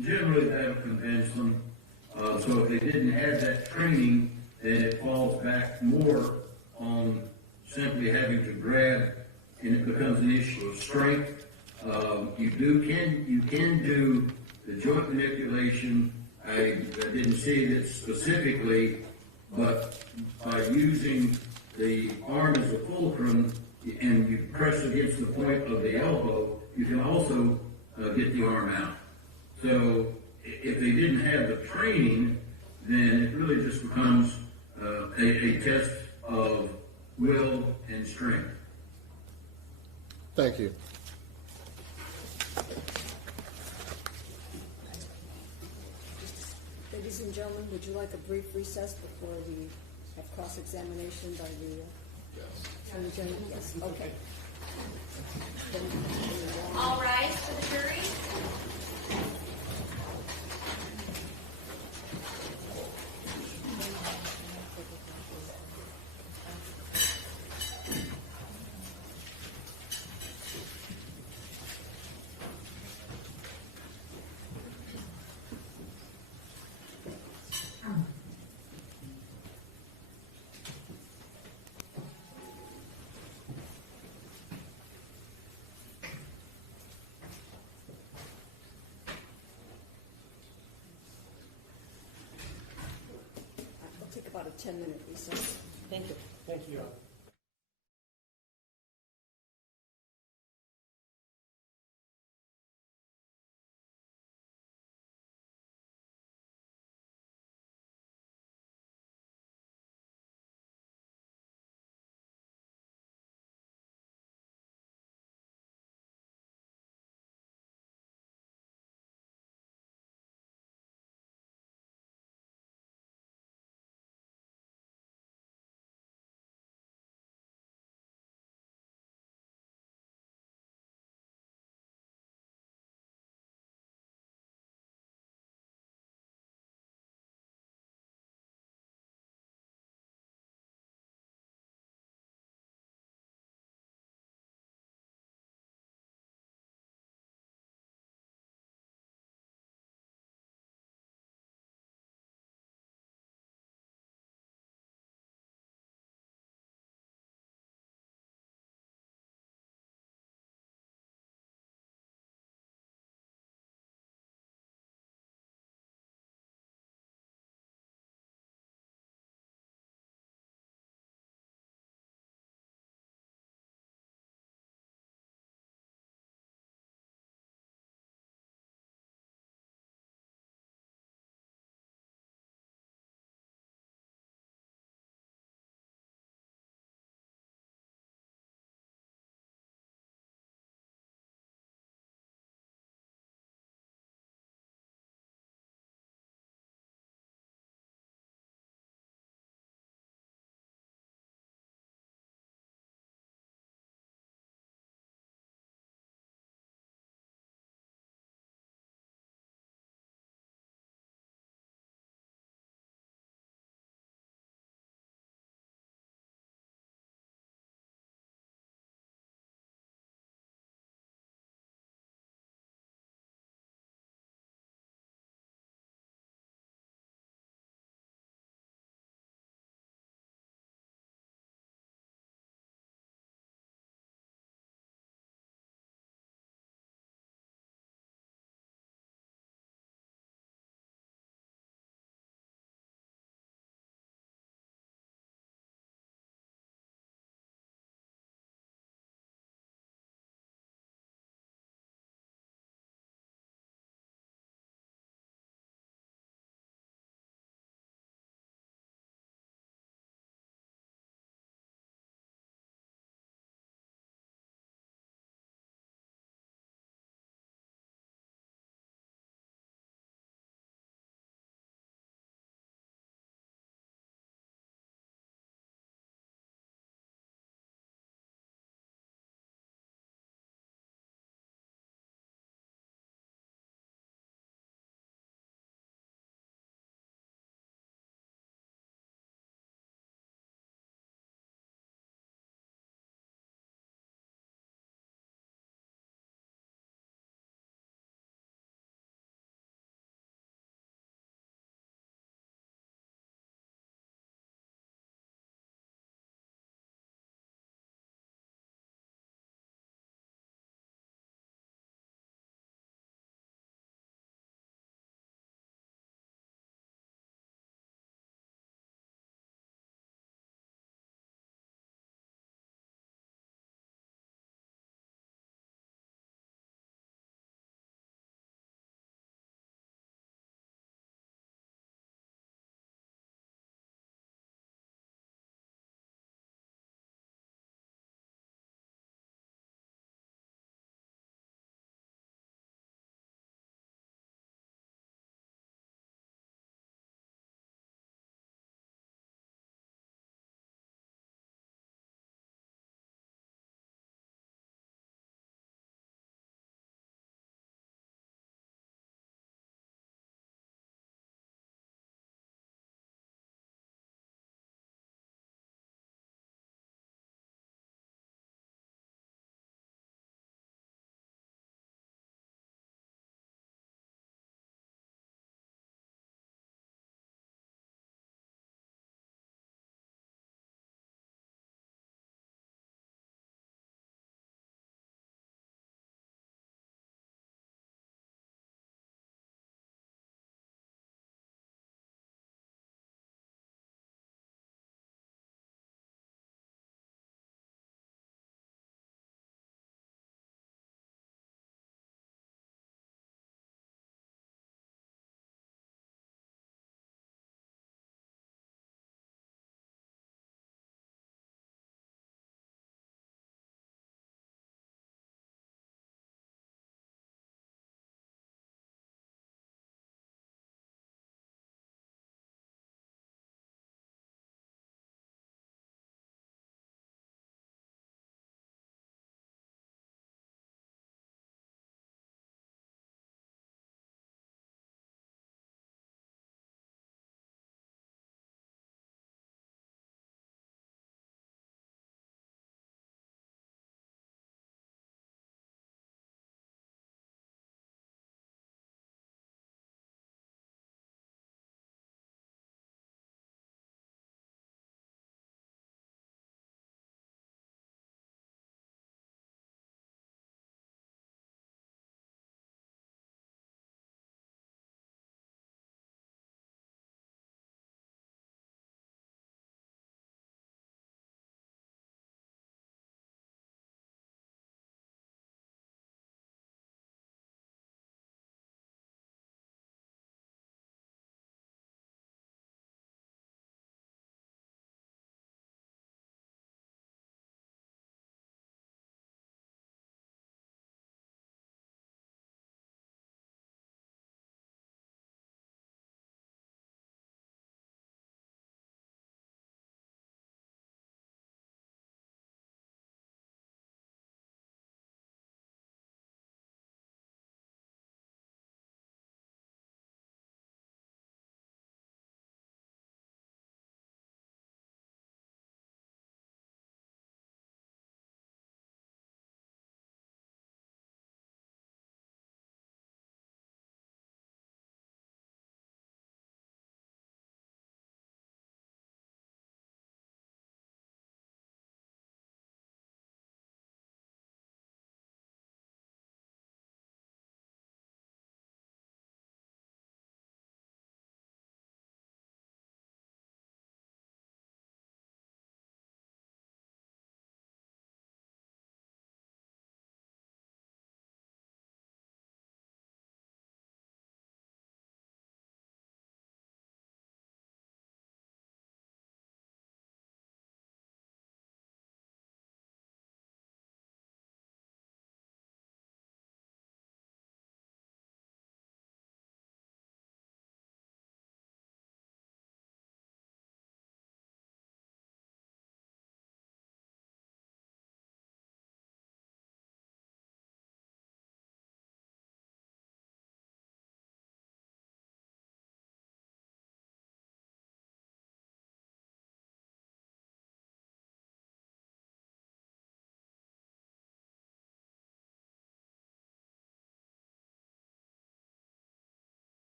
Generally, that'll convince them. So if they didn't have that training, then it falls back more on simply having to grab, and it becomes an issue of strength. You can do the joint manipulation. I didn't see it specifically, but by using the arm as a fulcrum and you press against the point of the elbow, you can also get the arm out. So if they didn't have the training, then it really just becomes a test of will and strength. Thank you. Ladies and gentlemen, would you like a brief recess before we have cross-examination by the Attorney General? Yes, okay. All rise for the jury. We'll take about a 10-minute recess. Thank you. Thank you.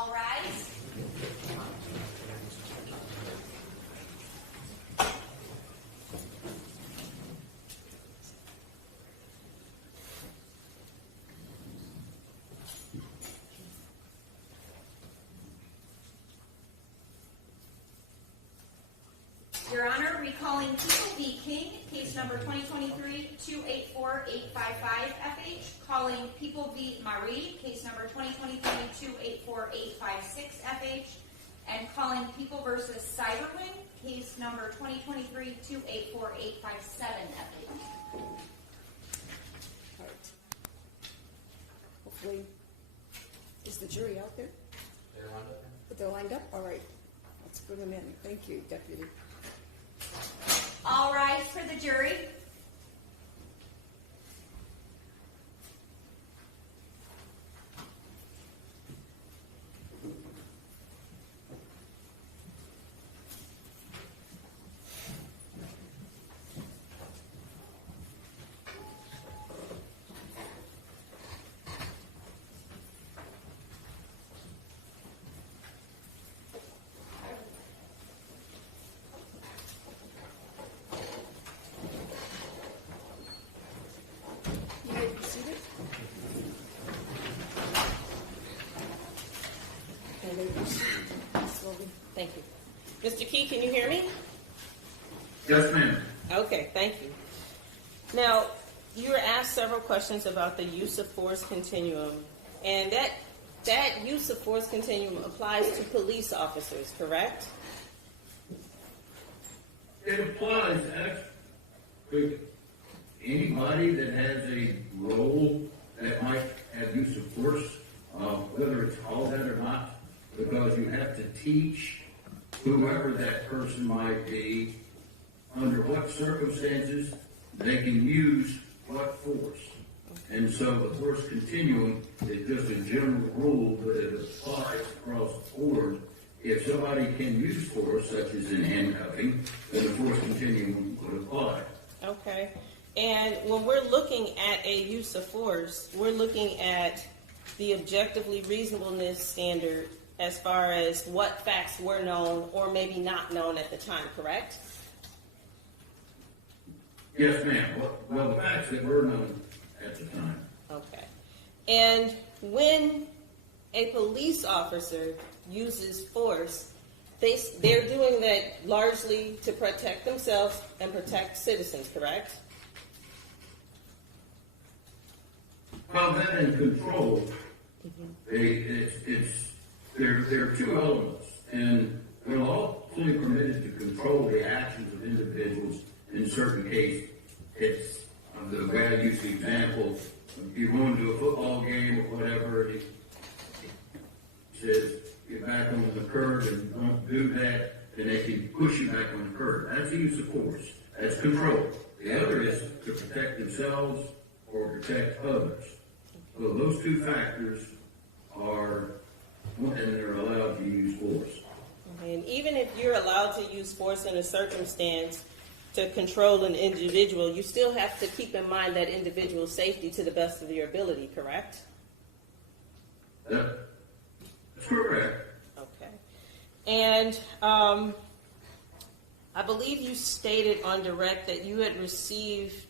All rise. Your Honor, recalling People v. King, case number 2023-284-855-FH, calling People v. Maree, case number 2023-284-856-FH, and calling People v. Seiberling, case number 2023-284-857-FH. All right. Hopefully, is the jury out there? They're lined up? All right. Let's put them in. Thank you, Deputy. All rise for the jury. You may be seated. And they proceed slowly. Thank you. Mr. Key, can you hear me? Yes, ma'am. Okay, thank you. Now, you were asked several questions about the use of force continuum, and that use of force continuum applies to police officers, correct? It applies to anybody that has a role that might have use of force, whether it's called that or not, because you have to teach whoever that person might be under what circumstances they can use what force. And so the force continuum is just a general rule, but it applies across the board. If somebody can use force, such as in handcuffing, then the force continuum would apply. Okay. And when we're looking at a use of force, we're looking at the objectively reasonableness standard as far as what facts were known or maybe not known at the time, correct? Yes, ma'am. Well, the facts that were known at the time. Okay. And when a police officer uses force, they're doing that largely to protect themselves and protect citizens, correct? Well, that and control, there are two elements, and we're all fully permitted to control the actions of individuals in certain cases. It's the way I use the example, if you're going to a football game or whatever, and he says, get back on the curb and don't do that, then they can push you back on the curb. That's the use of force. That's control. The other is to protect themselves or protect others. So those two factors are, and they're allowed to use force. Okay. And even if you're allowed to use force in a circumstance to control an individual, you still have to keep in mind that individual's safety to the best of your ability, correct? That's correct. Okay. And I believe you stated on direct that you had received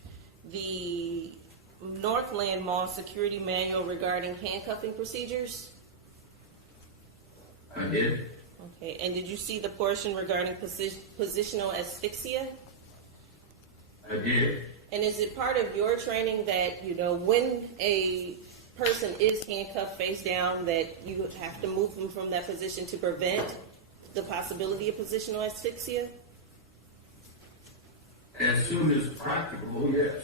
the Northland Mall security manual regarding handcuffing procedures? I did. Okay. And did you see the portion regarding positional asphyxia? I did. And is it part of your training that, when a person is handcuffed face down, that you have to move them from that position to prevent the possibility of positional asphyxia? As soon as practicable, yes.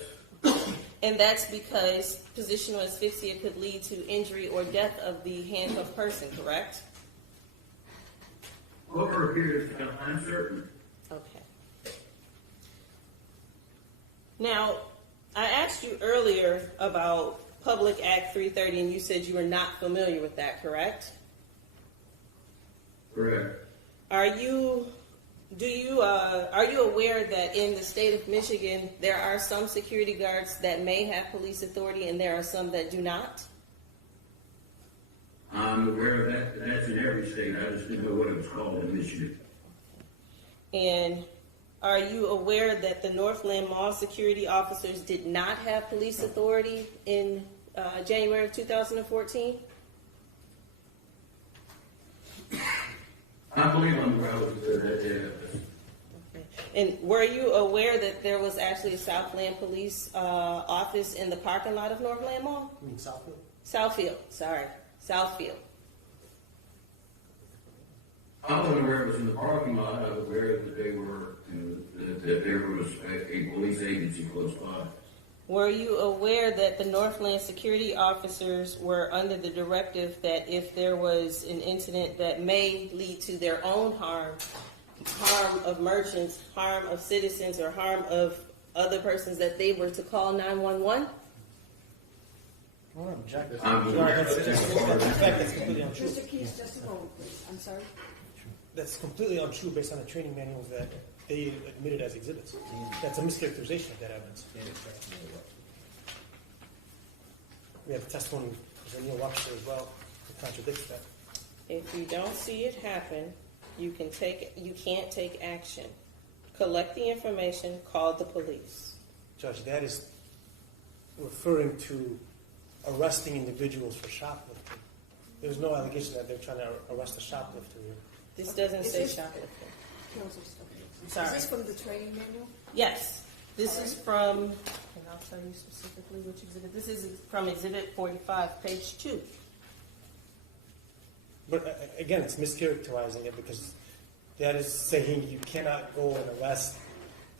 And that's because positional asphyxia could lead to injury or death of the handcuffed person, correct? Over a period of time, I'm certain. Okay. Now, I asked you earlier about Public Act 330, and you said you were not familiar with that, correct? Correct. Are you aware that in the state of Michigan there are some security guards that may have police authority and there are some that do not? I'm aware of that, that's in every state, I just didn't know what it was called in Michigan. And are you aware that the Northland Mall security officers did not have police authority in January of 2014? I believe I'm aware of that, Okay. And were you aware that there was actually a Southland police office in the parking lot of Northland Mall? You mean Southfield? Southfield, sorry, Southfield. I wasn't aware it was in the parking lot, I was aware that they were, that there was a police agency close by. Were you aware that the Northland security officers were under the directive that if there was an incident that may lead to their own harm, harm of merchants, harm of citizens, or harm of other persons, that they were to call 911? I want to object. I'm aware of In fact, that's completely untrue. Mr. Keys, just a moment, please. I'm sorry. That's completely untrue based on the training manuals that they admitted as exhibits. That's a mischaracterization of that evidence. We have testimony from Neil Webster as well that contradicts that. If you don't see it happen, you can't take action. Collect the information, call the police. Judge, that is referring to arresting individuals for shoplifting. There's no allegation that they're trying to arrest a shoplifter here. This doesn't Is say this- shoplifting. Counsel, Sorry. Is this from the training manual? Yes, this is from, and I'll tell you specifically which exhibit. This is from Exhibit 45, page 2. But again, it's mischaracterizing it because that is saying you cannot go and arrest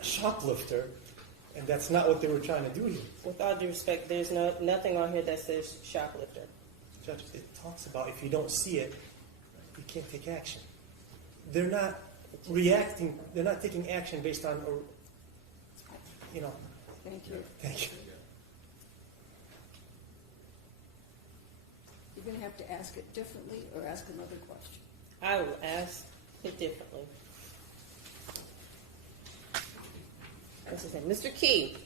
a shoplifter, and that's not what they were trying to do here. With all due respect, there's nothing on here that says shoplifter. Judge, it talks about if you don't see it, you can't take action. They're not reacting, they're not taking action based on, you know, Thank you. thank you. You're going to have to ask it differently or ask another question. I will ask it differently. What's his name? Mr. Key,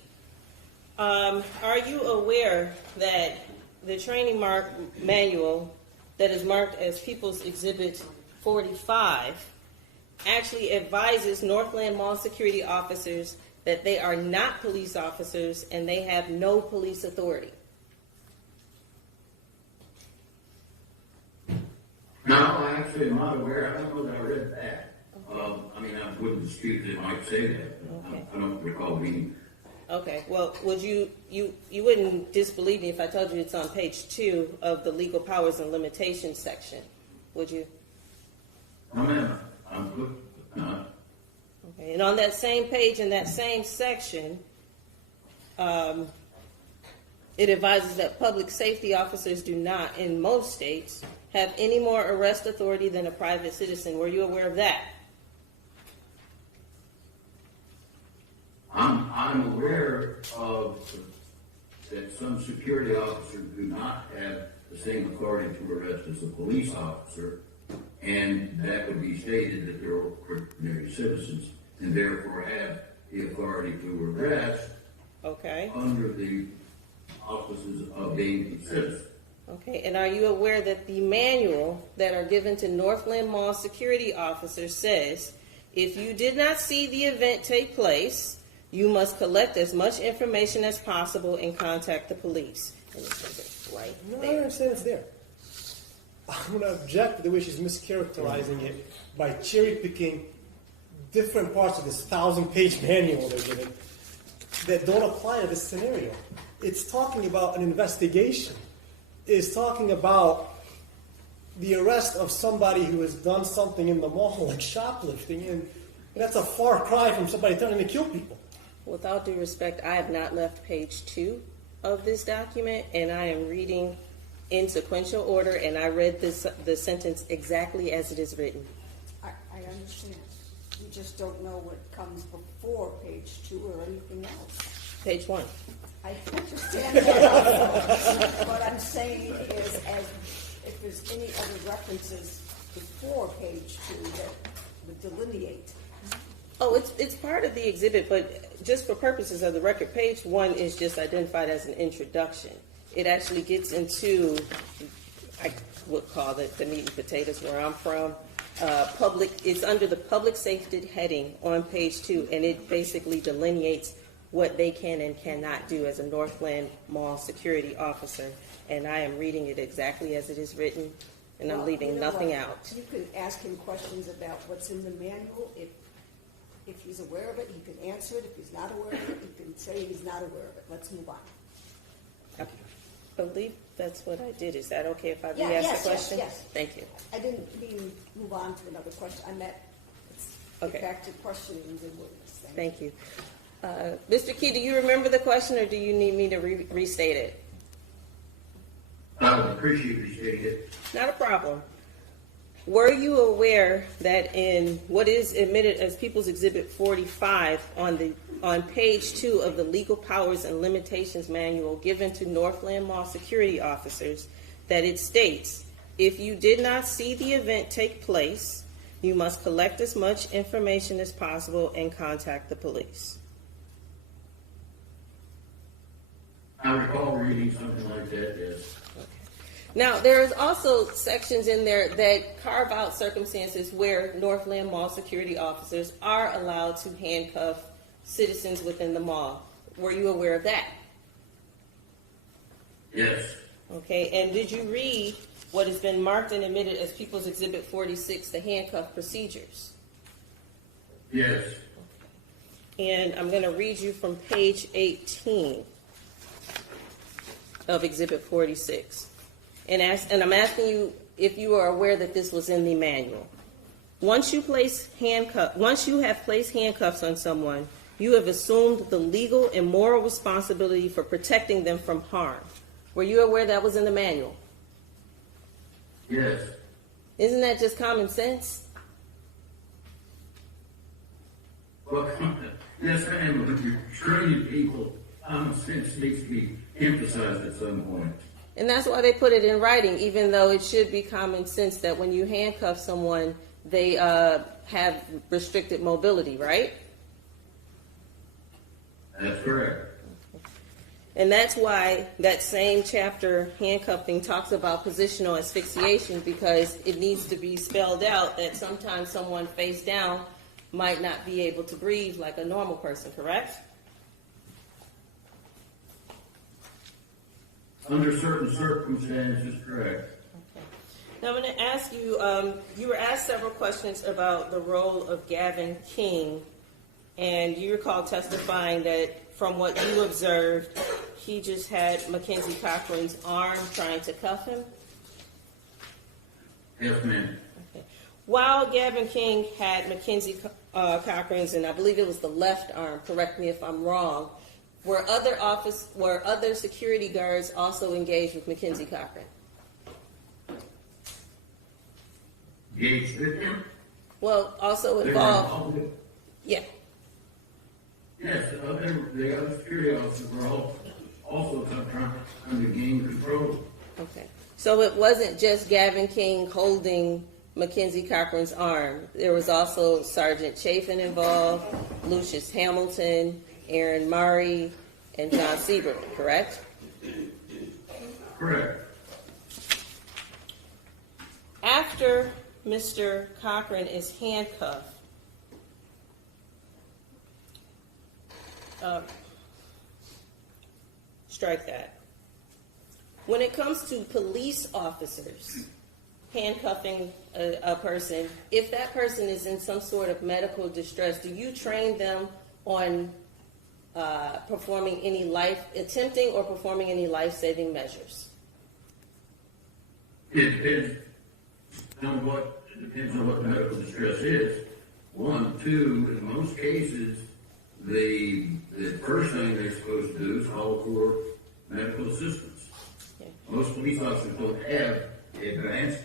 are you aware that the training manual that is marked as People's Exhibit 45 actually advises Northland Mall security officers that they are not police officers and they have no police authority? No, I actually am not aware, I don't know that I read that. I mean, I wouldn't dispute that it might say that, but Okay. I don't recall reading. Okay, well, would you wouldn't disbelieve me if I told you it's on page 2 of the legal powers and limitations section, would you? No, ma'am, I'm good, Okay, and on that same page in that same section, it advises that public safety officers do not, in most states, have any more arrest authority than a private citizen. Were you aware of that? I'm aware of that some security officers do not have the same authority to arrest as a police officer, and that would be stated that they're ordinary citizens and therefore have the authority to arrest Okay. under the auspices of being a citizen. Okay, and are you aware that the manual that are given to Northland Mall security officers says, if you did not see the event take place, you must collect as much information as possible and contact the police. And it says it right No, I there. understand it's there. I'm going to object to the way she's mischaracterizing it by cherry picking different parts of this 1,000-page manual they're giving that don't apply to this scenario. It's talking about an investigation. It's talking about the arrest of somebody who has done something in the mall like shoplifting, and that's a far cry from somebody threatening to kill people. With all due respect, I have not left page 2 of this document, and I am reading in sequential order, and I read the sentence exactly as it is written. I understand. You just don't know what comes before page 2 or anything else. Page 1. I understand that. What I'm saying is, as if there's any other references before page 2 that would delineate. Oh, it's part of the exhibit, but just for purposes of the record, page 1 is just identified as an introduction. It actually gets into I would call it the meat and potatoes where I'm from. It's under the public safety heading on page 2, and it basically delineates what they can and cannot do as a Northland Mall security officer. And I am reading it exactly as it is written, and I'm Well, leaving you know nothing what? out. You can ask him questions about what's in the manual. If he's aware of it, he can answer it. If he's not aware of it, he can say he's not aware of it. Let's move on. I believe that's what I did. Is that okay if I Yeah, re-ask yes, the question? yes. Thank you. I didn't mean move on to another question. I meant, let's Okay. get back to questioning the witness. Thank you. Mr. Key, do you remember the question, or do you need me to restate it? I would appreciate you stating it. Not a problem. Were you aware that in what is admitted as People's Exhibit 45 on page 2 of the Legal Powers and Limitations Manual given to Northland Mall security officers, that it states, if you did not see the event take place, you must collect as much information as possible and contact the police? I recall reading something like that, yes. Now, there's also sections in there that carve out circumstances where Northland Mall security officers are allowed to handcuff citizens within the mall. Were you aware of that? Yes, Okay, and did you read what has been marked and admitted as People's Exhibit 46, the handcuff procedures? yes. And I'm going to read you from page 18 of Exhibit 46. And I'm asking you if you are aware that this was in the manual. Once you have placed handcuffs on someone, you have assumed the legal and moral responsibility for protecting them from harm. Were you aware that was in the manual? Yes. Isn't that just common sense? Well, yes, I am, but you're training people, common sense needs to be emphasized at some point. And that's why they put it in writing, even though it should be common sense that when you handcuff someone, they have restricted mobility, right? That's correct. And that's why that same chapter, handcuffing, talks about positional asphyxiation, because it needs to be spelled out that sometimes someone face down might not be able to breathe like a normal person, correct? Under certain circumstances, correct. Now I'm going to ask you, you were asked several questions about the role of Gaven King, and you recall testifying that from what you observed, he just had Mackenzie Cochran's arm trying to cuff him? Yes, ma'am. Okay. While Gaven King had Mackenzie Cochran's, and I believe it was the left arm, correct me if I'm wrong, were other security guards also engaged with Mackenzie Cochran? Engaged with him? Well, also They were involved. involved with- Yeah. Yes, the other security officers were also trying to gain control. Okay. So it wasn't just Gaven King holding Mackenzie Cochran's arm. There was also Sergeant Chafin involved, Lucius Hamilton, Aaron Maree, and John Seiberling, correct? Correct. After Mr. Cochran is handcuffed, strike that. When it comes to police officers handcuffing a person, if that person is in some sort of medical distress, do you train them on attempting or performing any life-saving measures? It depends on what the medical distress is. One, two, in most cases, the first thing they're supposed to do is call for medical assistance. Okay. Most police officers don't have advanced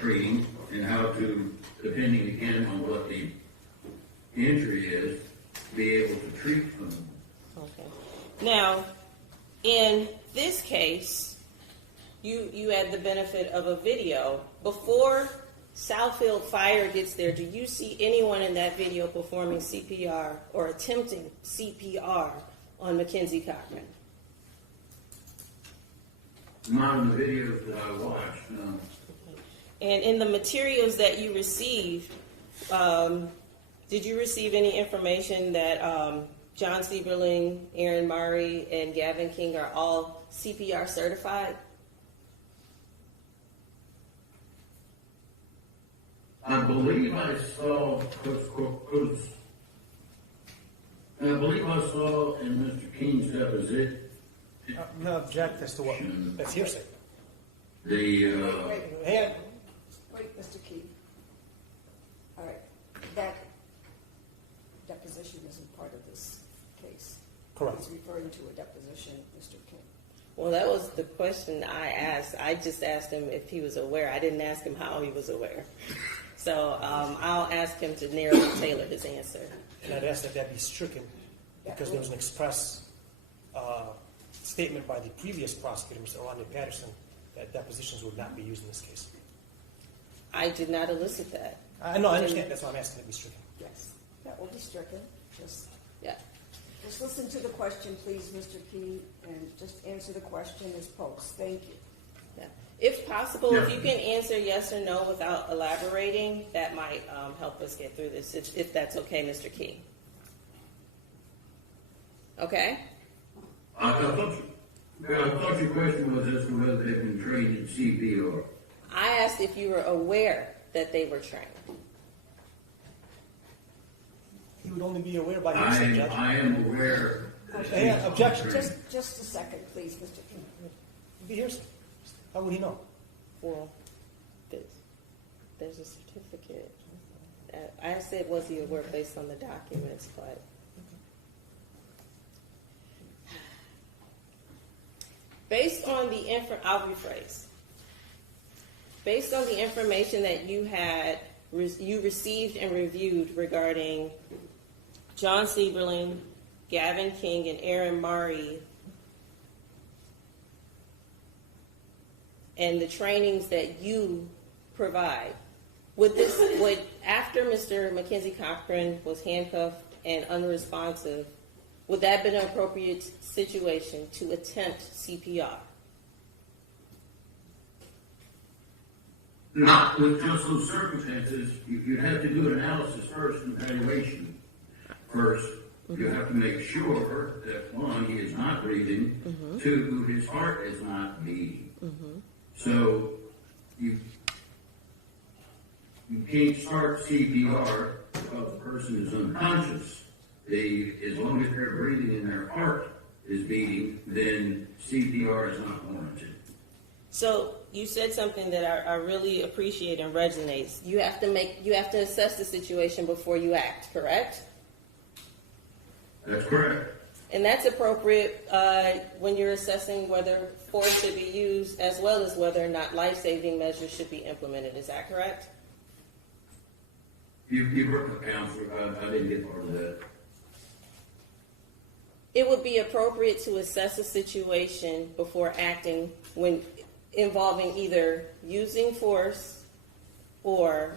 training in how to, depending again on what the injury is, be able to treat them. Okay. Now, in this case, you had the benefit of a video. Before Southfield Fire gets there, do you see anyone in that video performing CPR or attempting CPR on Mackenzie Cochran? not in the videos that I watched, no. And in the materials that you received, did you receive any information that John Seiberling, Aaron Maree, and Gaven King are all CPR certified? I believe I saw, in Mr. King's deposition, No object as to what, that's hearsay. the, Wait, Mr. Key. All right, that deposition isn't part of this case. Correct. He's referring to a deposition, Mr. King. Well, that was the question I asked. I just asked him if he was aware. I didn't ask him how he was aware. So I'll ask him to narrowly tailor his answer. And I'd ask that be stricken because there was an express statement by the previous prosecutor, Mr. Orlando Patterson, that depositions would not be used in this case. I did not elicit that. No, I understand. That's why I'm asking it be stricken. Yes, that will be stricken. Yeah. Just listen to the question, please, Mr. Key, and just answer the question as posed. Thank you. Yeah. If possible, if you can answer yes or no without elaborating, that might help us get through this, if that's okay, Mr. Key. Okay? I thought your question was as to whether they've been trained in CPR. I asked if you were aware that they were trained. He would only be aware by hearsay, Judge. I am aware. Yeah, objection. Just a second, please, Mr. King. It'd be hearsay. How would he know? Well, there's a certificate. I said, was he aware based on the documents, but. Based on the I'll rephrase. Based on the information that you received and reviewed regarding John Seiberling, Gaven King, and Aaron Maree, and the trainings that you provide, would after Mr. Mackenzie Cochran was handcuffed and unresponsive, would that have been an appropriate situation to attempt CPR? Not with just those circumstances. You'd have to do an analysis first, an evaluation first. You have to make sure that, one, he is not breathing, two, his heart is not beating. So you can't start CPR because the person is unconscious. As long as they're breathing and their heart is beating, then CPR is not warranted. So you said something that I really appreciate and resonates. You have to assess the situation before you act, correct? That's correct. And that's appropriate when you're assessing whether force should be used, as well as whether or not life-saving measures should be implemented. Is that correct? You work with counselor. I didn't get part of that. It would be appropriate to assess a situation before acting when involving either using force or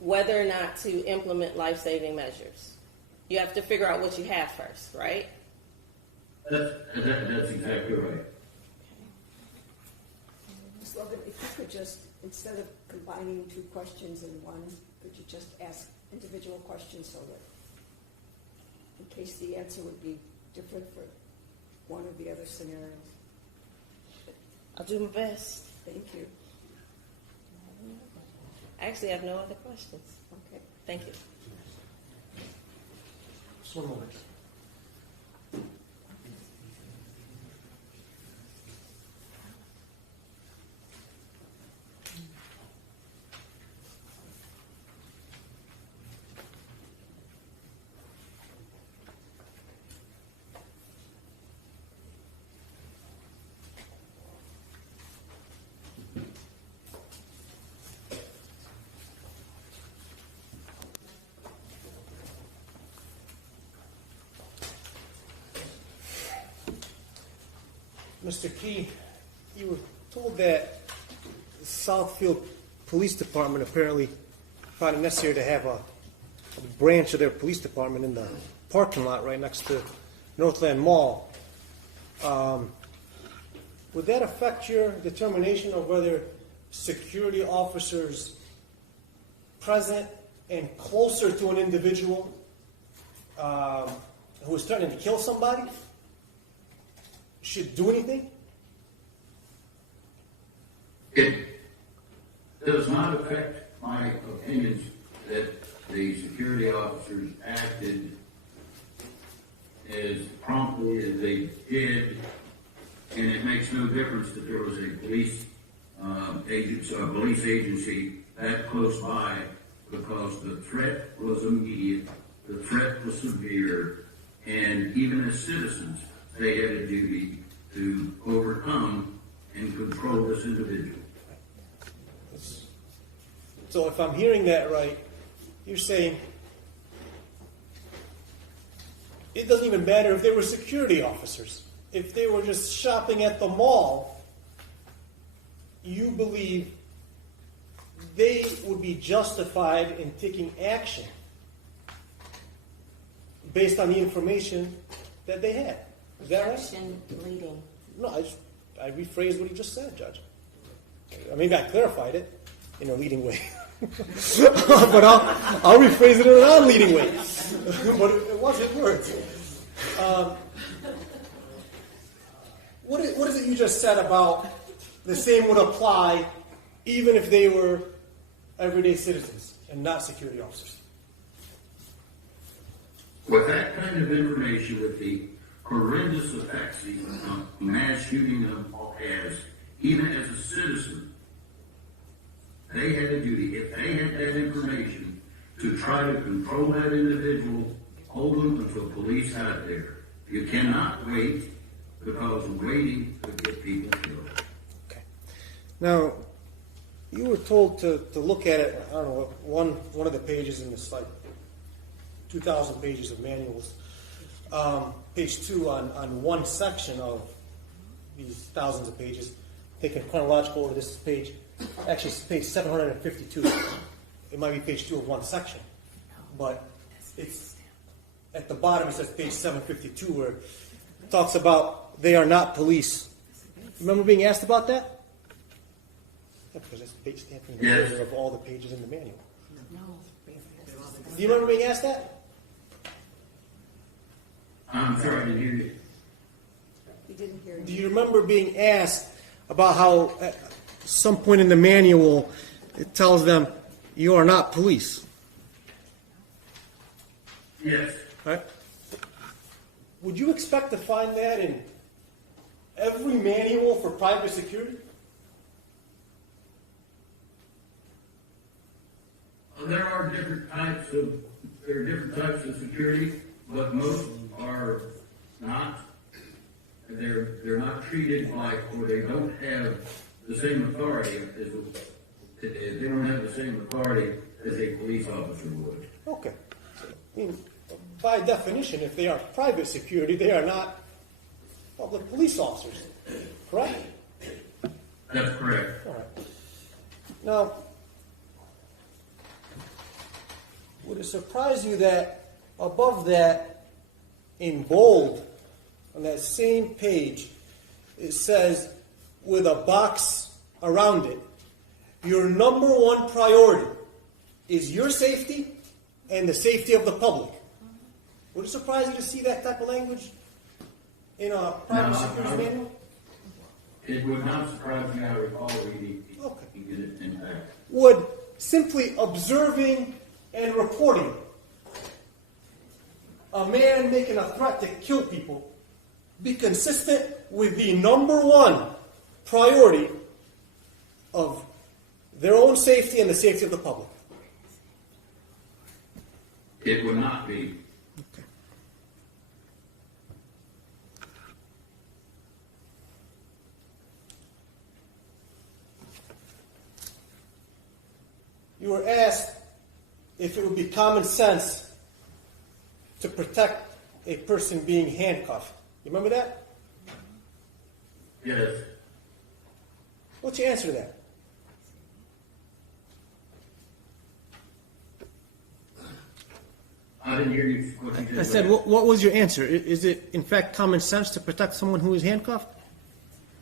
whether or not to implement life-saving measures. You have to figure out what you have first, right? That's exactly right. Ms. Logan, if you could just, instead of combining two questions in one, could you just ask individual questions so that in case the answer would be different for one or the other scenarios? I'll do my best. Thank you. I actually have no other questions. Okay. Thank you. Just one moment. Mr. Key, you were told that the Southfield Police Department apparently found it necessary to have a branch of their police department in the parking lot right next to Northland Mall. would that affect your determination of whether security officers present and closer to an individual who is threatening to kill somebody should do anything? It does not affect my opinions that the security officers acted as promptly as they did, and it makes no difference that there was a police agency that close by, because the threat was immediate, the threat was severe, and even as citizens, they had a duty to overcome and control this individual. So if I'm hearing that right, you're saying it doesn't even matter if they were security officers. If they were just shopping at the mall, you believe they would be justified in taking action based on the information that they had. Is that right? Action leading. No, I rephrased what he just said, Judge. Maybe I clarified it in a leading way. But I'll rephrase it in a non-leading way. But it wasn't words. What is it you just said about the same would apply even if they were everyday citizens and not security officers? With that kind of information, with the horrendous effects the mass shooting has, even as a citizen, they had a duty, if they had that information, to try to control that individual, hold them until police got there. You cannot wait, because waiting could get people killed. Okay. Now, you were told to look at it, I don't know, one of the pages in this, like 2,000 pages of manuals, page 2 on one section of these thousands of pages, taking chronological order, this is page, actually it's page 752. It might be page 2 of one section, but it's at the bottom it says page 752 where it talks about they are not police. Remember being asked about that? Yeah, because that's page stamping the order of all the pages in the manual. No. Do you remember being asked that? I'm sorry, I didn't hear you. We didn't hear Do you. you remember being asked about how at some point in the manual it tells them you are not police? Yes. Right? Would you expect to find that in every manual for private security? There are different types of security, but most are not. They're not treated like, or they don't have the same authority as they don't have the same authority as a police officer would. Okay. I mean, by definition, if they are private security, they are not public police officers. Correct? That's correct. All right. Now, would it surprise you that above that, in bold, on that same page, it says, with a box around it, your number one priority is your safety and the safety of the public? Would it surprise you to see that type of language in a private security manual? It would not surprise me. I recall reading it in fact. Would simply observing and reporting a man making a threat to kill people be consistent with the number one priority of their own safety and the safety of the public? It would not be. Okay. You were asked if it would be common sense to protect a person being handcuffed. You remember that? Yes. What's your answer to that? I didn't hear you. What you I said, what was your answer? Is it in fact common sense to protect someone who is handcuffed?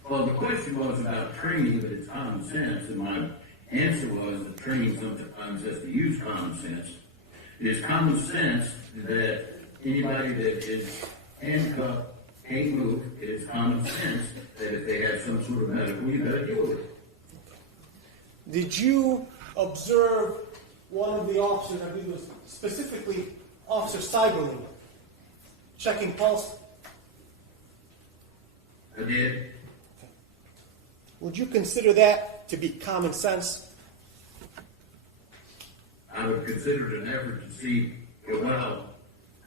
Well, the question was about training, but it's common sense, and my answer was that training sometimes has to use common sense. It is common sense that anybody that is handcuffed can't move. It is common sense that if they have some sort of medical, you better deal with it. Did you observe one of the officers, I believe it was specifically Officer Seiberling, checking pulse? I did. Would you consider that to be common sense? I would consider it an effort to see, well,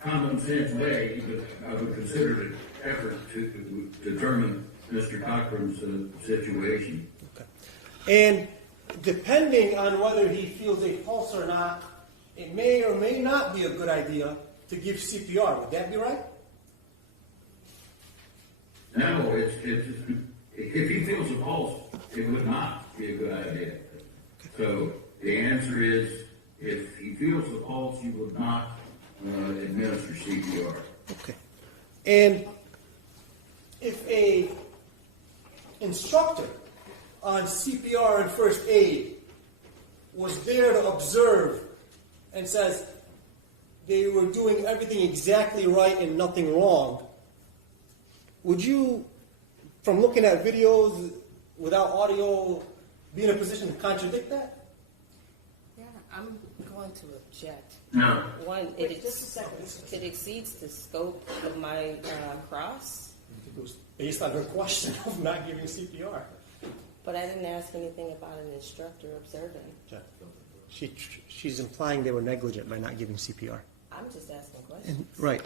common sense way, but I would consider it an effort to determine Mr. Cochran's situation. Okay. And depending on whether he feels a pulse or not, it may or may not be a good idea to give CPR. Would that be right? No, if he feels a pulse, it would not be a good idea. So the answer is, if he feels the pulse, you would not administer CPR. Okay. And if a instructor on CPR and first aid was there to observe and says they were doing everything exactly right and nothing wrong, would you, from looking at videos without audio, be in a position to contradict that? Yeah, I'm going to object. No. One, Wait, just a second. it exceeds the scope of my cross, It was based on her question of not giving CPR. but I didn't ask anything about an instructor observing. She's implying they were negligent by not giving CPR. I'm just asking questions. Right.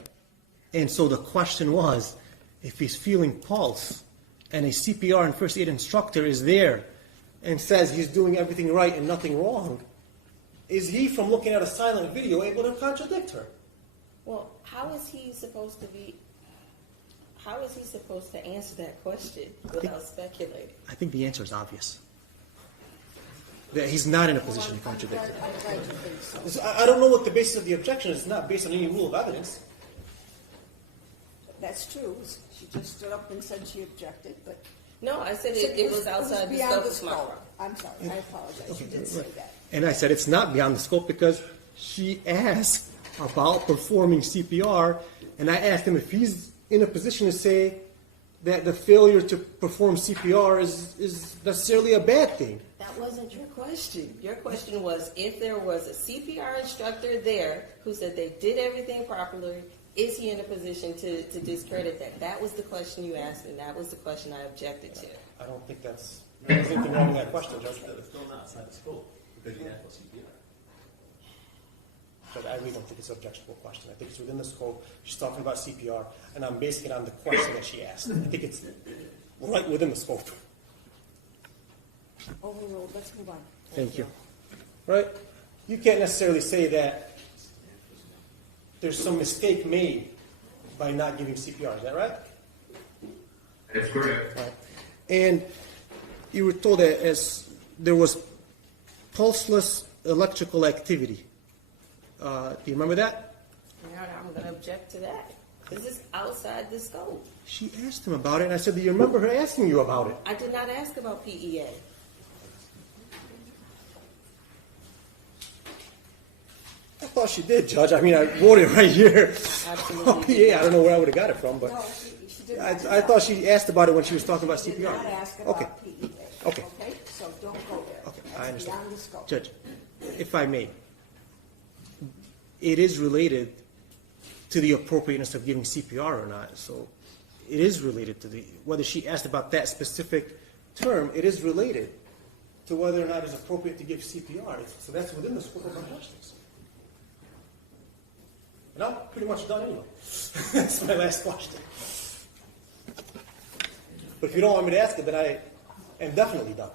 And so the question was, if he's feeling pulse and a CPR and first aid instructor is there and says he's doing everything right and nothing wrong, is he, from looking at a silent video, able to contradict her? Well, how is he supposed to answer that question without speculating? I think the answer is obvious. That he's not in a position to contradict her. I'm glad you think so. I don't know what the basis of the objection is. It's not based on any rule of evidence. That's true. She just stood up and said she objected, but. No, I said it was outside the beyond scope of my cross. I'm sorry, I apologize. You did say that. And I said it's not beyond the scope because she asked about performing CPR, and I asked him if he's in a position to say that the failure to perform CPR is necessarily a bad thing. That wasn't your question. Your question was if there was a CPR instructor there who said they did everything properly, is he in a position to discredit that? That was the question you asked, and that was the question I objected to. I don't think there's anything wrong with that question, Judge. It's still not outside the scope because you have no CPR. But I really don't think it's an objectionable question. I think it's within the scope. She's talking about CPR, and I'm basing it on the question that she asked. I think it's right within the scope. Overruled, let's move on. Thank you. Right? You can't necessarily say that there's some mistake made by not giving CPR. Is that right? That's correct. Right. And you were told that as there was pulseless electrical activity. Do you remember that? Yeah, I'm going to object to that. This is outside the scope. She asked him about it, and I said, do you remember her asking you about it? I did not ask about PEA. I thought she did, Judge. I mean, I wrote it right here. Absolutely. Yeah, I don't know where I would have got it from, but No, she did not. I thought she asked about it when she was talking about She did CPR. not ask Okay. about PEA. Okay. Okay, so don't go there. Okay, I That's understand. beyond the scope. Judge, if I may, it is related to the appropriateness of giving CPR or not. So it is related to whether she asked about that specific term, it is related to whether or not it's appropriate to give CPR. So that's within the scope of our questions. And I'm pretty much done anyway. That's my last question. But if you don't want me to ask it, then I am definitely done.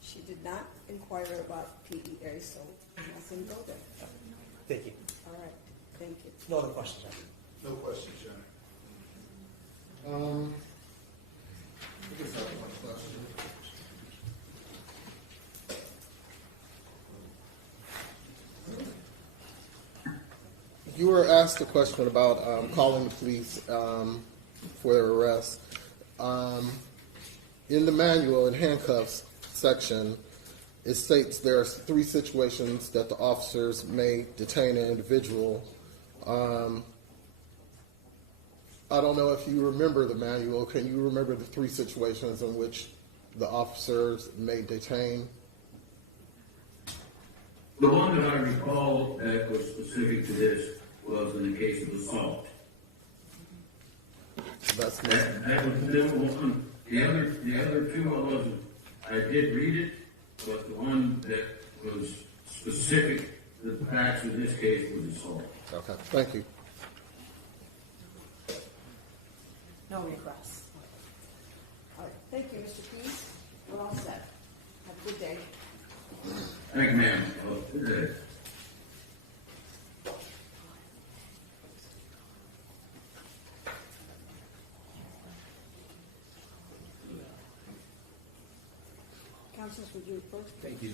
She did not inquire about PEA, so nothing go there. Thank you. All right, thank you. No other questions, Judge. No questions, John. I just have one question. You were asked a question about calling the police for their arrest. in the manual in handcuffs section, it states there are 3 situations that the officers may detain an individual. I don't know if you remember the manual. Can you remember the 3 situations in which the officers may detain? The one that I recall that was specific to this was in the case of assault. That's That was the one. The other 2 I did read it, but the one that was specific to the facts of this case was assault. okay. Thank you. No requests. All right, thank you, Mr. Pease. We're all set. Have a good day. Thank you, ma'am. Good day. Councilors, would you first? Thank you.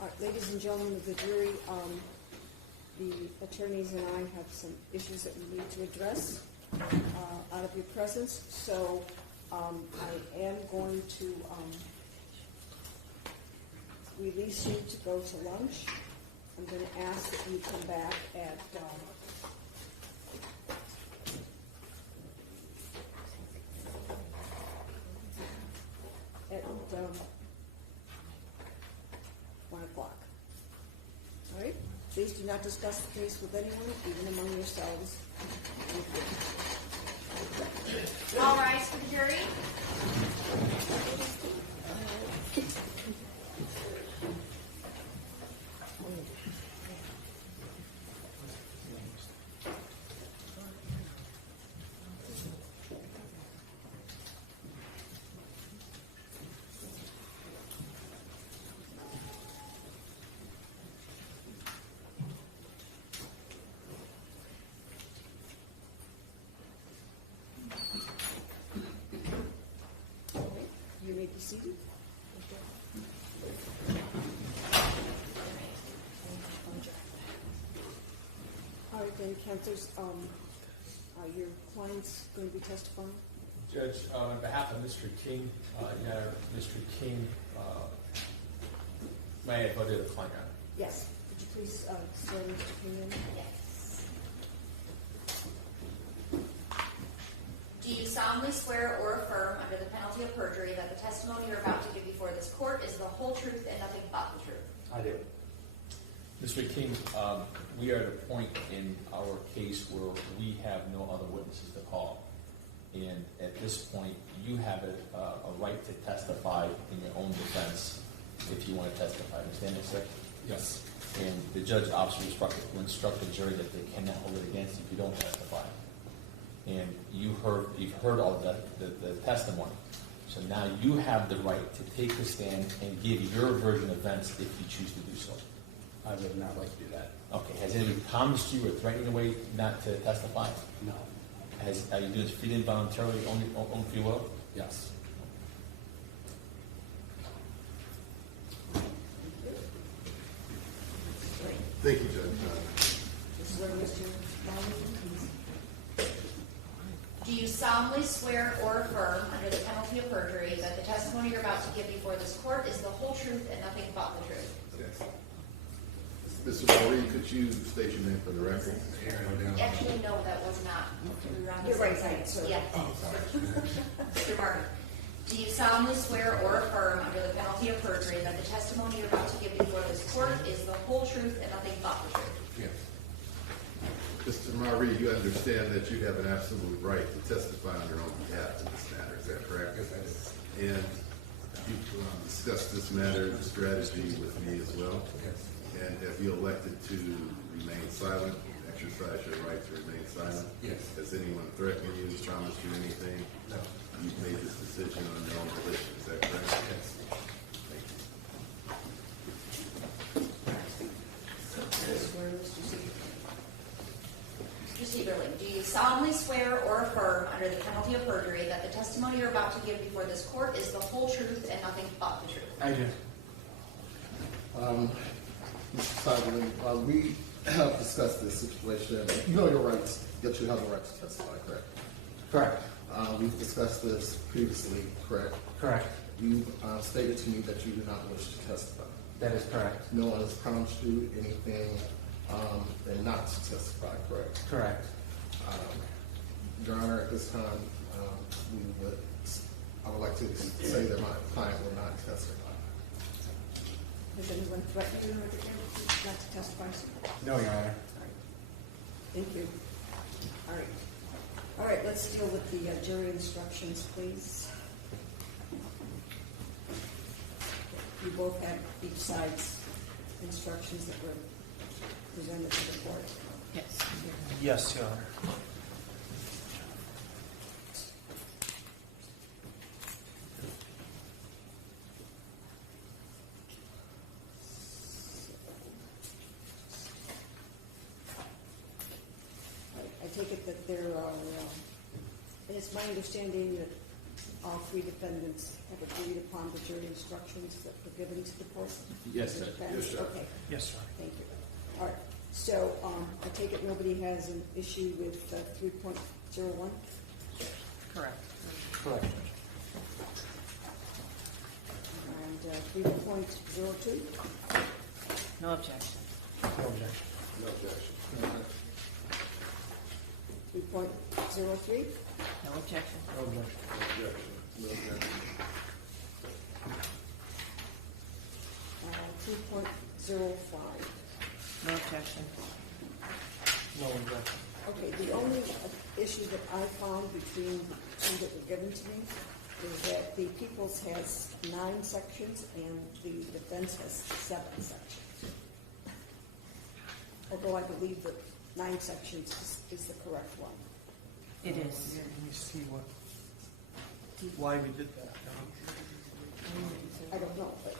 All right, ladies and gentlemen of the jury, the attorneys and I have some issues that we need to address out of your presence. So I am going to release you to go to lunch. I'm going to ask that you come back at at 1 o'clock. All right? Please do not discuss the case with anyone, even among yourselves. All rise for the jury. You may be seated. All right, then, counsels, are your clients going to be testifying? Judge, on behalf of Mr. King, Mr. King, may I have voted a client? Yes. Could you please swear Mr. King in? Yes. Do you solemnly swear or affirm under the penalty of perjury that the testimony you're about to give before this court is the whole truth and nothing but the truth? I do. Mr. King, we are at a point in our case where we have no other witnesses to call. And at this point, you have a right to testify in your own defense if you want to testify. Understand that, sir? Yes. And the judge obviously instruct the jury that they cannot hold it against you if you don't testify. And you've heard all the testimony. So now you have the right to take the stand and give your version of events if you choose to do so. I would not like to do that. Okay, has anybody promised you or threatened in a way not to testify? No. Are you doing this freely and voluntarily, on free will? Yes. Thank you, Judge. This is where Mr. Maree, Do you solemnly swear or affirm, under the penalty of perjury, that the testimony you're about to give before this court is the whole truth and nothing but the truth? Yes. Mr. Maree, could you state your name for the record? Actually, no, that was not. We were on the You're same right, side. sir. Yeah. Mr. Martin, do you solemnly swear or affirm, under the penalty of perjury, that the testimony you're about to give before this court is the whole truth and nothing but the truth? Yes. Mr. Maree, you understand that you have an absolute right to testify on your own behalf in this matter, is that correct? Yes, I do. And you've discussed this matter, the strategy with me as well? Yes. And have you elected to remain silent, exercise your right to remain silent? Yes. Has anyone threatened you, promised you anything? No. You've made this decision on your own volition, is that correct? Yes. Thank you. this is where Mr. Seiberling. Mr. Seiberling, do you solemnly swear or affirm, under the penalty of perjury, that the testimony you're about to give before this court is the whole truth and nothing but the truth? I do. Mr. Seiberling, we have discussed this situation. You know your rights, yet you have the right to testify, correct? Correct. We've discussed this previously, correct? Correct. You stated to me that you do not wish to testify. That is correct. No one has promised you anything and not to testify, correct? Correct. Your Honor, at this time, I would like to say that my client will not testify. Has anyone threatened you or again not to testify? No, Your Honor. Thank you. All right. All right, let's deal with the jury instructions, please. You both have each side's instructions that were presented to the court. Yes. Yes, Your Honor. I take it that there are, and it's my understanding that all three defendants have agreed upon the jury instructions that were given to the court? Yes, sir. Yes, sir. Okay, Yes, Your Honor. thank you. All right, so I take it nobody has an issue with 3.01? Correct. Correct. And 3.02? No objection. No objection. No objection. 3.03? No objection. No objection. No objection. 2.05? No objection. No objection. Okay, the only issue that I found between the two that were given to me is that the People's has 9 sections and the defense has 7 sections. Although I believe that 9 sections is the correct one. It is. Let me see why we did that. I don't know, but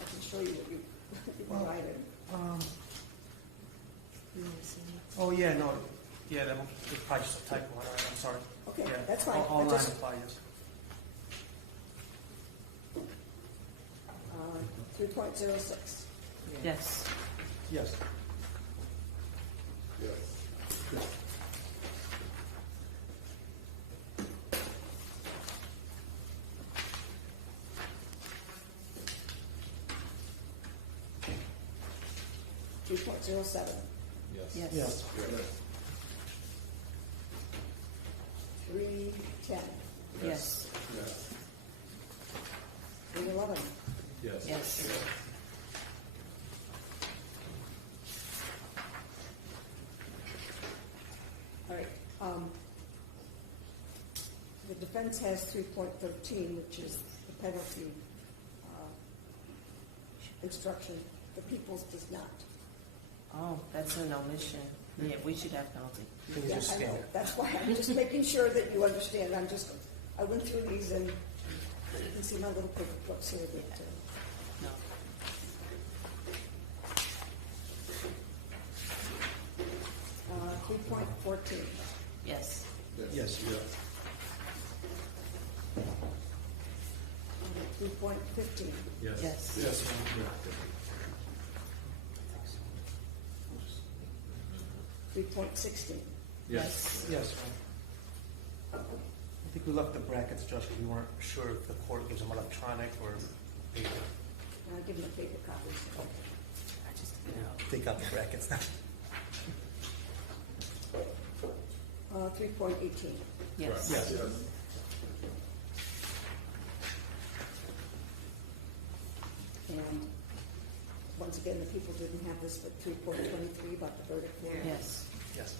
I can show you what you provided. Oh, yeah, no, yeah, that was probably just a typo, all right, I'm sorry. Okay, Yeah, that's fine. All I nine just- apply, yes. 3.06. Yes. Yes. Yes. 3.07. Yes. Yes. 3.10. Yes. 3.11. Yes. Yes. All right. The defense has 3.13, which is the penalty instruction. The People's does not. Oh, that's an omission. Yeah, we should have penalty. Can you Yeah, just I scan know. it? That's why I'm just making sure that you understand. I went through these and You can see my little paper clips here that, No. 3.14. Yes. Yes. 3.15. Yes. Yes. 3.16. Yes. Yes, ma'am. I think we left the brackets, Josh, because we weren't sure if the court gives them electronic or paper. And I'll give them a paper copy. Take out the brackets now. 3.18. Yes. Yes. And once again, the people didn't have this, but 3.23 about the verdict form. Yes. Yes.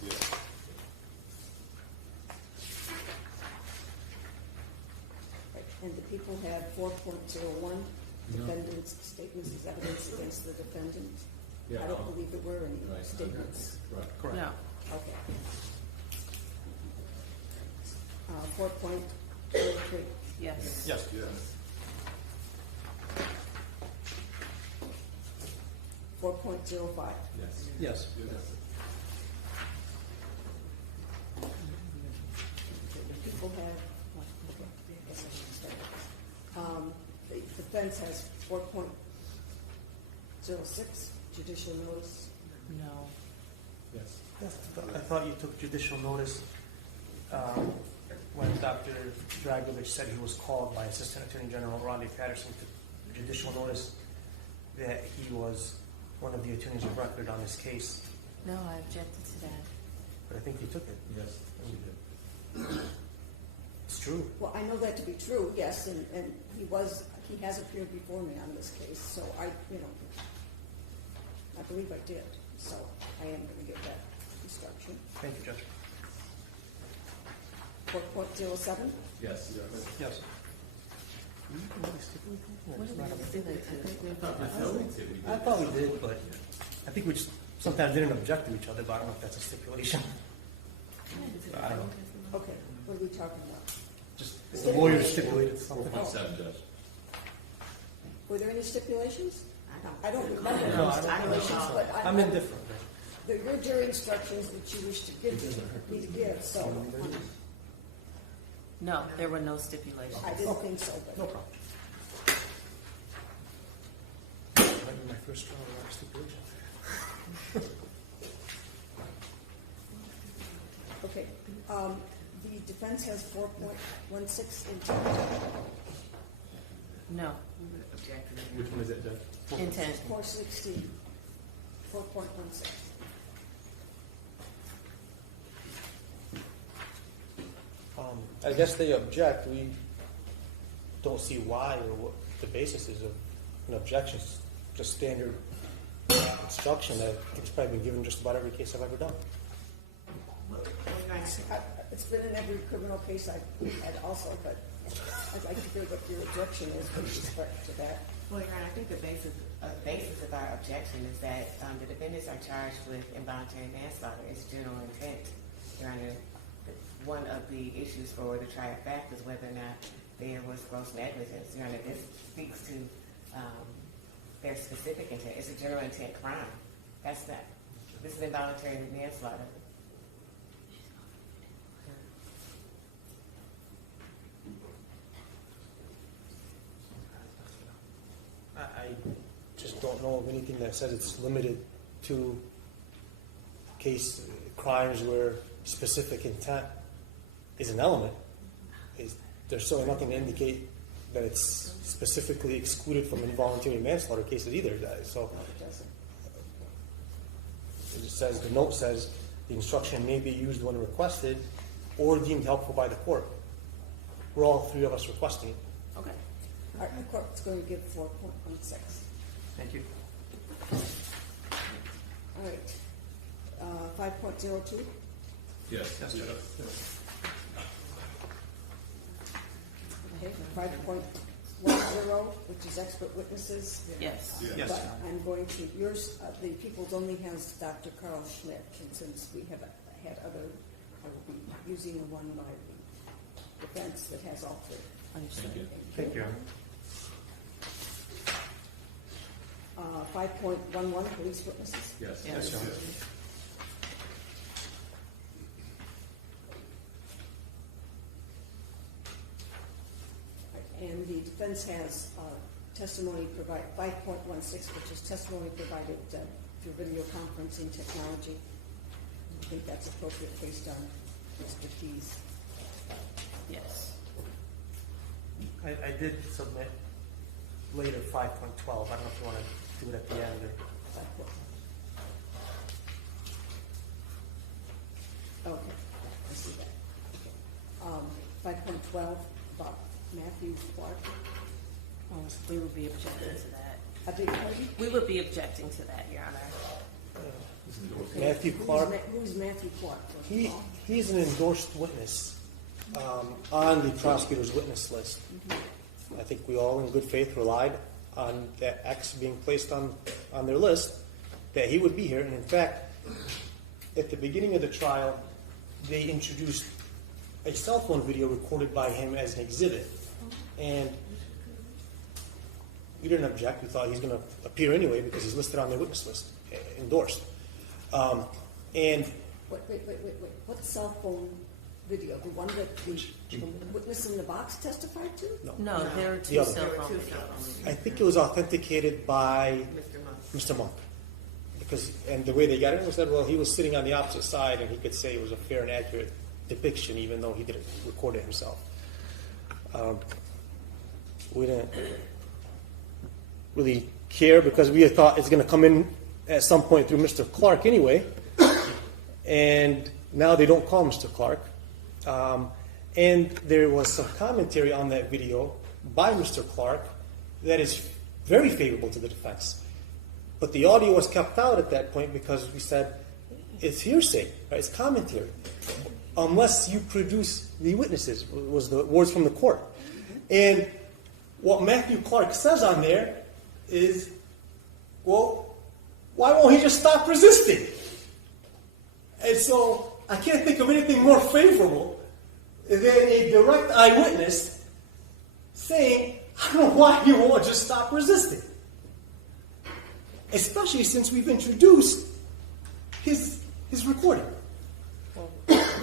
Right. And the people had 4.01, defendant's statements as evidence against the defendant. Yeah, I don't believe there were any Right. statements. Correct. No. Okay. 4.03. Yes. Yes. 4.05. Yes. People have, okay, I guess I should start. The defense has 4.06, judicial notice. No. Yes. I thought you took judicial notice when Dr. Dragovich said he was called by Assistant Attorney General Rodney Patterson to judicial notice that he was one of the attorneys of record on this case. No, I objected to that. But I think you took it. Yes, we did. It's true. Well, I know that to be true, yes, and he has appeared before me on this case, so I believe I did, so I am going to give that instruction. Thank you, Judge. 4.07, Yes. Yes. What did we stipulate to? I thought we did, but I think we just sometimes didn't object to each other, but I don't know if that's a stipulation. I don't know. okay, what are we talking about? Just the lawyer stipulated something. 4.7, Judge. Were there any stipulations? I don't remember No, any stipulations, but I'm indifferent. they're your jury instructions that you wish to give me to give, so No, there were no stipulations. I didn't think so, No but problem. Might be my first trial without stipulation. okay. The defense has 4.16 intent. No. Which one is that, Judge? Intent. 4.16. 4.16. I guess they object. We don't see why or what the basis is of an objection. It's just standard instruction that it's probably been given just about every case I've ever done. It's been in every criminal case I've had also, but I'd like to hear what your objection is with respect to that. Well, Your Honor, I think the basis of our objection is that the defendants are charged with involuntary manslaughter as general intent. Your Honor, one of the issues for the trial fact is whether or not there was gross negligence. Your Honor, this speaks to their specific intent. It's a general intent crime. That's that. This is involuntary manslaughter. I just don't know of anything that says it's limited to crimes where specific intent is an element. There's certainly nothing to indicate that it's specifically excluded from involuntary manslaughter cases either. So It doesn't. it says, the note says the instruction may be used when requested or deemed helpful by the court. We're all three of us requesting it. Okay. All right, the court's going to give 4.16. Thank you. All right. 5.02. Yes. Yes, Judge. Okay. 5.10, which is expert witnesses. Yes. Yes. But I'm going to, yours, the people's only has Dr. Carl Schmidt, and since we have had other, I will be using the one by the defense that has all three. Understood. Thank you, Your Honor. 5.11, police witnesses. Yes. Yes, Your Honor. And the defense has testimony provided, 5.16, which is testimony provided through video conferencing technology. I think that's appropriate based on expertise. Yes. I did submit later 5.12. I don't know if you want to do it at the end or. Okay, I see that. Okay. 5.12 about Matthew Clark. We would be objecting to that. I beg your pardon? We would be objecting to that, Your Honor. Matthew Clark. Who's Matthew Clark? first of He, all? he's an endorsed witness on the prosecutor's witness list. I think we all, in good faith, relied on that X being placed on their list, that he would be here. And in fact, at the beginning of the trial, they introduced a cell phone video recorded by him as an exhibit. And we didn't object. We thought he's going to appear anyway because he's listed on their witness list, endorsed. And Wait. What cell phone video? The one that the witness in the box testified to? No, there are The two other. cell phone videos. I think it was authenticated by Mr. Monk. And the way they got it was that, well, he was sitting on the opposite side and he could say it was a fair and accurate depiction even though he didn't record it himself. We didn't really care because we had thought it's going to come in at some point through Mr. Clark anyway. And now they don't call Mr. Clark. And there was some commentary on that video by Mr. Clark that is very favorable to the defense. But the audio was kept out at that point because we said it's hearsay, right? It's commentary. Unless you produce the witnesses, was the words from the court. And what Matthew Clark says on there is, well, why won't he just stop resisting? And so I can't think of anything more favorable than a direct eyewitness saying, I don't know why he won't just stop resisting. Especially since we've introduced his recording. Well,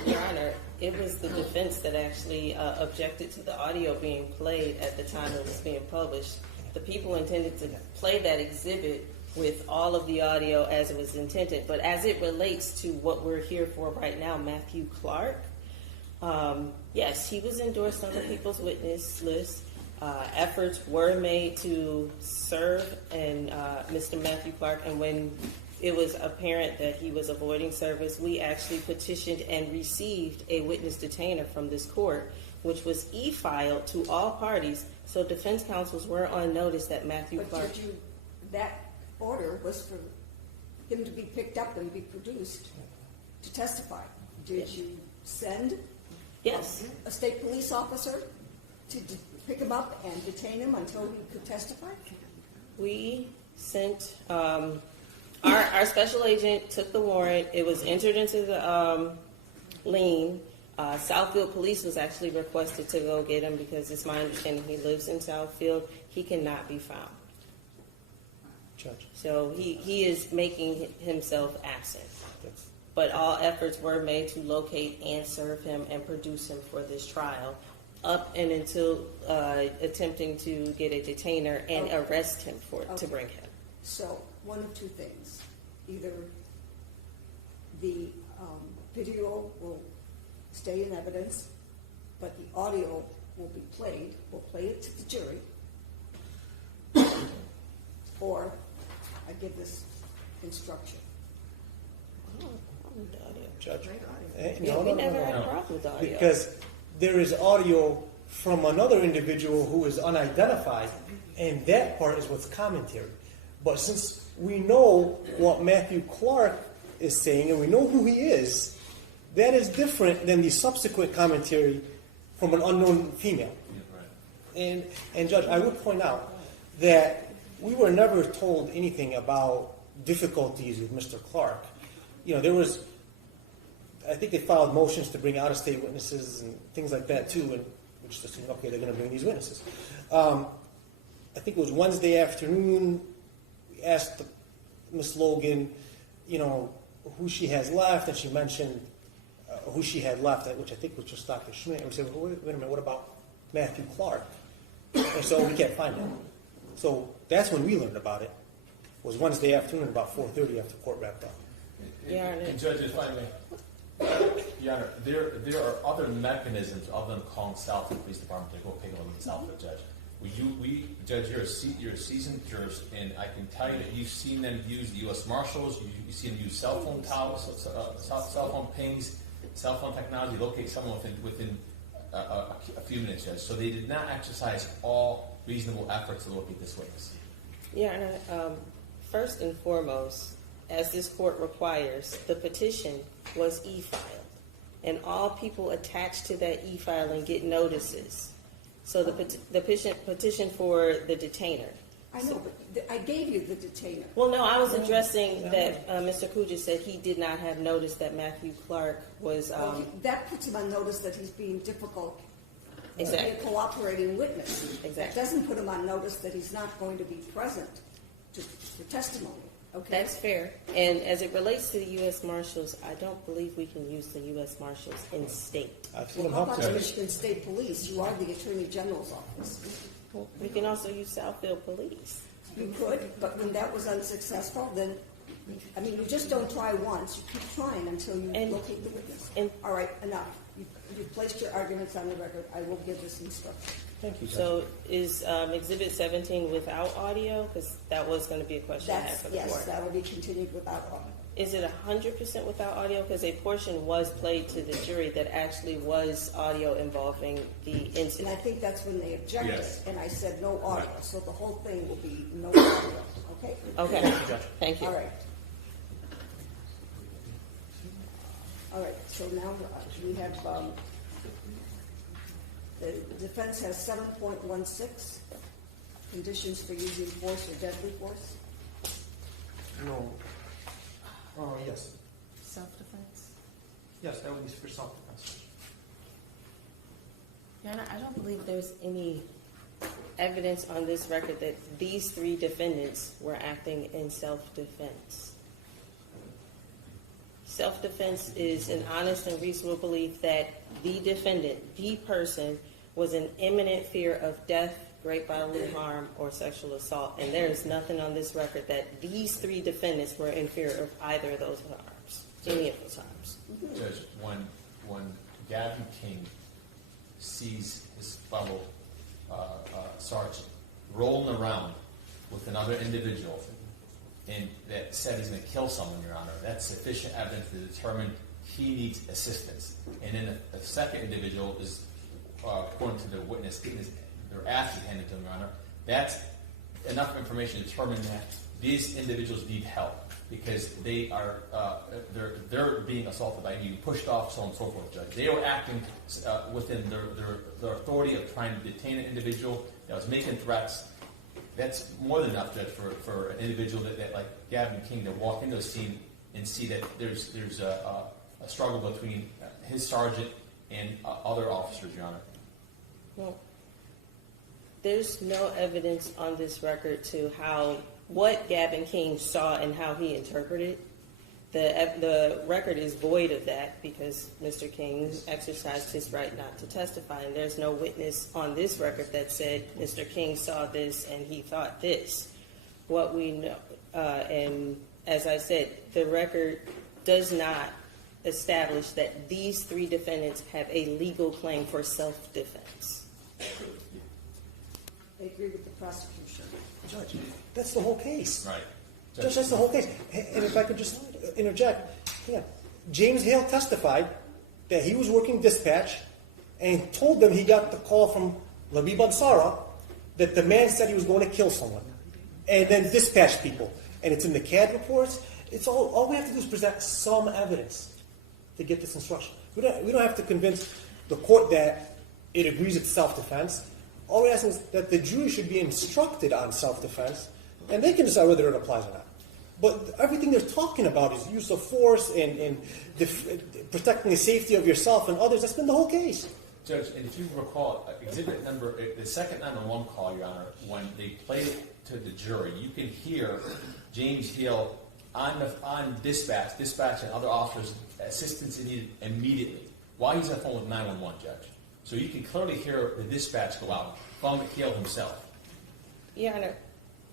Your Honor, it was the defense that actually objected to the audio being played at the time it was being published. The people intended to play that exhibit with all of the audio as it was intended. But as it relates to what we're here for right now, Matthew Clark, yes, he was endorsed on the people's witness list. Efforts were made to serve and Mr. Matthew Clark, and when it was apparent that he was avoiding service, we actually petitioned and received a witness detainer from this court, which was e-filed to all parties, so defense counsels were on notice that Matthew But Clark... that order was for him to be picked up and be produced to testify. Did you send Yes. a state police officer to pick him up and detain him until he could testify? We sent our special agent took the warrant. It was entered into the lien. Southfield Police was actually requested to go get him because it's my understanding he lives in Southfield. He cannot be found. Judge. So he is making himself absent. But all efforts were made to locate and serve him and produce him for this trial, up and until attempting to get a detainer and arrest him to bring him. So, one of two things. Either the video will stay in evidence, but the audio will be played. We'll play it to the jury. Or I give this instruction. Judge. We never had a problem with the audio. Because there is audio from another individual who is unidentified, and that part is what's commentary. But since we know what Matthew Clark is saying, and we know who he is, that is different than the subsequent commentary from an unknown female. And Judge, I would point out that we were never told anything about difficulties with Mr. Clark. There was, I think they filed motions to bring out-of-state witnesses and things like that too, and We just assumed, okay, they're going to bring these witnesses. I think it was Wednesday afternoon. We asked Ms. Logan, who she has left, and she mentioned who she had left, which I think was just Dr. Schmidt. And we said, well, wait a minute, what about Matthew Clark? And so we can't find him. So that's when we learned about it. It was Wednesday afternoon, about 4:30 after court wrapped up. Yeah, And Judge, if I may, Your Honor, there are other mechanisms other than calling Southfield Police Department to go pick up with Southfield, Judge. Judge, you're a seasoned jurist, and I can tell you that you've seen them use the U.S. Marshals. You've seen them use cell phone towers, cell phone pings, cell phone technology. Locate someone within a few minutes, Judge. So they did not exercise all reasonable efforts to locate this witness. Yeah, and first and foremost, as this court requires, the petition was e-filed, and all people attached to that e-filing get notices. So the petition for the detainer. I know, but I gave you the detainer. Well, no, I was addressing that Mr. Kuja said he did not have notice that Matthew Clark was. That puts him on notice that he's being difficult. Exactly. To be a cooperating witness. Exactly. That doesn't put him on notice that he's not going to be present for testimony. Okay. That's fair. And as it relates to the U.S. Marshals, I don't believe we can use the U.S. Marshals in state. I've seen Well, them how help about the judge. Michigan State Police? You are the Attorney General's office. Well, we can also use Southfield Police. You could, but when that was unsuccessful, then, you just don't try once. You keep trying until you locate the witness. All right, enough. You've placed your arguments on the record. I will give this instruction. Thank you, Judge. So is Exhibit 17 without audio? Because that was going to be a question I had for the Yes, court. that will be continued without audio. Is it 100% without audio? Because a portion was played to the jury that actually was audio involving the And incident. I think that's when they objected, Yes. and I said no audio. So the whole thing will be no audio, okay? Okay, thank you. All right. All right, so now we have, the defense has 7.16, conditions for using force or deadly force. No. Yes. Self-defense? Yes, that would be for self-defense. Yana, I don't believe there's any evidence on this record that these three defendants were acting in self-defense. Self-defense is an honest and reasonable belief that the defendant, the person, was in imminent fear of death, great bodily harm, or sexual assault. And there is nothing on this record that these three defendants were in fear of either of those harms, any of those harms. Judge, when Gaven King sees his fellow sergeant rolling around with another individual and that said he's going to kill someone, Your Honor, that's sufficient evidence to determine he needs assistance. And then a second individual is, according to the witness, they're actually handed to him, Your Honor. That's enough information to determine that these individuals need help because they are they're being assaulted by being pushed off, so on and so forth, Judge. They were acting within their authority of trying to detain an individual that was making threats. That's more than enough, Judge, for an individual that like Gaven King to walk into a scene and see that there's a struggle between his sergeant and other officers, Your Honor. Well, there's no evidence on this record to what Gaven King saw and how he interpreted. The record is void of that because Mr. King exercised his right not to testify, and there's no witness on this record that said Mr. King saw this and he thought this. What we know, and as I said, the record does not establish that these three defendants have a legal claim for self-defense. I agree with the prosecution. Judge, that's the whole case. Right. Judge, that's the whole case. And if I could just interject, James Hale testified that he was working dispatch and told them he got the call from Labib Ansara that the man said he was going to kill someone, and then dispatch people. And it's in the CAD reports. It's all we have to do is present some evidence to get this instruction. We don't have to convince the court that it agrees it's self-defense. All we're asking is that the jury should be instructed on self-defense, and they can decide whether it applies or not. But everything they're talking about is use of force and protecting the safety of yourself and others. That's been the whole case. Judge, and if you recall, exhibit number, the second 911 call, Your Honor, when they played it to the jury, you can hear James Hill on dispatch and other officers' assistance needed immediately while he's on the phone with 911, Judge. So you can clearly hear the dispatch go out from Hill himself. Your Honor,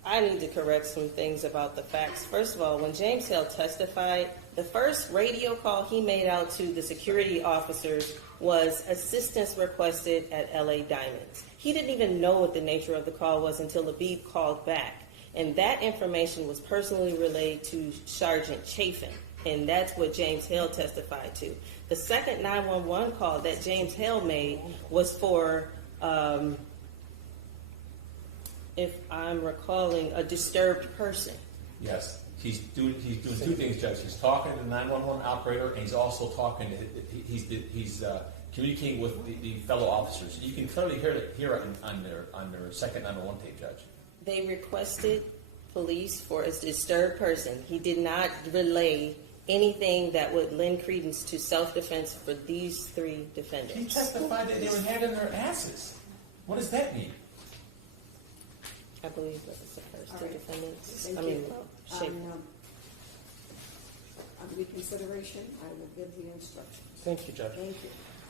I need to correct some things about the facts. First of all, when James Hill testified, the first radio call he made out to the security officers was assistance requested at LA Diamonds. He didn't even know what the nature of the call was until the beep called back. And that information was personally relayed to Sergeant Chafin, and that's what James Hill testified to. The second 911 call that James Hill made was for, if I'm recalling, a disturbed person. Yes. He's doing two things, Judge. He's talking to the 911 operator, and he's also talking to, he's communicating with the fellow officers. You can clearly hear it on their second 911 tape, Judge. They requested police for a disturbed person. He did not relay anything that would lend credence to self-defense for these three defendants. He testified that they were having their asses. What does that mean? I believe that was the first All two right. defendants. Thank I mean, you. Schaefer. On reconsideration, I will give the instructions. Thank you, Judge. Thank you.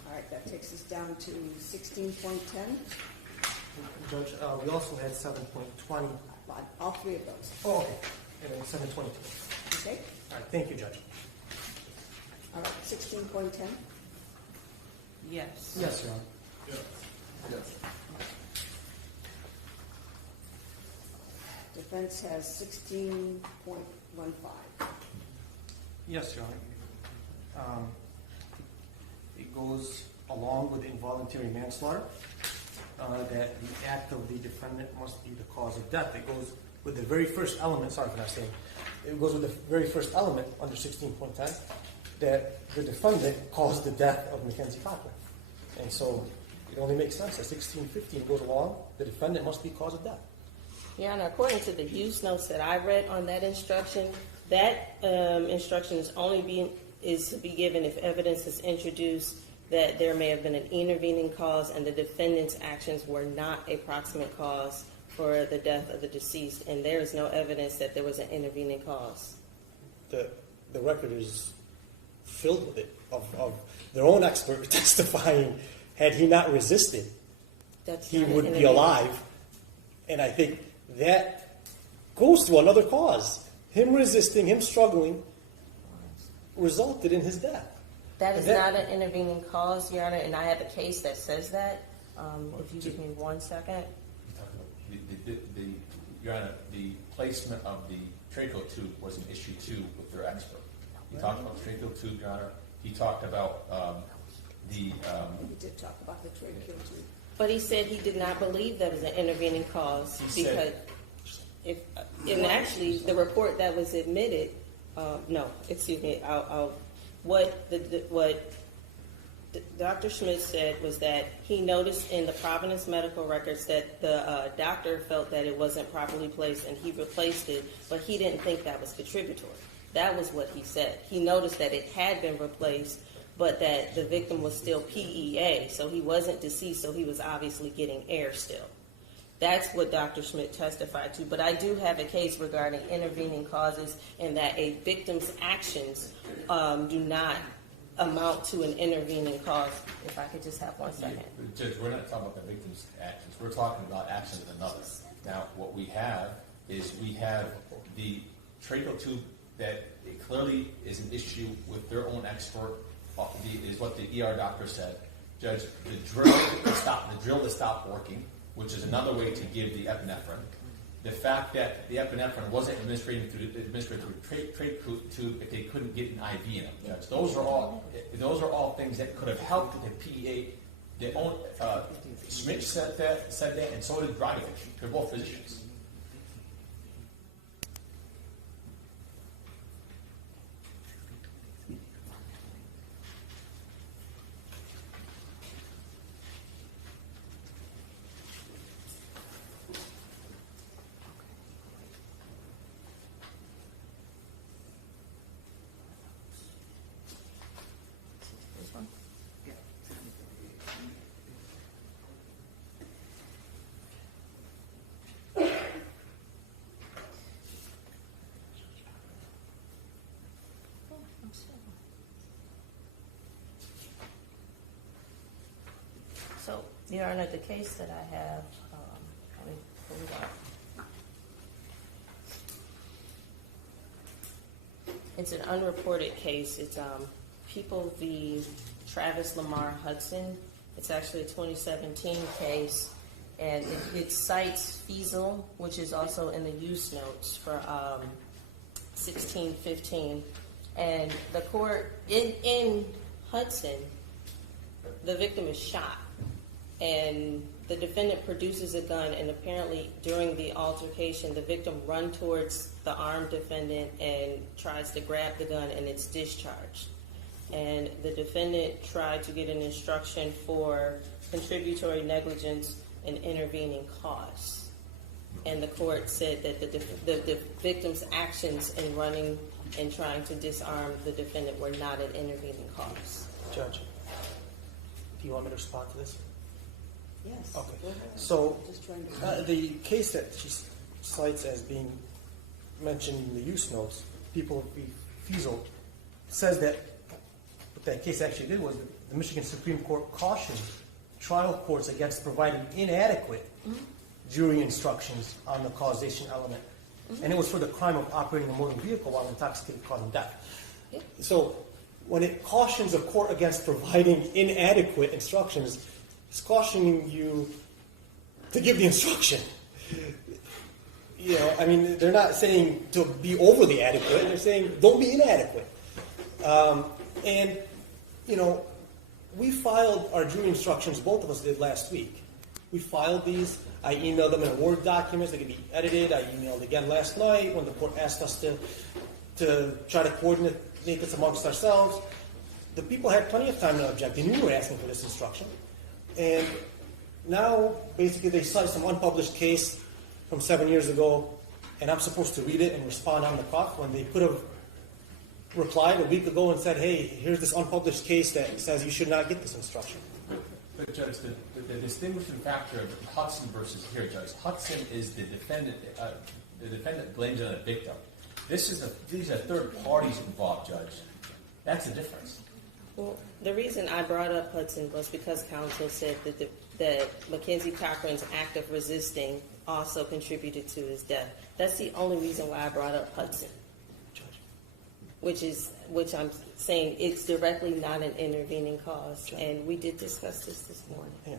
All right, that takes us down to 16.10. Judge, we also had 7.20. All three of those. Oh, okay. And then 7.22. Okay? All right, thank you, Judge. All right, 16.10. Yes. Yes, Your Honor. Yes. Defense has 16.15. Yes, Your Honor. It goes along with involuntary manslaughter, that the act of the defendant must be the cause of death. It goes with the very first element, sorry for not saying, it goes with the very first element under 16.10, that the defendant caused the death of Mackenzie Cochran. And so it only makes sense that 16.15 goes along, the defendant must be cause of death. Your Honor, according to the use notes that I read on that instruction, that instruction is to be given if evidence is introduced that there may have been an intervening cause and the defendant's actions were not a proximate cause for the death of the deceased, and there is no evidence that there was an intervening cause. The record is filled with it, of their own expert testifying, had he not resisted, he not an would be intervening- alive. And I think that goes to another cause. Him resisting, him struggling, resulted in his death. That is That- not an intervening cause, Your Honor, and I have a case that says that. If you give me 1 second. Your Honor, the placement of the tracheal tube was an issue too with their expert. He talked about the tracheal tube, Your Honor. He talked about We did talk about the tracheal tube. But he said he did not believe that was an intervening cause He because said- and actually the report that was admitted, what Dr. Schmidt said was that he noticed in the Providence medical records that the doctor felt that it wasn't properly placed and he replaced it, but he didn't think that was contributory. That was what he said. He noticed that it had been replaced, but that the victim was still PEA, so he wasn't deceased, so he was obviously getting air still. That's what Dr. Schmidt testified to. But I do have a case regarding intervening causes and that a victim's actions do not amount to an intervening cause. If I could just have 1 second. Judge, we're not talking about the victim's actions. We're talking about actions of another. Now, what we have is we have the tracheal tube that it clearly is an issue with their own expert, is what the ER doctor said. Judge, the drill that stopped working, which is another way to give the epinephrine. The fact that the epinephrine wasn't administered through the tracheal tube if they couldn't get an IV in them. Judge, those are all things that could have helped the PEA. Schmidt said that, and so did Brodovich. They're both physicians. So, Your Honor, the case that I have, let me pull it up. It's an unreported case. It's People v. Travis Lamar Hudson. It's actually a 2017 case, and it cites Fiesel, which is also in the use notes for 1615. And the court, in Hudson, the victim is shot, and the defendant produces a gun, and apparently during the altercation, the victim runs towards the armed defendant and tries to grab the gun, and it's discharged. And the defendant tried to get an instruction for contributory negligence and intervening cause. And the court said that the victim's actions in running and trying to disarm the defendant were not an intervening cause. Judge, do you want me to respond to this? Yes. Okay. Go ahead. So, Just trying to. the case that she cites as being mentioned in the use notes, People v. Fiesel, says that what that case actually did was the Michigan Supreme Court cautioned trial courts against providing inadequate jury instructions on the causation element. And it was for the crime of operating a motor vehicle while intoxicated causing death. Yep. So when it cautions a court against providing inadequate instructions, it's cautioning you to give the instruction. You know, I mean, they're not saying to be overly adequate. They're saying don't be inadequate. And, you know, we filed our jury instructions, both of us did last week. We filed these. I emailed them in a Word document. They could be edited. I emailed again last night when the court asked us to try to coordinate this amongst ourselves. The people had plenty of time to object. They knew we were asking for this instruction. And now, basically, they cite some unpublished case from 7 years ago, and I'm supposed to read it and respond on the clock when they could have replied a week ago and said, hey, here's this unpublished case that says you should not get this instruction. But Judge, the distinguishing factor of Hudson versus here, Judge, Hudson is the defendant. The defendant blames it on the victim. These are third parties involved, Judge. That's the difference. Well, the reason I brought up Hudson was because counsel said that Mackenzie Cochran's act of resisting also contributed to his death. That's the only reason why I brought up Hudson. Which I'm saying it's directly not an intervening cause, and we did discuss this morning. Yeah.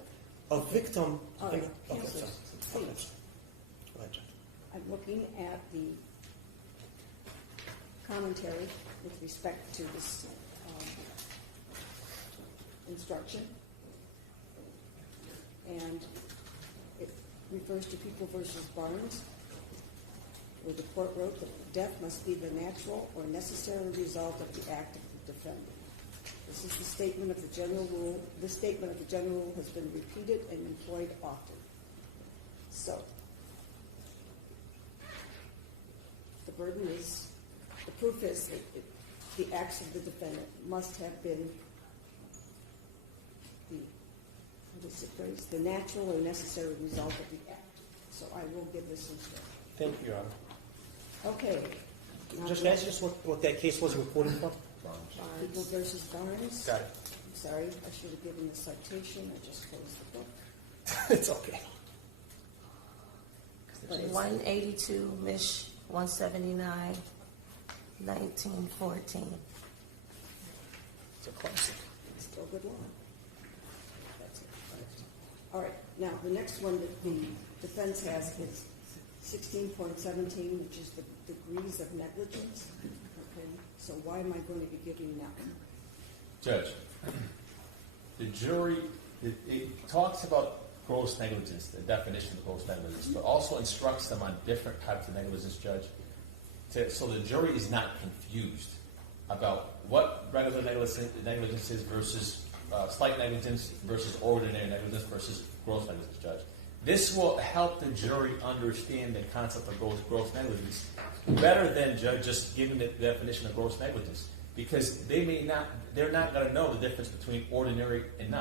A victim. All right. Okay, Counsel, sorry. please. Okay. Go ahead, Judge. I'm looking at the commentary with respect to this instruction, and it refers to People versus Barnes, where the court wrote that death must be the natural or necessary result of the act of the defendant. This is the statement of the general rule. This statement of the general rule has been repeated and employed often. So, the burden is, the proof is that the acts of the defendant must have been the natural or necessary result of the act. So I will give this instruction. Thank you, Your Honor. Okay. Now Just ask us what that case was reported for. People versus Barnes. Got it. I'm sorry, I should have given the citation. I just closed the book. It's okay. But it's 182, Mich. 179, 1914. It's a classic. still good law. That's it. All right, now, the next one that the defense has is 16.17, which is the degrees of negligence. Okay, so why am I going to be giving that one? Judge, the jury, it talks about gross negligence, the definition of gross negligence, but also instructs them on different types of negligence, Judge, so the jury is not confused about what regular negligence is versus slight negligence versus ordinary negligence versus gross negligence, Judge. This will help the jury understand the concept of gross negligence better than, Judge, just giving the definition of gross negligence, because they're not going to know the difference between ordinary and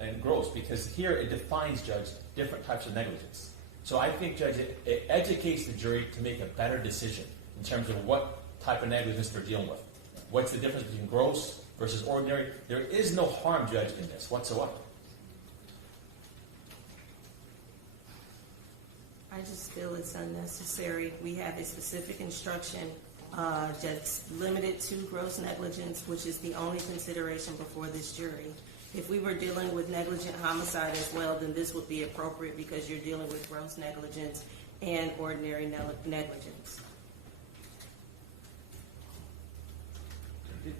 and gross, because here it defines, Judge, different types of negligence. So I think, Judge, it educates the jury to make a better decision in terms of what type of negligence they're dealing with. What's the difference between gross versus ordinary? There is no harm, Judge, in this whatsoever. I just feel it's unnecessary. We have a specific instruction that's limited to gross negligence, which is the only consideration before this jury. If we were dealing with negligent homicide as well, then this would be appropriate because you're dealing with gross negligence and ordinary negligence. It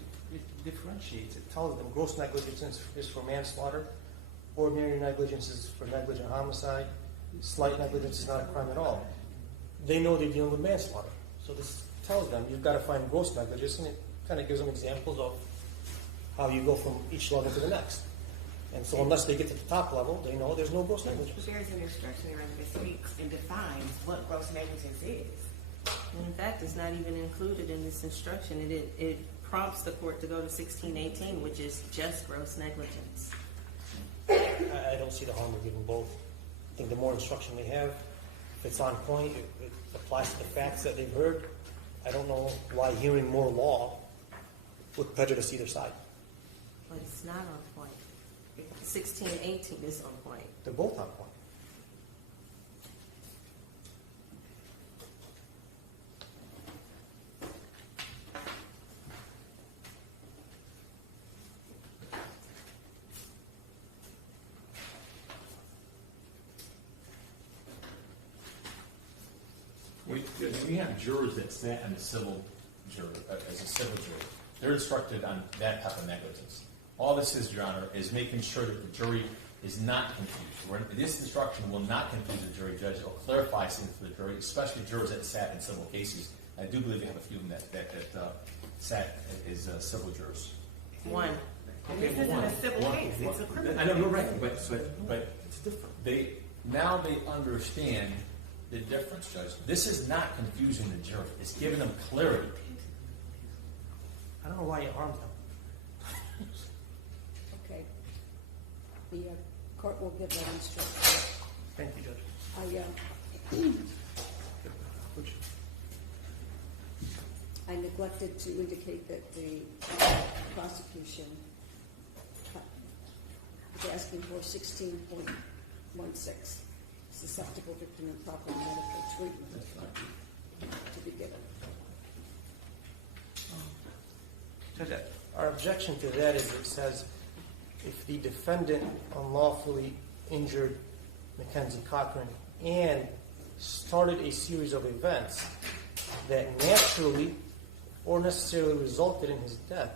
differentiates. It tells them gross negligence is for manslaughter, ordinary negligence is for negligent homicide, slight negligence is not a crime at all. They know they're dealing with manslaughter. So this tells them you've got to find gross negligence, and it kind of gives them examples of how you go from each level to the next. And so unless they get to the top level, they know there's no gross negligence. There's an instruction here that speaks and defines what gross negligence is. And in fact, it's not even included in this instruction. It prompts the court to go to 1618, which is just gross negligence. I don't see the harm of giving both. I think the more instruction they have, if it's on point, it applies to the facts that they've heard. I don't know why hearing more law would prejudice either side. But it's not on point. 1618 is on point. They're both on point. We have jurors that sat in the civil jury, as a civil jury. They're instructed on that type of negligence. All this is, Your Honor, is making sure that the jury is not confused. This instruction will not confuse the jury judge. It will clarify things for the jury, especially jurors that sat in civil cases. I do believe we have a few of them that sat as civil jurors. One. And this isn't a civil case, it's a criminal I know, you're case. right, but it's different. They understand the difference, Judge. This is not confusing the jury. It's giving them clarity. I don't know why you harmed them. Okay. The court will give that instruction. Thank you, Judge. I neglected to indicate that the prosecution is asking for 16.16, susceptible victim and proper medical treatment to be given. Judge, our objection to that is it says if the defendant unlawfully injured Mackenzie Cochran and started a series of events that naturally or necessarily resulted in his death,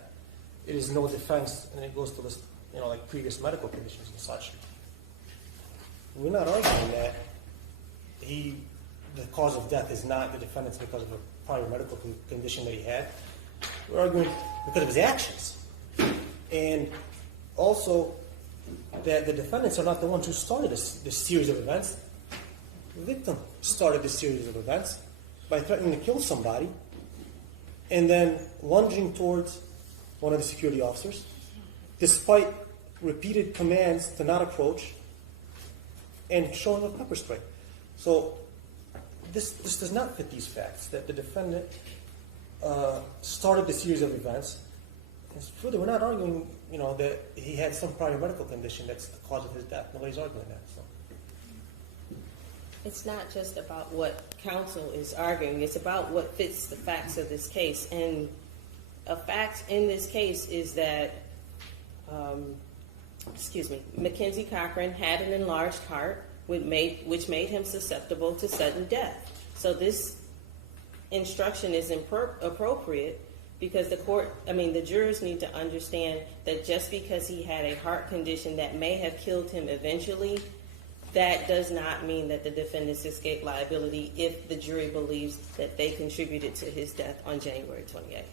it is no defense, and it goes to list, like previous medical conditions and such. We're not arguing that the cause of death is not the defendant's because of a prior medical condition that he had. We're arguing because of his actions. And also that the defendants are not the ones who started this series of events. The victim started this series of events by threatening to kill somebody and then lunging towards one of the security officers, despite repeated commands to not approach, and showing a pepper spray. So this does not fit these facts, that the defendant started the series of events. And further, we're not arguing, that he had some prior medical condition that's the cause of his death. Nobody's arguing that. So. It's not just about what counsel is arguing. It's about what fits the facts of this case. And a fact in this case is that, Mackenzie Cochran had an enlarged heart, which made him susceptible to sudden death. So this instruction is appropriate because the jurors need to understand that just because he had a heart condition that may have killed him eventually, that does not mean that the defendants escape liability if the jury believes that they contributed to his death on January 28th.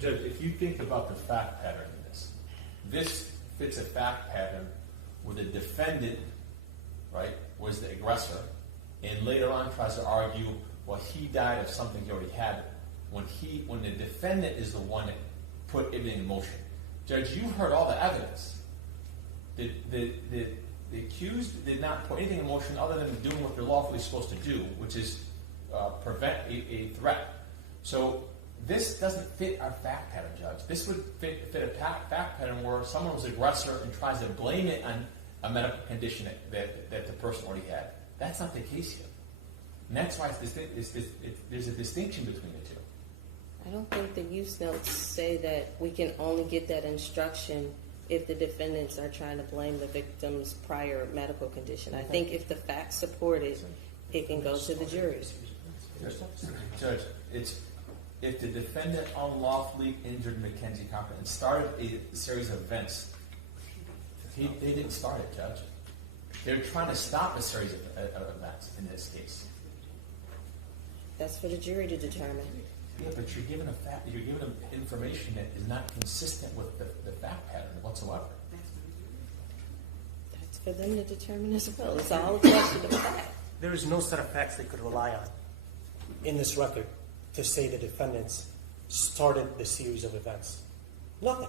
Judge, if you think about the fact pattern in this fits a fact pattern where the defendant, right, was the aggressor, and later on tries to argue, well, he died of something he already had, when the defendant is the one that put everything in motion. Judge, you heard all the evidence. The accused did not put anything in motion other than doing what they're lawfully supposed to do, which is prevent a threat. So This doesn't fit our fact pattern, Judge. This would fit a fact pattern where someone was aggressor and tries to blame it on a medical condition that the person already had. That's not the case here. And that's why there's a distinction between the two. I don't think the use notes say that we can only get that instruction if the defendants are trying to blame the victim's prior medical condition. I think if the facts support it, it can go to the jury. Judge, it's if the defendant unlawfully injured Mackenzie Cochran and started a series of events, they didn't start it, Judge. They're trying to stop a series of events in this case. That's for the jury to determine. Yeah, but you're given them information that is not consistent with the fact pattern whatsoever. That's for them to determine as well. It's all attached to the fact. There is no set of facts they could rely on in this record to say the defendants started the series of events. Nothing.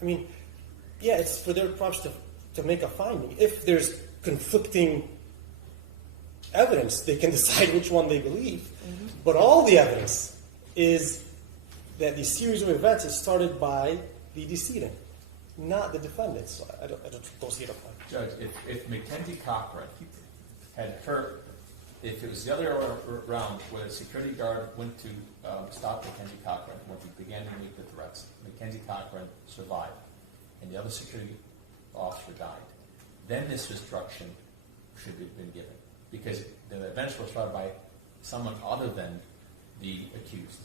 I mean, yeah, it's for their props to make a finding. If there's conflicting evidence, they can decide which one they believe. Mm-hmm. But all the evidence is that the series of events is started by the decedent, not the defendants. So I don't see it applying. Judge, if Mackenzie Cochran had hurt, if it was the other way around, where the security guard went to stop Mackenzie Cochran when he began to make the threats, Mackenzie Cochran survived, and the other security officer died, then this instruction should have been given, because the events were started by someone other than the accused.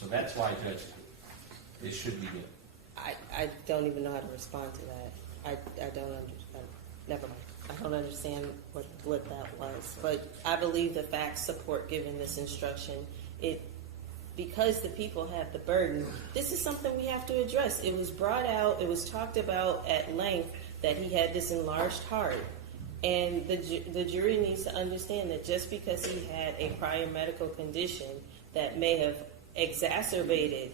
So that's why, Judge, it should be given. I don't even know how to respond to that. I don't understand. Never mind. I don't understand what that was. But I believe the facts support giving this instruction. Because the people have the burden, this is something we have to address. It was brought out, it was talked about at length that he had this enlarged heart. And the jury needs to understand that just because he had a prior medical condition that may have exacerbated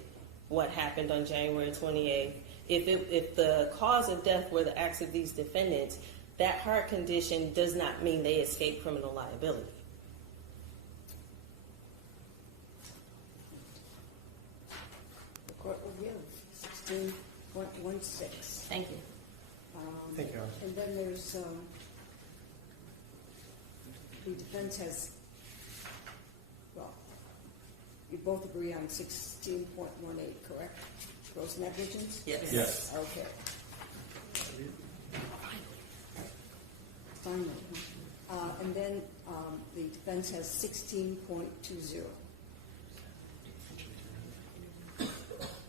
what happened on January 28th, if the cause of death were the acts of these defendants, that heart condition does not mean they escape criminal liability. The court will give 16.16. Thank you. Thank you. And then there's, the defense has, well, you both agree on 16.18, correct? Gross negligence? Yes. Yes. Okay. Finally. And then the defense has 16.20.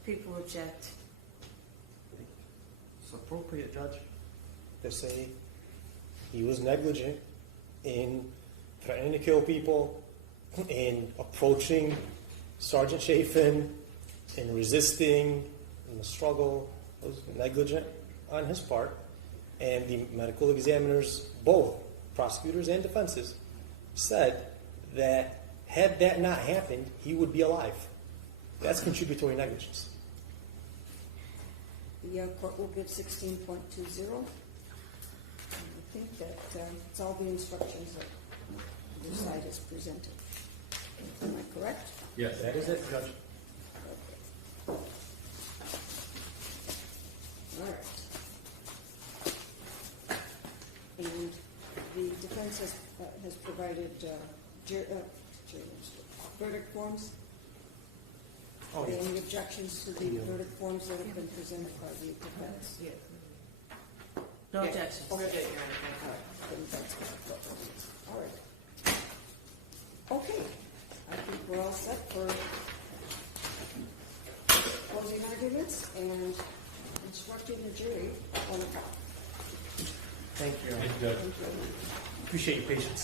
People reject. It's appropriate, Judge, to say he was negligent in threatening to kill people, in approaching Sergeant Chafin, in resisting, in the struggle. It was negligent on his part. And the medical examiners, both prosecutors and defenses, said that had that not happened, he would be alive. That's contributory negligence. The court will give 16.20. I think that it's all the instructions that the side has presented. Am I correct? Yes. That is it, Judge. Okay. All right. And the defense has provided verdict forms. Oh, Are there yes. any objections to the verdict forms that have been presented by the defense? No objections. Okay. Then that's good. All right. Okay. I think we're all set for closing arguments and instructing the jury at 1 o'clock. Thank you. Thank you, Judge. Thank you. Appreciate your patience.